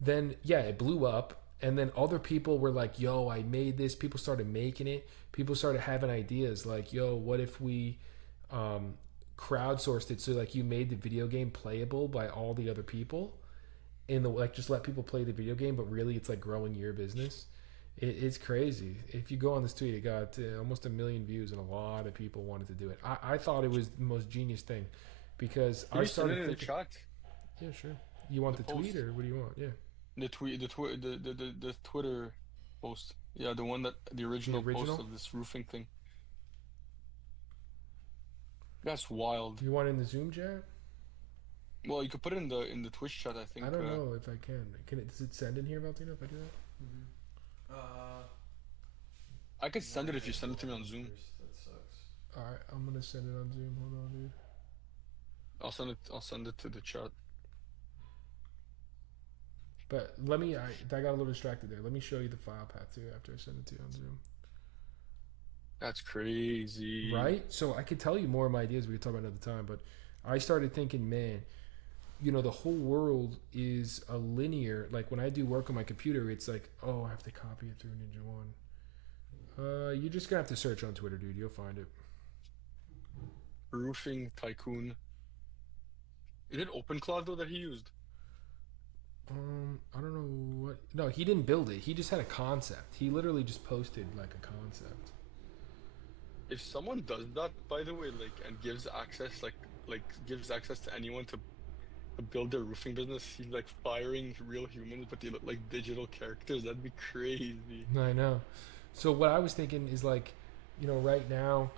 then yeah, it blew up. And then other people were like, yo, I made this. People started making it. People started having ideas like, yo, what if we crowdsourced it so like you made the video game playable by all the other people and like just let people play the video game, but really it's like growing your business. It's crazy. If you go on this tweet, it got almost 1 million views and a lot of people wanted to do it. I thought it was the most genius thing because Can I you send started it in the thinking, chat? yeah, sure. You want The the tweet post. or what do you want? Yeah. The Twitter post. Yeah, the one that the original original? post of this roofing thing. That's wild. You want it in the Zoom chat? Well, you could put it in the Twitch chat, I think. I don't know if I can. Can it? Does it send in here, Valtino? If I do that? I could send it if you send it to me on Zoom. That sucks. All right, I'm gonna send it on Zoom. Hold on, dude. I'll send it to the chat. But let me. I got a little distracted there. Let me show you the file path too after I send it to you on Zoom. That's crazy. Right? So I could tell you more of my ideas we could talk about another time, but I started thinking, man, you know, the whole world is a linear. Like when I do work on my computer, it's like, oh, I have to copy it through Ninja One. You're just gonna have to search on Twitter, dude. You'll find it. Roofing tycoon. Is it OpenCloud though that he used? I don't know what. No, he didn't build it. He just had a concept. He literally just posted like a concept. If someone does that, by the way, like and gives access, like gives access to anyone to build their roofing business, he's like firing real humans, but they look like digital characters. That'd be crazy. I know. So what I was thinking is like, right now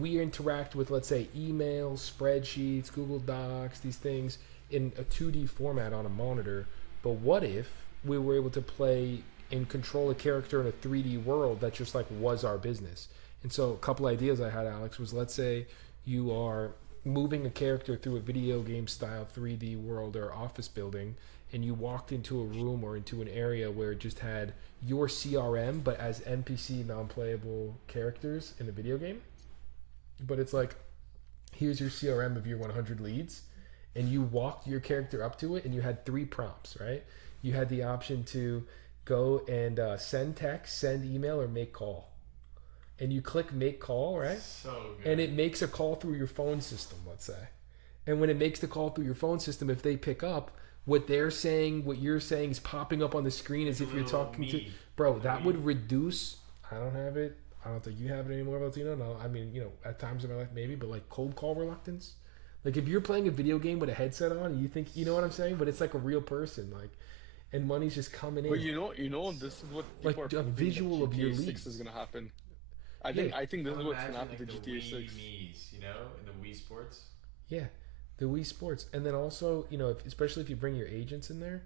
we interact with, let's say, email, spreadsheets, Google Docs, these things in a 2D format on a monitor. But what if we were able to play and control a character in a 3D world that just like was our business? And so a couple ideas I had, Alex, was let's say you are moving a character through a video game style 3D world or office building, and you walked into a room or into an area where it just had your CRM but as NPC non-playable characters in a video game. But it's like, here's your CRM of your 100 leads, and you walked your character up to it, and you had 3 prompts, right? You had the option to go and send text, send email, or make call. And you click make call, right? So good. And it makes a call through your phone system, let's say. And when it makes the call through your phone system, if they pick up, what they're saying, what you're saying is popping up on the screen as if you're talking to... Bro, that would reduce... I don't have it. I don't think you have it anymore, Valentino. No, I mean, at times in my life maybe, but like cold call reluctance. Like if you're playing a video game with a headset on, and you think, you know what I'm saying? But it's like a real person, like, and money's just coming in. But this is what like people are a thinking visual that of your GTA 6 leads is gonna happen. I think this is what's gonna happen to like the GTA 6. Wii Mii's, in the Wii Sports. Yeah, the Wii Sports, and then also, especially if you bring your agents in there,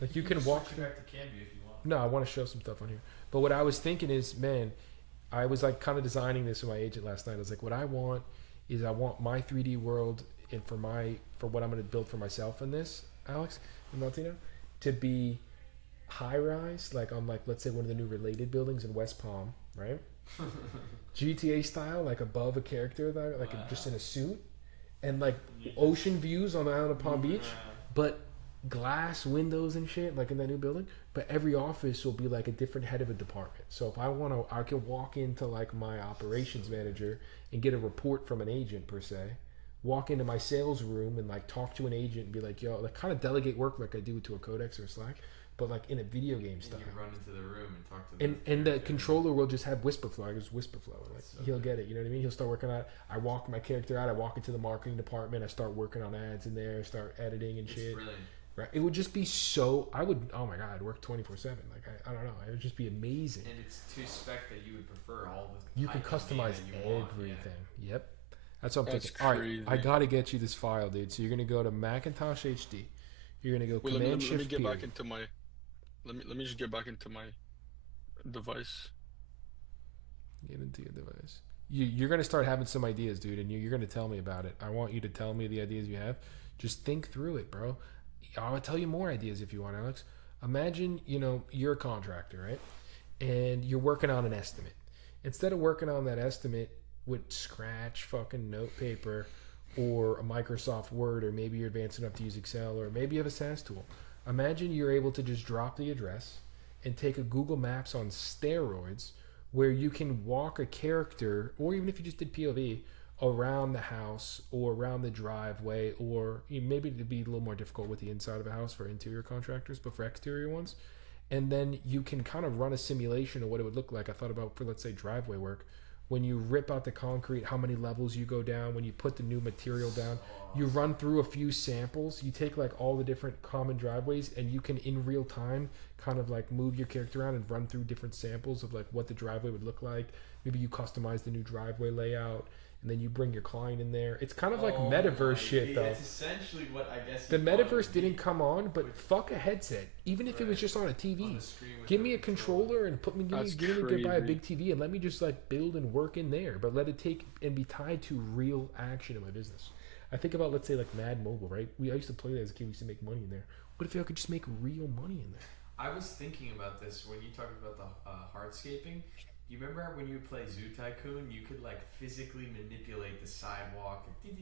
like you can walk through. Back to Canvas if you want. No, I want to show some stuff on here. But what I was thinking is, man, I was like kind of designing this with my agent last night. I was like, what I want is I want my 3D world and for what I'm going to build for myself in this, Alex and Martina, to be high rise, like on like let's say one of the new Related buildings in West Palm, right? GTA style, like above a character, like just in a suit, and like ocean views on the island of Palm Beach, but glass windows and shit, like in that new building. But every office will be like a different head of a department. So if I want to, I can walk into like my operations manager and get a report from an agent per se. Walk into my sales room and like talk to an agent and be like, yo, like kind of delegate work like I do to a Codex or Slack, but like in a video game style. You can run into the room and talk to them. And the controller will just have whisper flow. I just whisper flow. Like So he'll get it. You know what I mean? He'll start working on it. I walk my character out. I walk into the marketing department. I start working on ads in there. Start editing and It's shit. brilliant. Right? It would just be so. Oh my god, I'd work 24/7. Like I don't know. It would just be amazing. And it's to spec that you would prefer all the. You can type of customize data you want, everything. Yep. That's what I'm That's thinking. All right, crazy. I gotta get you this file, dude. So you're gonna go to Macintosh HD. You're gonna go Wait, Command let me Shift get P. back into my. Let me just get back into my device. Get into your device. You're gonna start having some ideas, dude, and you're gonna tell me about it. I want you to tell me the ideas you have. Just think through it, bro. I'll tell you more ideas if you want, Alex. Imagine, you're a contractor, right? And you're working on an estimate. Instead of working on that estimate with scratch fucking note paper or a Microsoft Word, or maybe you're advanced enough to use Excel, or maybe you have a SaaS tool. Imagine you're able to just drop the address and take a Google Maps on steroids where you can walk a character, or even if you just did POV, around the house or around the driveway, or maybe it'd be a little more difficult with the inside of a house for interior contractors, but for exterior ones. And then you can kind of run a simulation of what it would look like. I thought about for, let's say, driveway work. When you rip out the concrete, how many levels you go down, when you put the new material down, you run through a few samples, you take like all the different common driveways, and you can in real time kind of like move your character around and run through different samples of like what the driveway would look like. Maybe you customize the new driveway layout, and then you bring your client in there. It's kind of like metaverse shit, though. That's essentially what I guess. The metaverse didn't come on, but fuck a headset. Even if it was just on a TV. On the screen with Give the me a controller and give me buy a big TV and let me just like build and work in there. But let it take and be tied to real action in my business. I think about, let's say, like Mad Mobile, right? I used to play that as a kid. We used to make money in there. What if I could just make real money in there? I was thinking about this when you talked about the hardscaping. You remember when you would play Zoo Tycoon, you could like physically manipulate the sidewalk. And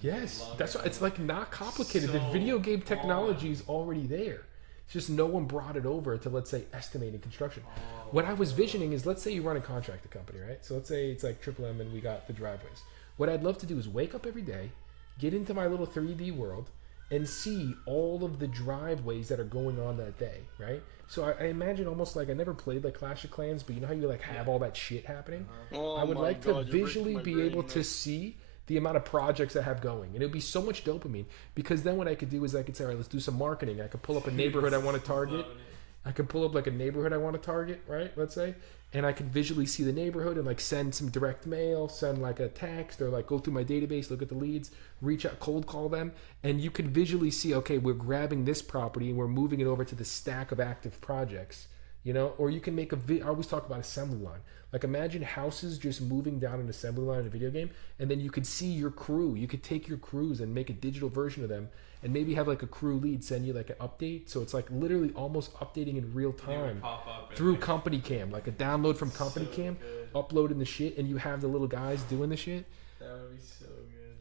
Yes, that's why it's like not complicated. The So video game technology is already there. It's just no one brought it over to, let's say, estimating construction. What I was visioning is, let's say you run a contractor company, right? So let's say it's like Triple M and we got the driveways. What I'd love to do is wake up every day, get into my little 3D world, and see all of the driveways that are going on that day, right? So I imagine almost like, I never played like Clash of Clans, but you know how you like have all that shit happening? Oh I would my like God, to you're visually breaking be my able brain, to man. see the amount of projects I have going. And it would be so much dopamine, because then what I could do is I could say, all right, let's do some marketing. I could pull up a neighborhood I want to target. I can pull up like a neighborhood I want to target, right? Let's say, and I can visually see the neighborhood and like send some direct mail, send like a text, or like go through my database, look at the leads, reach out, cold call them, and you can visually see, okay, we're grabbing this property and we're moving it over to the stack of active projects, you know. Or you can make I always talk about assembly line. Like imagine houses just moving down an assembly line in a video game, and then you could see your crew. You could take your crews and make a digital version of them, and maybe have like a crew lead send you like an update. So it's like literally almost updating in real They would time pop up through and Company Cam, like a download from Company so Cam, good. uploading the shit, and you have the little guys doing the shit. That would be so good.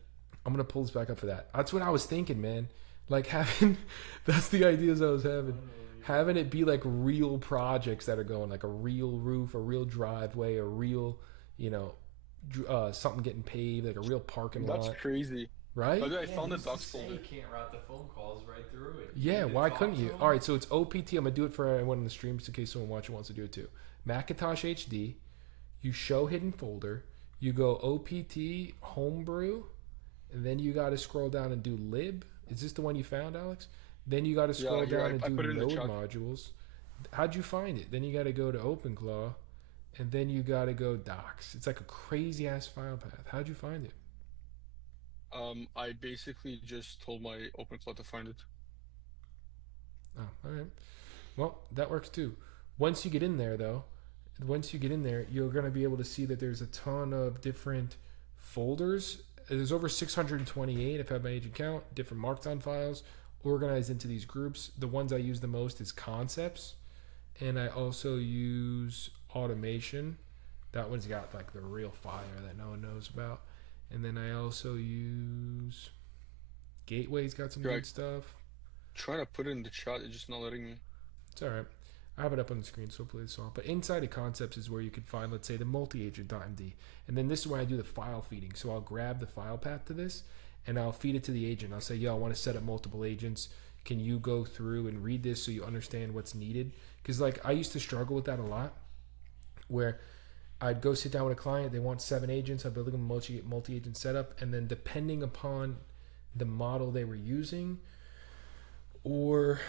I'm gonna pull this back up for that. That's what I was thinking, man. Like having, that's the ideas I was having. Having it be like real projects that are going, like a real roof, a real driveway, a real, you know, something getting paved, like a real parking That's lot, crazy. right? By the way, I Yeah, found the who's to docs say folder. You can't route the phone calls right through it. Yeah, need to why talk couldn't to you? them. All right, so it's OPT. I'm gonna do it for everyone in the stream, just in case someone watching wants to do it too. Macintosh HD. You show hidden folder. You go OPT homebrew, and then you got to scroll down and do lib. Is this the one you found, Alex? Then you got to scroll here, down I and put do it in the node chat. modules. How'd you find it? Then you got to go to OpenClaw, and then you got to go docs. It's like a crazy ass file path. How'd you find it? I basically just told my OpenClaw to find it. Oh, all right. Well, that works too. Once you get in there, though, you're going to be able to see that there's a ton of different folders. There's over 628, if I have my agent count, different markdown files organized into these groups. The ones I use the most is concepts, and I also use automation. That one's got like the real fire that no one knows about. And then I also use Gateway's got some Right. good stuff. Trying to put it in the chat, it's just not letting me. It's all right. I have it up on the screen, so hopefully it's all. But inside of concepts is where you can find, let's say, the multi-agent.md. And then this is where I do the file feeding. So I'll grab the file path to this, and I'll feed it to the agent. I'll say, yo, I want to set up multiple agents. Can you go through and read this so you understand what's needed? Because, like, I used to struggle with that a lot, where I'd go sit down with a client. They want 7 agents. I'd build them a multi-agent setup. And then depending upon the model they were using, or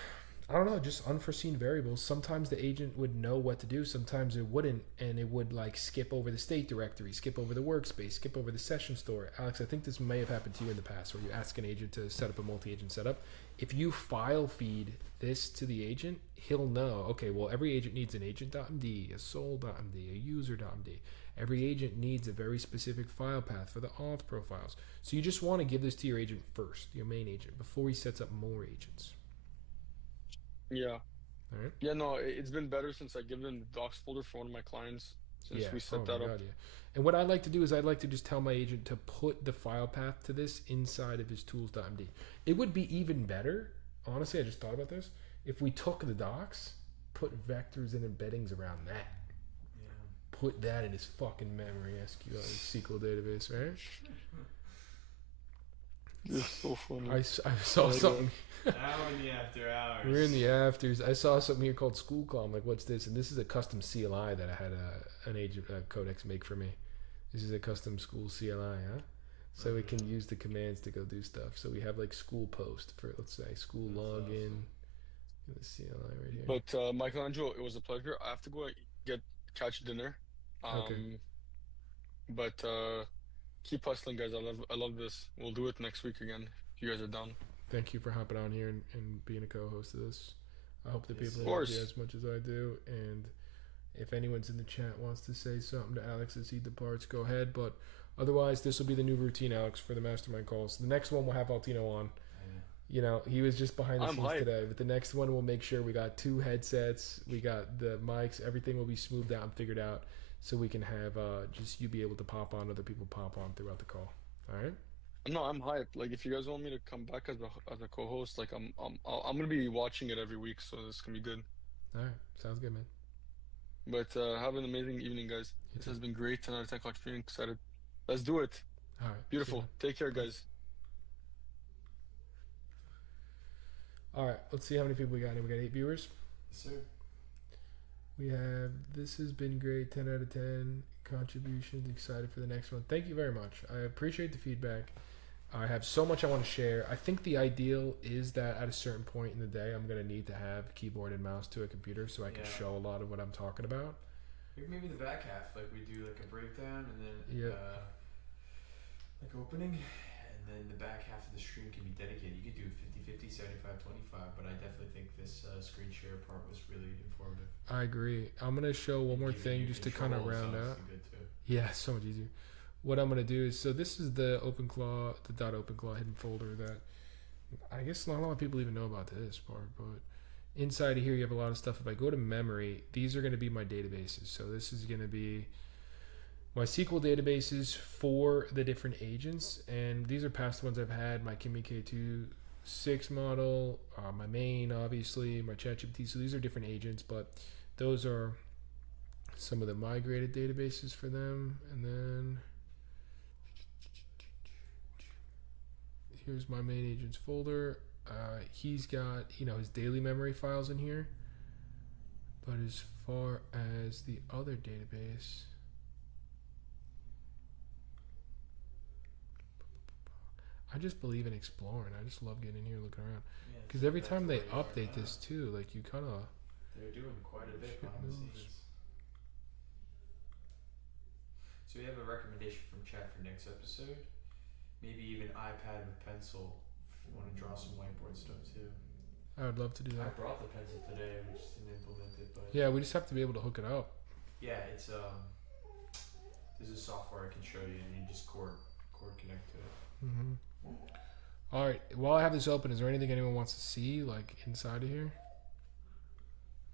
I don't know, just unforeseen variables. Sometimes the agent would know what to do, sometimes it wouldn't, and it would like skip over the state directory, skip over the workspace, skip over the session store. Alex, I think this may have happened to you in the past where you ask an agent to set up a multi-agent setup. If you file feed this to the agent, he'll know, okay, well, every agent needs an agent.md, a soul.md, a user.md. Every agent needs a very specific file path for the auth profiles. So you just want to give this to your agent first, your main agent, before he sets up more agents. Yeah. All right. Yeah, no, it's been better since I gave them the docs folder for one of my clients. Since we set that up. God, yeah. And what I like to do is I'd like to just tell my agent to put the file path to this inside of his tools.md. It would be even better, honestly, I just thought about this, if we took the docs, put vectors and embeddings around that. Yeah. Put that in his fucking memory SQL SQL database, right? It's so funny. I saw Oh, something. Now in the after hours. We're in the afters. I saw something here called School Call. I'm like, what's this? And this is a custom CLI that I had an agent Codex make for me. This is a custom school CLI, huh? So we can use the commands to go do stuff. So we have like school post for, let's say, school That's login. awesome. The CLI right here. But Michelangelo, it was a pleasure. I have to go catch dinner. Okay. But keep hustling, guys. I love this. We'll do it next week again if you guys are down. Thank you for hopping on here and being a co-host of this. I hope that Yes, people of love you course. as much as I do. And if anyone's in the chat wants to say something to Alex as he departs, go ahead. But otherwise, this will be the new routine, Alex, for the mastermind calls. The next one we'll have Altino on. You know, he was just behind the I'm scenes hyped. today. But the next one, we'll make sure we got 2 headsets, we got the mics, everything will be smoothed out and figured out, so we can have just you be able to pop on, other people pop on throughout the call. All right. No, I'm hyped. Like, if you guys want me to come back as a co-host, like I'm gonna be watching it every week, so this can be good. All right. Sounds good, man. But have an amazing evening, guys. You This too. has been great. 10 out of 10 clock streaming. Excited. Let's do it. All right. see you, Beautiful. man. Take care, guys. All right. Let's see how many people we got. We got 8 viewers. Yes, sir. We have, this has been great, 10 out of 10 contributions, excited for the next one. Thank you very much. I appreciate the feedback. I have so much I want to share. I think the ideal is that at a certain point in the day, I'm going to need to have keyboard and mouse to a computer so I can Yeah. show a lot of what I'm talking about. Maybe the back half, like we do like a breakdown and then Yeah. like opening, and then the back half of the stream can be dedicated. You could do 50-50, 75-25, but I definitely think this screen share part was really informative. I agree. I'm going to show one more Giving thing you just to kind of control round is out. obviously good too. Yeah, so much easier. What I'm going to do is, so this is the OpenClaw, the .openclaw hidden folder that I guess not a lot of people even know about this part, but inside of here you have a lot of stuff. If I go to memory, these are going to be my databases. So this is going to be my SQL databases for the different agents, and these are past ones I've had, my Kimi K2 6 model, my main, obviously, my ChatGPT. So these are different agents, but those are some of the migrated databases for them. And then here's my main agents folder. He's got, his daily memory files in here. But as far as the other database, I just believe in exploring. I just love getting in here looking around. Yeah, Because so every that's time they where you are update now. this too, like you kind of... They're doing quite a bit Shit behind the moves. scenes. So we have a recommendation from chat for next episode. Maybe even iPad with pencil if you want to draw some whiteboard stuff too. I would love to do I that. brought the pencil today, we just didn't implement it, but Yeah, we just have to be able to hook it up. yeah, it's there's a software I can show you, and you just cord connect to it. Mm-hmm. All right. While I have this open, is there anything anyone wants to see, like inside of here,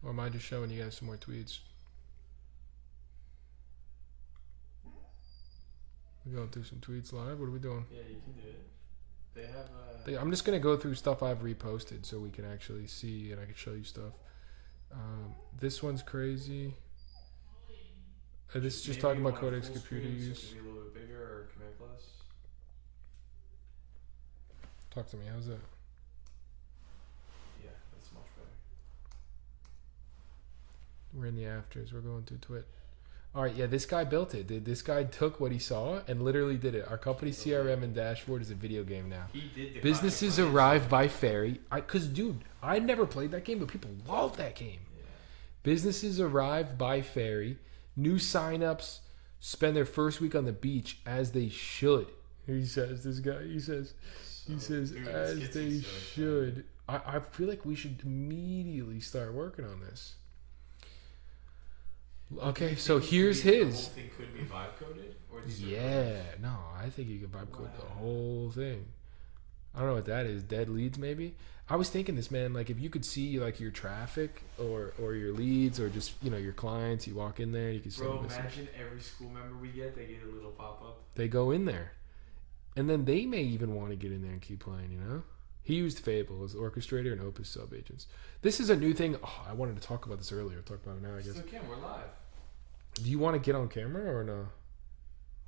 or am I just showing you guys some more tweets? We're going through some tweets live. What are we doing? Yeah, you can do it. They have I'm just gonna go through stuff I've reposted so we can actually see and I can show you stuff. This one's crazy. This is just talking about Codex computer use. So it can be a little bit bigger, or Command Plus. Talk to me. How's that? Yeah, that's much better. We're in the afters. We're going through Twit. All right, yeah, this guy built it. This guy took what he saw and literally did it. Our company CRM and dashboard is a video game now. He did the Businesses content arrive by ferry. Cause dude, I never played that game, but people love that game. Yeah. Businesses arrive by ferry. New signups spend their first week on the beach as they should. He says, this guy. He says, Dude, as this gets they me so should. I feel like we should immediately start working on this. Okay, so here's The his. whole thing could be vibe coded, or these are Yeah, coded? no, I think you can vibe code the Wow. whole thing. I don't know what that is. Dead leads, maybe. I was thinking this, man. Like, if you could see like your traffic or your leads or just your clients, you walk in there, you can see. Bro, imagine every school member we get, they get a little pop up. They go in there, and then they may even want to get in there and keep playing. He used Fable as orchestrator and Opus sub agents. This is a new thing. Oh, I wanted to talk about this earlier. Talk about it now, I guess. Still can, we're live. Do you want to get on camera or no?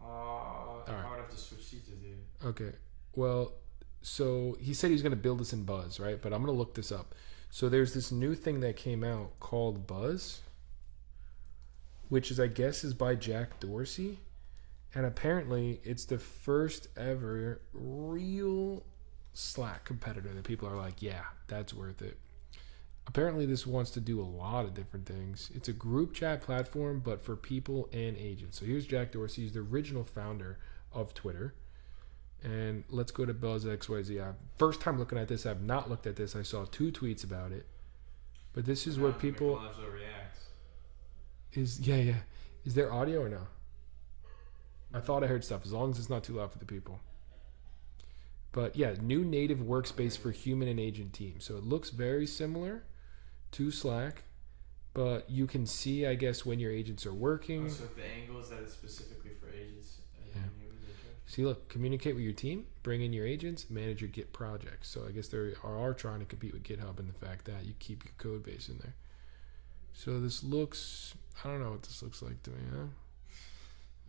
I right. would have to switch seats with you. Okay. Well, so he said he was going to build this in Buzz, right? But I'm going to look this up. So there's this new thing that came out called Buzz, which is, I guess, is by Jack Dorsey. And apparently it's the first ever real Slack competitor that people are like, yeah, that's worth it. Apparently this wants to do a lot of different things. It's a group chat platform, but for people and agents. So here's Jack Dorsey. He's the original founder of Twitter. And let's go to Buzz XYZ. First time looking at this. I've not looked at this. I saw 2 tweets about it. But this is what people... Michelangelo reacts. Yeah. Is there audio or no? I thought I heard stuff. As long as it's not too loud for the people. But yeah, new native workspace for human and agent teams. So it looks very similar to Slack, but you can see, I guess, when your agents are working. So the angle is that it's specifically for agents. Yeah. See, look, communicate with your team, bring in your agents, manage your Git projects. So I guess they are trying to compete with GitHub in the fact that you keep your code base in there. So this looks, I don't know what this looks like to me, huh?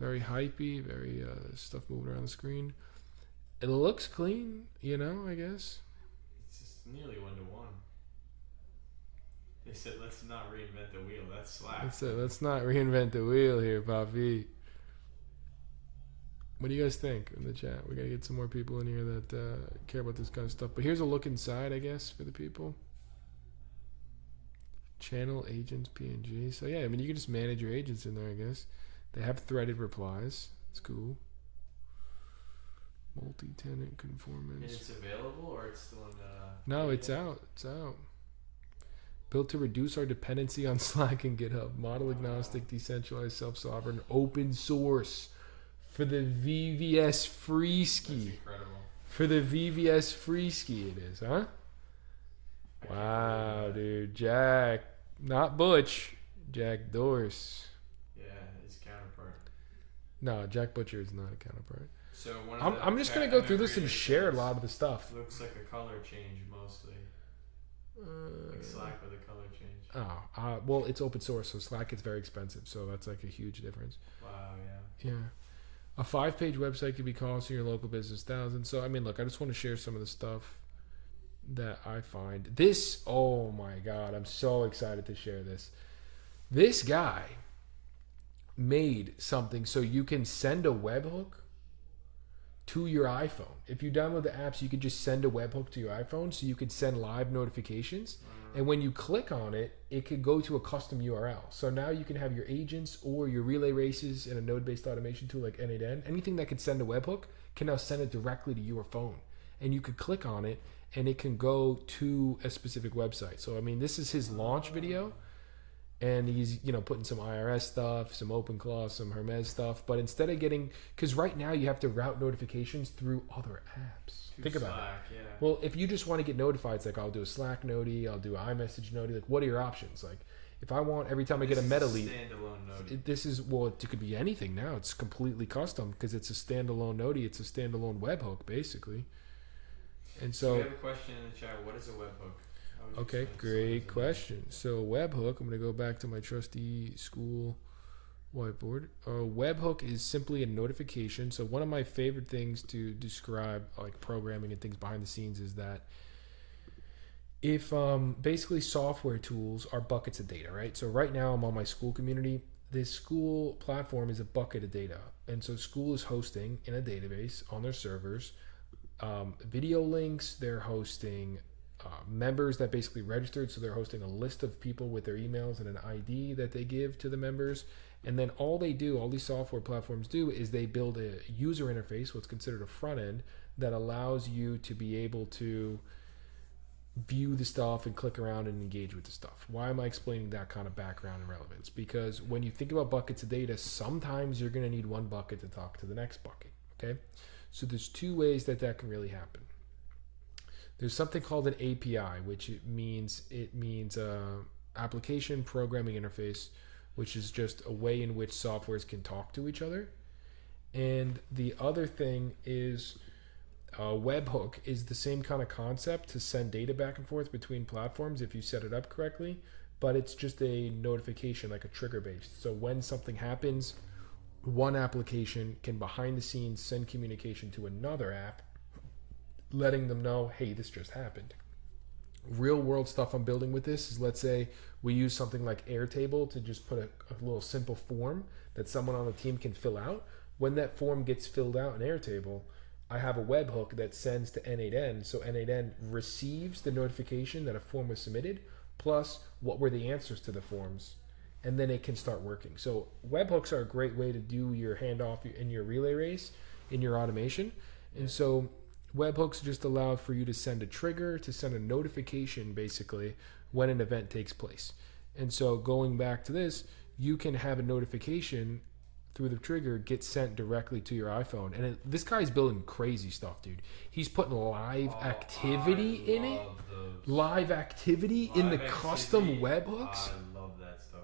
Very hypey, very stuff moving around the screen. It looks clean, I guess. It's just nearly 1-to-1. They said, let's not reinvent the wheel. That's Slack. Let's not reinvent the wheel here, Papi. What do you guys think in the chat? We gotta get some more people in here that care about this kind of stuff. But here's a look inside, I guess, for the people. Channel agents, PNG. So yeah, I mean, you can just manage your agents in there, I guess. They have threaded replies. It's cool. Multi-tenant And conformance. it's available, or it's still in No, beta? it's out. It's out. Built to reduce our dependency on Slack and GitHub. Model agnostic, decentralized, self-sovereign, open source for the VVS free That's ski. incredible. For the VVS free ski, it is, huh? I can't Wow, believe that. dude. Jack, not Butch. Jack Dorse. Yeah, his counterpart. No, Jack Butcher is not a counterpart. So one of I'm just gonna go through this and share a lot of the stuff. Looks like a color change mostly. Like Slack with a color change. Well, it's open source, so Slack is very expensive, so that's like a huge difference. Wow, yeah. Yeah. A 5-page website could be costing your local business thousands. So, I mean, look, I just want to share some of the stuff that I find. This, oh my God, I'm so excited to share this. This guy made something so you can send a webhook to your iPhone. If you download the apps, you could just send a webhook to your iPhone so you could send live notifications. And when you click on it, it could go to a custom URL. So now you can have your agents or your relay races in a node-based automation tool like N8N. Anything that could send a webhook can now send it directly to your phone. And you could click on it and it can go to a specific website. So, I mean, this is his launch video. And he's, putting some IRS stuff, some OpenClaw, some Hermes stuff. But instead of getting, because right now you have to route notifications through other apps. Think about it. Slack, yeah. Well, if you just want to get notified, it's like I'll do a Slack noti, I'll do an iMessage noti. Like, what are your options? Like, if I want every time I get a meta lead, standalone node. this is, well, it could be anything now. It's completely custom because it's a standalone noti. It's a standalone webhook, basically. And So so, we have a question in the chat. What is a webhook? How would you okay, explain great this? question. So, webhook, I'm going to go back to my trusty school whiteboard. Webhook is simply a notification. So one of my favorite things to describe like programming and things behind the scenes is that if basically software tools are buckets of data, right? So right now I'm on my school community. This school platform is a bucket of data. And so school is hosting in a database on their servers video links. They're hosting members that basically registered. So they're hosting a list of people with their emails and an ID that they give to the members. And then all these software platforms do is they build a user interface, what's considered a front end, that allows you to be able to view the stuff and click around and engage with the stuff. Why am I explaining that kind of background and relevance? Because when you think about buckets of data, sometimes you're going to need one bucket to talk to the next bucket, okay? So there's two ways that can really happen. There's something called an API, which means application programming interface, which is just a way in which softwares can talk to each other. And the other thing is webhook is the same kind of concept to send data back and forth between platforms if you set it up correctly, but it's just a notification, like a trigger based. So when something happens, one application can behind the scenes send communication to another app, letting them know, hey, this just happened. Real world stuff I'm building with this is, let's say we use something like Airtable to just put a little simple form that someone on the team can fill out. When that form gets filled out in Airtable, I have a webhook that sends to N8N. So N8N receives the notification that a form was submitted, plus what were the answers to the forms, and then it can start working. So webhooks are a great way to do your handoff in your relay race, in your automation. And so webhooks just allow for you to send a trigger, to send a notification basically when an event takes place. And so going back to this, you can have a notification through the trigger get sent directly to your iPhone. And this guy's building crazy stuff, dude. He's putting live activity in it. Live activity in the custom webhooks. I love that stuff.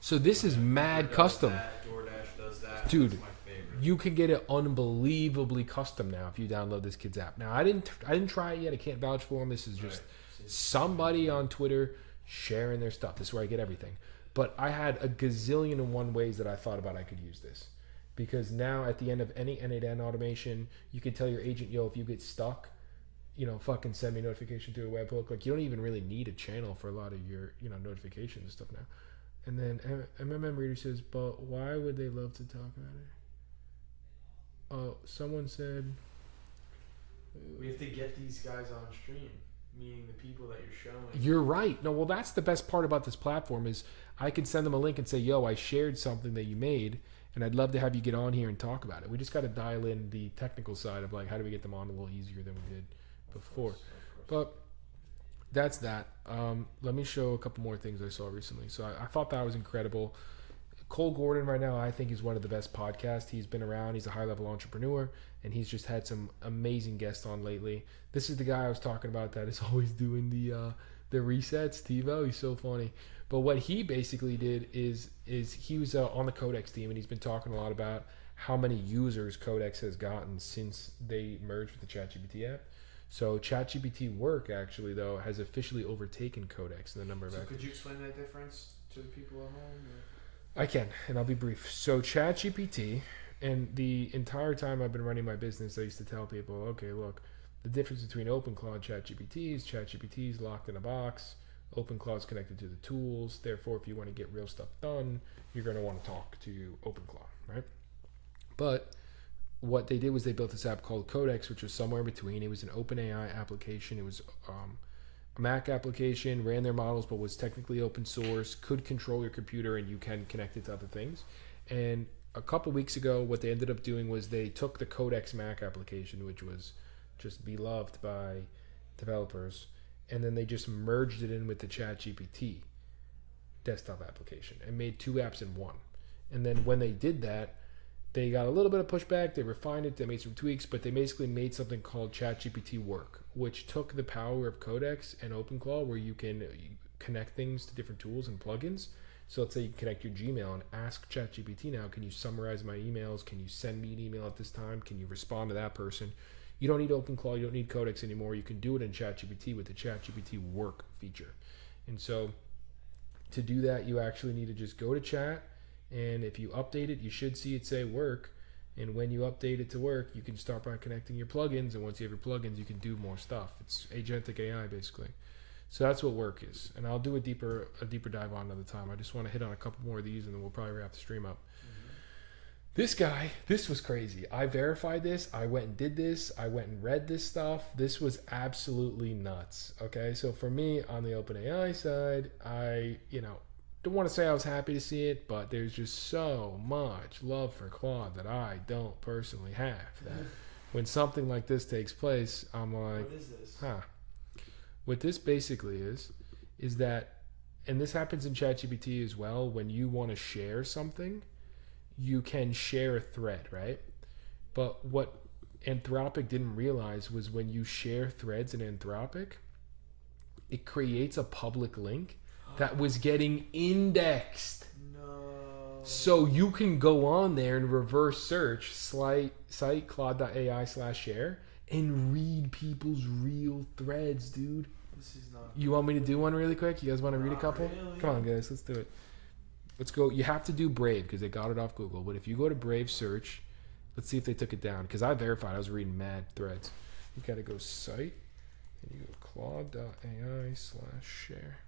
So this is mad custom. DoorDash does that. Dude, That's my favorite. you can get it unbelievably custom now if you download this kid's app. Now I didn't try it yet. I can't vouch for him. This is just somebody on Twitter sharing their stuff. This is where I get everything. But I had a gazillion and one ways that I thought about I could use this. Because now at the end of any N8N automation, you can tell your agent, yo, if you get stuck, fucking send me a notification through a webhook. Like, you don't even really need a channel for a lot of your, notifications and stuff now. And then MMM Reader says, but why would they love to talk about it? someone said We have to get these guys on stream, meaning the people that you're showing. you're right. No, well, that's the best part about this platform is I can send them a link and say, "Yo, I shared something that you made, and I'd love to have you get on here and talk about it." We just got to dial in the technical side of like how do we get them on a little easier than we did before. But that's that. Let me show a couple more things I saw recently. So I thought that was incredible. Cole Gordon right now, I think, is one of the best podcasts. He's been around. He's a high-level entrepreneur, and he's just had some amazing guests on lately. This is the guy I was talking about that is always doing the resets. TiVo, he's so funny. But what he basically did is he was on the Codex team, and he's been talking a lot about how many users Codex has gotten since they merged with the ChatGPT app. So ChatGPT Work actually though has officially overtaken Codex in the number of. So active. could you explain that difference to the people at home? I can, and I'll be brief. So ChatGPT, and the entire time I've been running my business, I used to tell people, okay, look, the difference between OpenClaw and ChatGPT is locked in a box. OpenClaw is connected to the tools. Therefore, if you want to get real stuff done, you're going to want to talk to OpenClaw, right? But what they did was they built this app called Codex, which was somewhere in between. It was an OpenAI application. It was a Mac application, ran their models, but was technically open source, could control your computer, and you can connect it to other things. And a couple weeks ago, what they ended up doing was they took the Codex Mac application, which was just beloved by developers, and then they just merged it in with the ChatGPT desktop application and made two apps in one. And then when they did that, they got a little bit of pushback. They refined it. They made some tweaks, but they basically made something called ChatGPT Work, which took the power of Codex and OpenClaw, where you can connect things to different tools and plugins. So let's say you connect your Gmail and ask ChatGPT now, can you summarize my emails? Can you send me an email at this time? Can you respond to that person? You don't need OpenClaw. You don't need Codex anymore. You can do it in ChatGPT with the ChatGPT Work feature. And so to do that, you actually need to just go to chat. And if you update it, you should see it say work. And when you update it to work, you can start by connecting your plugins. And once you have your plugins, you can do more stuff. It's Agentic AI, basically. So that's what work is. And I'll do a deeper dive on another time. I just want to hit on a couple more of these, and then we'll probably wrap the stream up. This guy, this was crazy. I verified this. I went and did this. I went and read this stuff. This was absolutely nuts. Okay, so for me, on the OpenAI side, I, don't want to say I was happy to see it, but there's just so much love for Claude that I don't personally have. That when something like this takes place, I'm like, What is this? What this basically is that, and this happens in ChatGPT as well, when you want to share something, you can share a thread, right? But what Anthropic didn't realize was when you share threads in Anthropic, it creates a public link that was getting indexed. No. So you can go on there and reverse search site claude.ai/share and read people's real threads, dude. This is not. You want me to do one really quick? You guys want to read a Not couple? really. Come on, guys, let's do it. Let's go. You have to do Brave because they got it off Google. But if you go to Brave search, let's see if they took it down. Because I verified. I was reading mad threads. You got to go site, and you go claude.ai/share.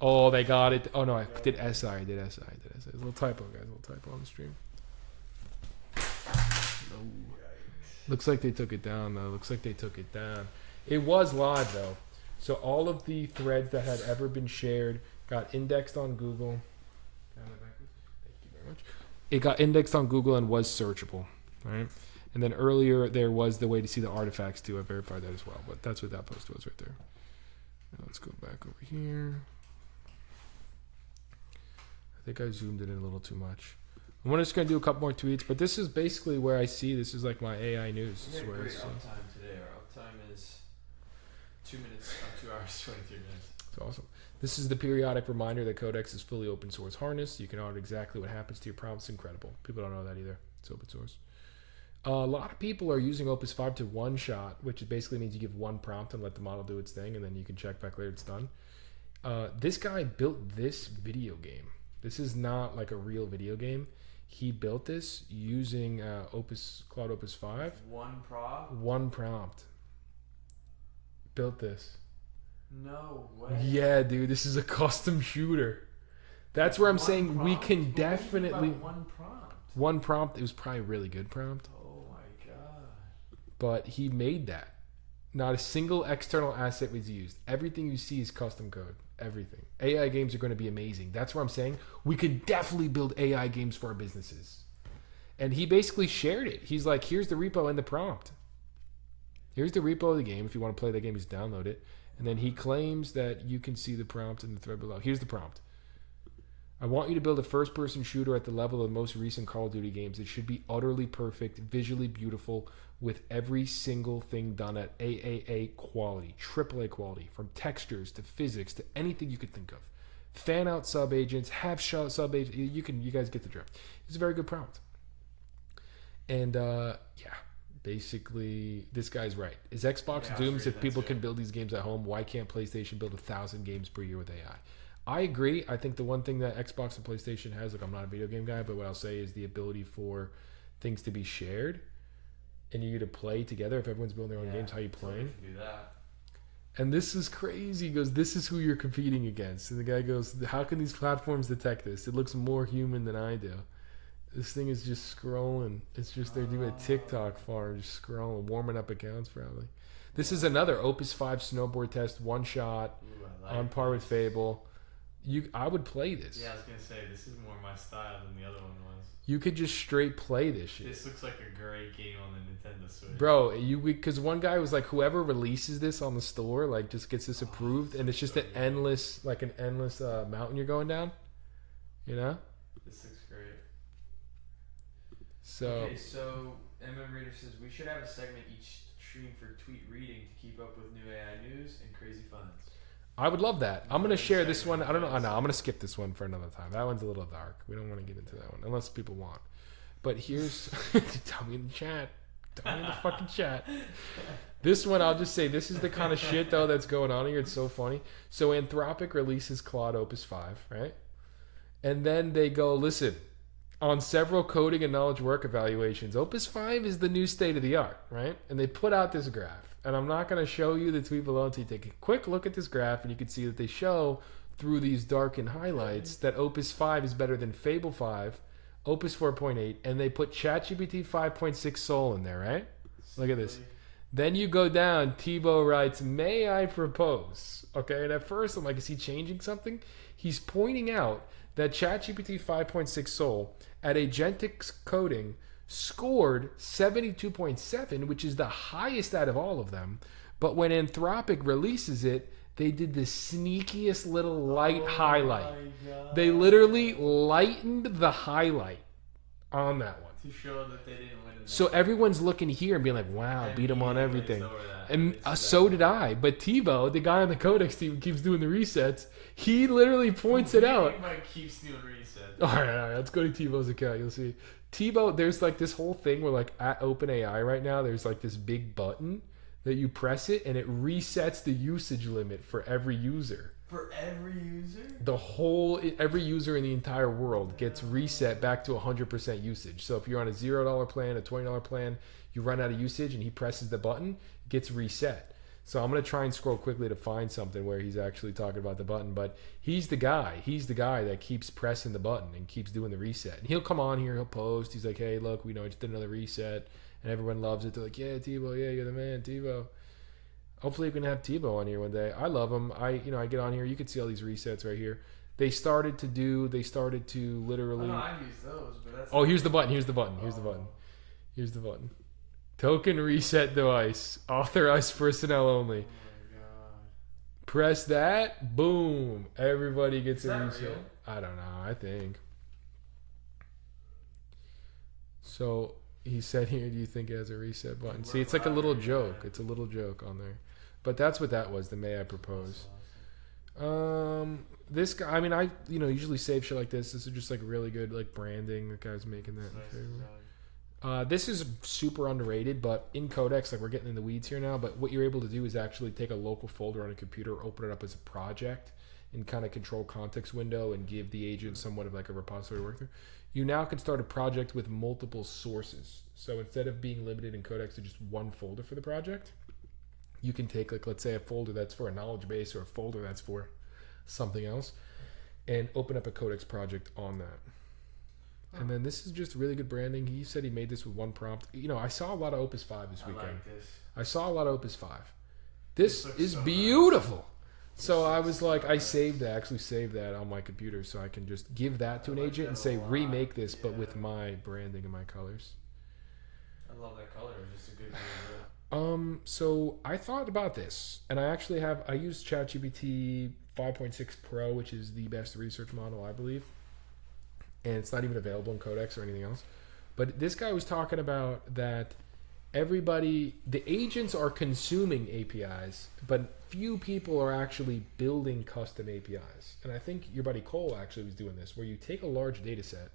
Oh, they got it. Oh, no, I did SI. I did SI. There's a little typo, guys. A little typo on the stream. No. Looks like they took it down, though. It was live, though. So all of the threads that had ever been shared got indexed on Google. Thank you very much. It got indexed on Google and was searchable, right? And then earlier there was the way to see the artifacts, too. I verified that as well. But that's what that post was right there. Now let's go back over here. I think I zoomed it in a little too much. I'm just going to do a couple more tweets, but this is basically where I see this is like my AI news. We This is had where I great see. uptime today. Our uptime is 2 minutes, 2 hours, 23 minutes. It's awesome. This is the periodic reminder that Codex is fully open source harness. You can audit exactly what happens to your prompts. Incredible. People don't know that either. It's open source. A lot of people are using Opus 5 to one shot, which basically means you give one prompt and let the model do its thing, and then you can check back later it's done. This guy built this video game. This is not like a real video game. He built this using Cloud Opus 5. One prompt. Built this. No way. Yeah, dude, this is a custom shooter. That's where I'm One saying we prompt? can But what do you mean by definitely. one prompt. One prompt, it was probably a really good prompt, Oh my god. but he made that. Not a single external asset was used. Everything you see is custom code. Everything. AI games are going to be amazing. That's what I'm saying. We could definitely build AI games for our businesses. And he basically shared it. He's like, here's the repo and the prompt. Here's the repo of the game. If you want to play that game, just download it. And then he claims that you can see the prompt in the thread below. Here's the prompt. I want you to build a first-person shooter at the level of the most recent Call of Duty games. It should be utterly perfect, visually beautiful, with every single thing done at AAA quality, AAA quality, from textures to physics to anything you could think of. Fan out sub agents, have shot sub agents. You guys get the drift. It's a very good prompt. And yeah, basically, this guy's right. Is Xbox Yeah, I was doomed reading if that people too. can build these games at home? Why can't PlayStation build 1,000 games per year with AI? I agree. I think the one thing that Xbox and PlayStation has, like I'm not a video game guy, but what I'll say is the ability for things to be shared and you to play together. If everyone's building their own games, how you so we playing? should do that. And this is crazy. He goes, this is who you're competing against. And the guy goes, how can these platforms detect this? It looks more human than I do. This thing is just scrolling. It's just they're doing a TikTok farm, just scrolling, warming up accounts probably. This is another Opus 5 snowboard test, one shot, Ooh, I like on par with this. Fable. I would play this. Yeah, I was gonna say this is more my style than the other one was. You could just straight play this shit. This looks like a great game on the Nintendo Switch. Bro, because one guy was like, whoever releases this on the store, like, just gets this approved, and it's just an endless mountain you're going down, you know? This looks great. So Okay, so MM Reader says we should have a segment each stream for tweet reading to keep up with new AI news and crazy funds. I would love that. I'm gonna Okay, share this one. segment, I don't know. okay, I'm gonna skip this one for another time. That one's a little dark. We don't want to get into that one unless people want. But here's tell me in the chat. Tell me in the fucking chat. This one, I'll just say, this is the kind of shit though that's going on here. It's so funny. So Anthropic releases Claude Opus 5, right? And then they go, listen, on several coding and knowledge work evaluations, Opus 5 is the new state of the art, right? And they put out this graph. And I'm not going to show you the tweet below until you take a quick look at this graph, and you can see that they show through these darkened highlights that Opus 5 is better than Fable 5, Opus 4.8, and they put ChatGPT 5.6 Soul in there, right? Look at this. Then you go down, Tebow writes, may I propose? Okay, and at first I'm like, is he changing something? He's pointing out that ChatGPT 5.6 Soul at Agentic coding scored 72.7, which is the highest out of all of them. But when Anthropic releases it, they did the sneakiest little light highlight. They literally lightened the highlight on that one. To show that they didn't win. So everyone's looking here and being like, wow, beat him on everything. And so did I. But Tebow, the guy on the Codex team, keeps doing the resets. He literally points it out. Mike keeps doing resets. All right, let's go to Tebow's account. You'll see. Tebow, there's like this whole thing where like at OpenAI right now, there's like this big button that you press it and it resets the usage limit for every user. For every user? Every user in the entire world gets reset back to 100% usage. So if you're on a $0 plan, a $20 plan, you run out of usage and he presses the button, it gets reset. So I'm going to try and scroll quickly to find something where he's actually talking about the button, but he's the guy that keeps pressing the button and keeps doing the reset. And he'll come on here, he'll post, he's like, hey, look, we know I just did another reset, and everyone loves it. They're like, yeah, Tebow, yeah, you're the man, Tebow. Hopefully we can have Tebow on here one day. I love him. I get on here, you can see all these resets right here. They started to literally. Oh, no, I've used those, but that's. Oh, here's the button. Here's the button. Token reset device. Authorized personnel only. Oh my god. Press that. Boom. Everybody gets Is a that reset. real? I don't know. I think. So he said here, do you think it has a reset button? See, it's like a little joke. It's a little joke on there. But that's what that was. The may I propose. This guy, I mean, I usually save shit like this. This is just like really good like branding. The guy's making that. This is super underrated, but in Codex, like we're getting in the weeds here now, but what you're able to do is actually take a local folder on a computer, open it up as a project, and kind of control context window and give the agent somewhat of like a repository to work through. You now can start a project with multiple sources. So instead of being limited in Codex to just one folder for the project, you can take like, let's say a folder that's for a knowledge base or a folder that's for something else and open up a Codex project on that. And then this is just really good branding. He said he made this with one prompt. You know, I saw a lot of Opus 5 this I weekend. like this. I saw a lot of Opus 5. This looks is so nice. beautiful. So I looks was so like, I nice. actually saved that on my computer so I can just give that to I an like agent that and a say, lot. remake this, but Yeah. with my branding and my colors. I love that color. It's just a good way to do it. So I thought about this, and I use ChatGPT 5.6 Pro, which is the best research model, I believe. And it's not even available in Codex or anything else. But this guy was talking about that the agents are consuming APIs, but few people are actually building custom APIs. And I think your buddy Cole actually was doing this, where you take a large data set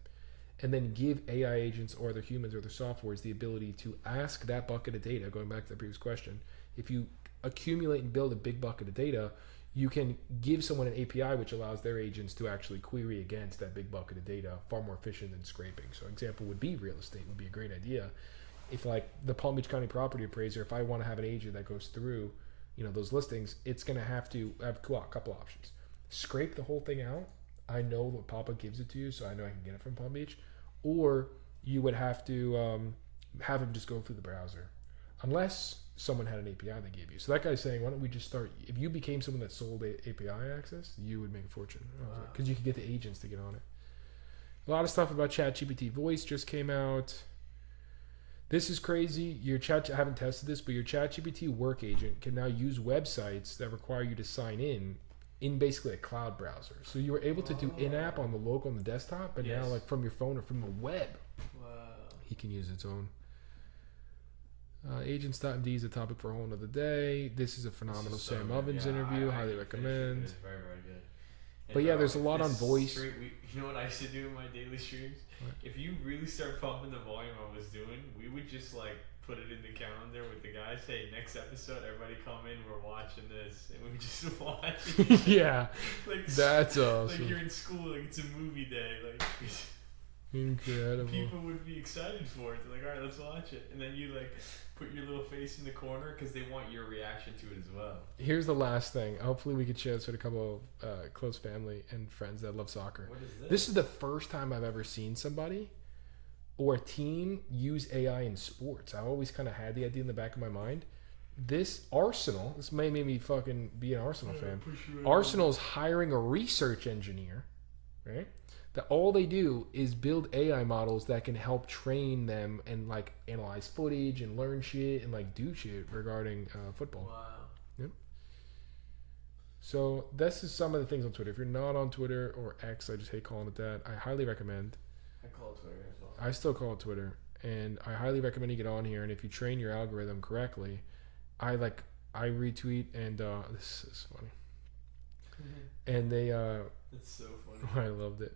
and then give AI agents or their humans or their softwares the ability to ask that bucket of data, going back to the previous question. If you accumulate and build a big bucket of data, you can give someone an API which allows their agents to actually query against that big bucket of data far more efficient than scraping. So example would be real estate would be a great idea. If like the Palm Beach County property appraiser, if I want to have an agent that goes through, those listings, it's going to have a couple options. Scrape the whole thing out. I know what Papa gives it to you, so I know I can get it from Palm Beach. Or you would have to have him just go through the browser, unless someone had an API they gave you. So that guy's saying, why don't we just start? If you became someone that sold API access, you would make a fortune because you could get the agents to get on it. A lot of stuff about ChatGPT voice just came out. This is crazy. I haven't tested this, but your ChatGPT work agent can now use websites that require you to sign in basically a cloud browser. So you were able to do in-app on the local on the desktop, but now like from your phone or from the web, he can use its own. Agents.md is a topic for a whole nother day. This is a phenomenal Sam Ovens interview. Highly recommend. It's very, very good. But yeah, there's a lot on voice. You know what I used to do in my daily streams? What? If you really start pumping the volume I was doing, we would just like put it in the calendar with the guys. Hey, next episode, everybody come in. We're watching this, and we would just watch. Yeah, like that's awesome. Like you're in school, like it's a movie day. Like Incredible. people would be excited for it. They're like, all right, let's watch it, and then you like put your little face in the corner because they want your reaction to it as well. Here's the last thing. Hopefully we could share this with a couple of close family and friends that love soccer. What is this? This is the first time I've ever seen somebody or a team use AI in sports. I always kind of had the idea in the back of my mind. This may make me fucking be an Arsenal fan. Arsenal's hiring a research engineer, right? That all they do is build AI models that can help train them and like analyze footage and learn shit and like do shit regarding football. Wow. So this is some of the things on Twitter. If you're not on Twitter or X, I just hate calling it that. I highly recommend. I call it Twitter as well. I still call it Twitter, and I highly recommend you get on here. And if you train your algorithm correctly, I retweet and this is funny. And they It's so funny. I loved it.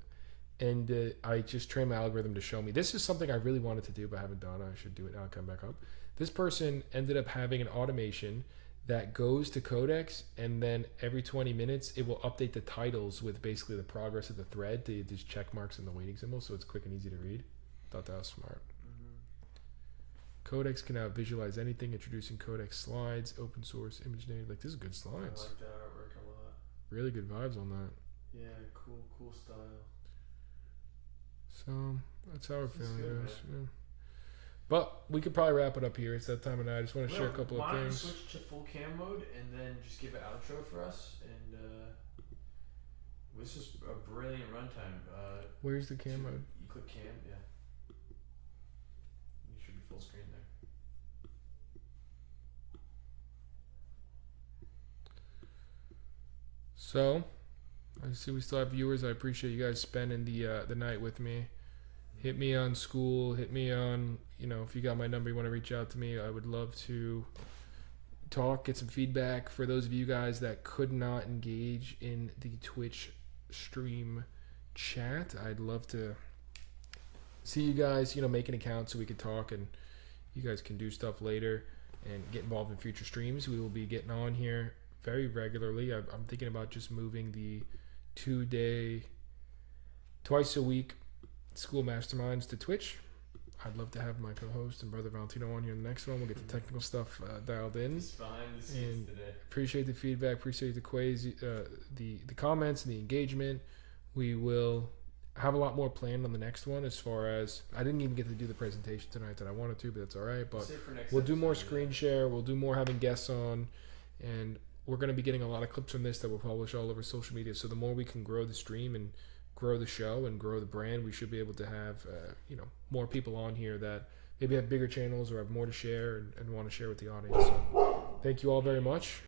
And I just trained my algorithm to show me. This is something I really wanted to do but haven't done. I should do it now. Come back up. This person ended up having an automation that goes to Codex, and then every 20 minutes it will update the titles with basically the progress of the thread to these check marks and the waiting symbol, so it's quick and easy to read. Thought that was smart. Codex can now visualize anything, introducing Codex slides, open source, image native. Like, this is good I slides. like that artwork a lot. Really good vibes on that. Yeah, cool style. So that's how we're This is feeling, good, guys. Yeah. But we could probably wrap it up here. It's that time of night. I just want to share a couple of Why don't you things. switch to full cam mode and then just give an outro for us? And this is a brilliant runtime. Where's the cam mode? You click cam, yeah. You should be full screen there. So, I see we still have viewers. I appreciate you guys spending the night with me. Hit me on school. Hit me on, if you got my number, you want to reach out to me. I would love to talk, get some feedback. For those of you guys that could not engage in the Twitch stream chat, I'd love to see you guys, make an account so we could talk and you guys can do stuff later and get involved in future streams. We will be getting on here very regularly. I'm thinking about just moving the 2-day, twice a week school masterminds to Twitch. I'd love to have my co-host and brother Valentino on here in the next one. We'll get the technical stuff dialed in. It's behind the scenes And today. appreciate the feedback, appreciate the quiz, the comments and the engagement. We will I have a lot more planned on the next one. As far as I didn't even get to do the presentation tonight that I wanted to, but that's all right. But Save for next we'll do more episode, screen share. We'll do more having guests on, and we're going to be getting a lot of clips from this that we'll publish all over social media. So the more we can grow the stream and grow the show and grow the brand, we should be able to have more people on here that maybe have bigger channels or have more to share and want to share with the audience. So thank you all very much.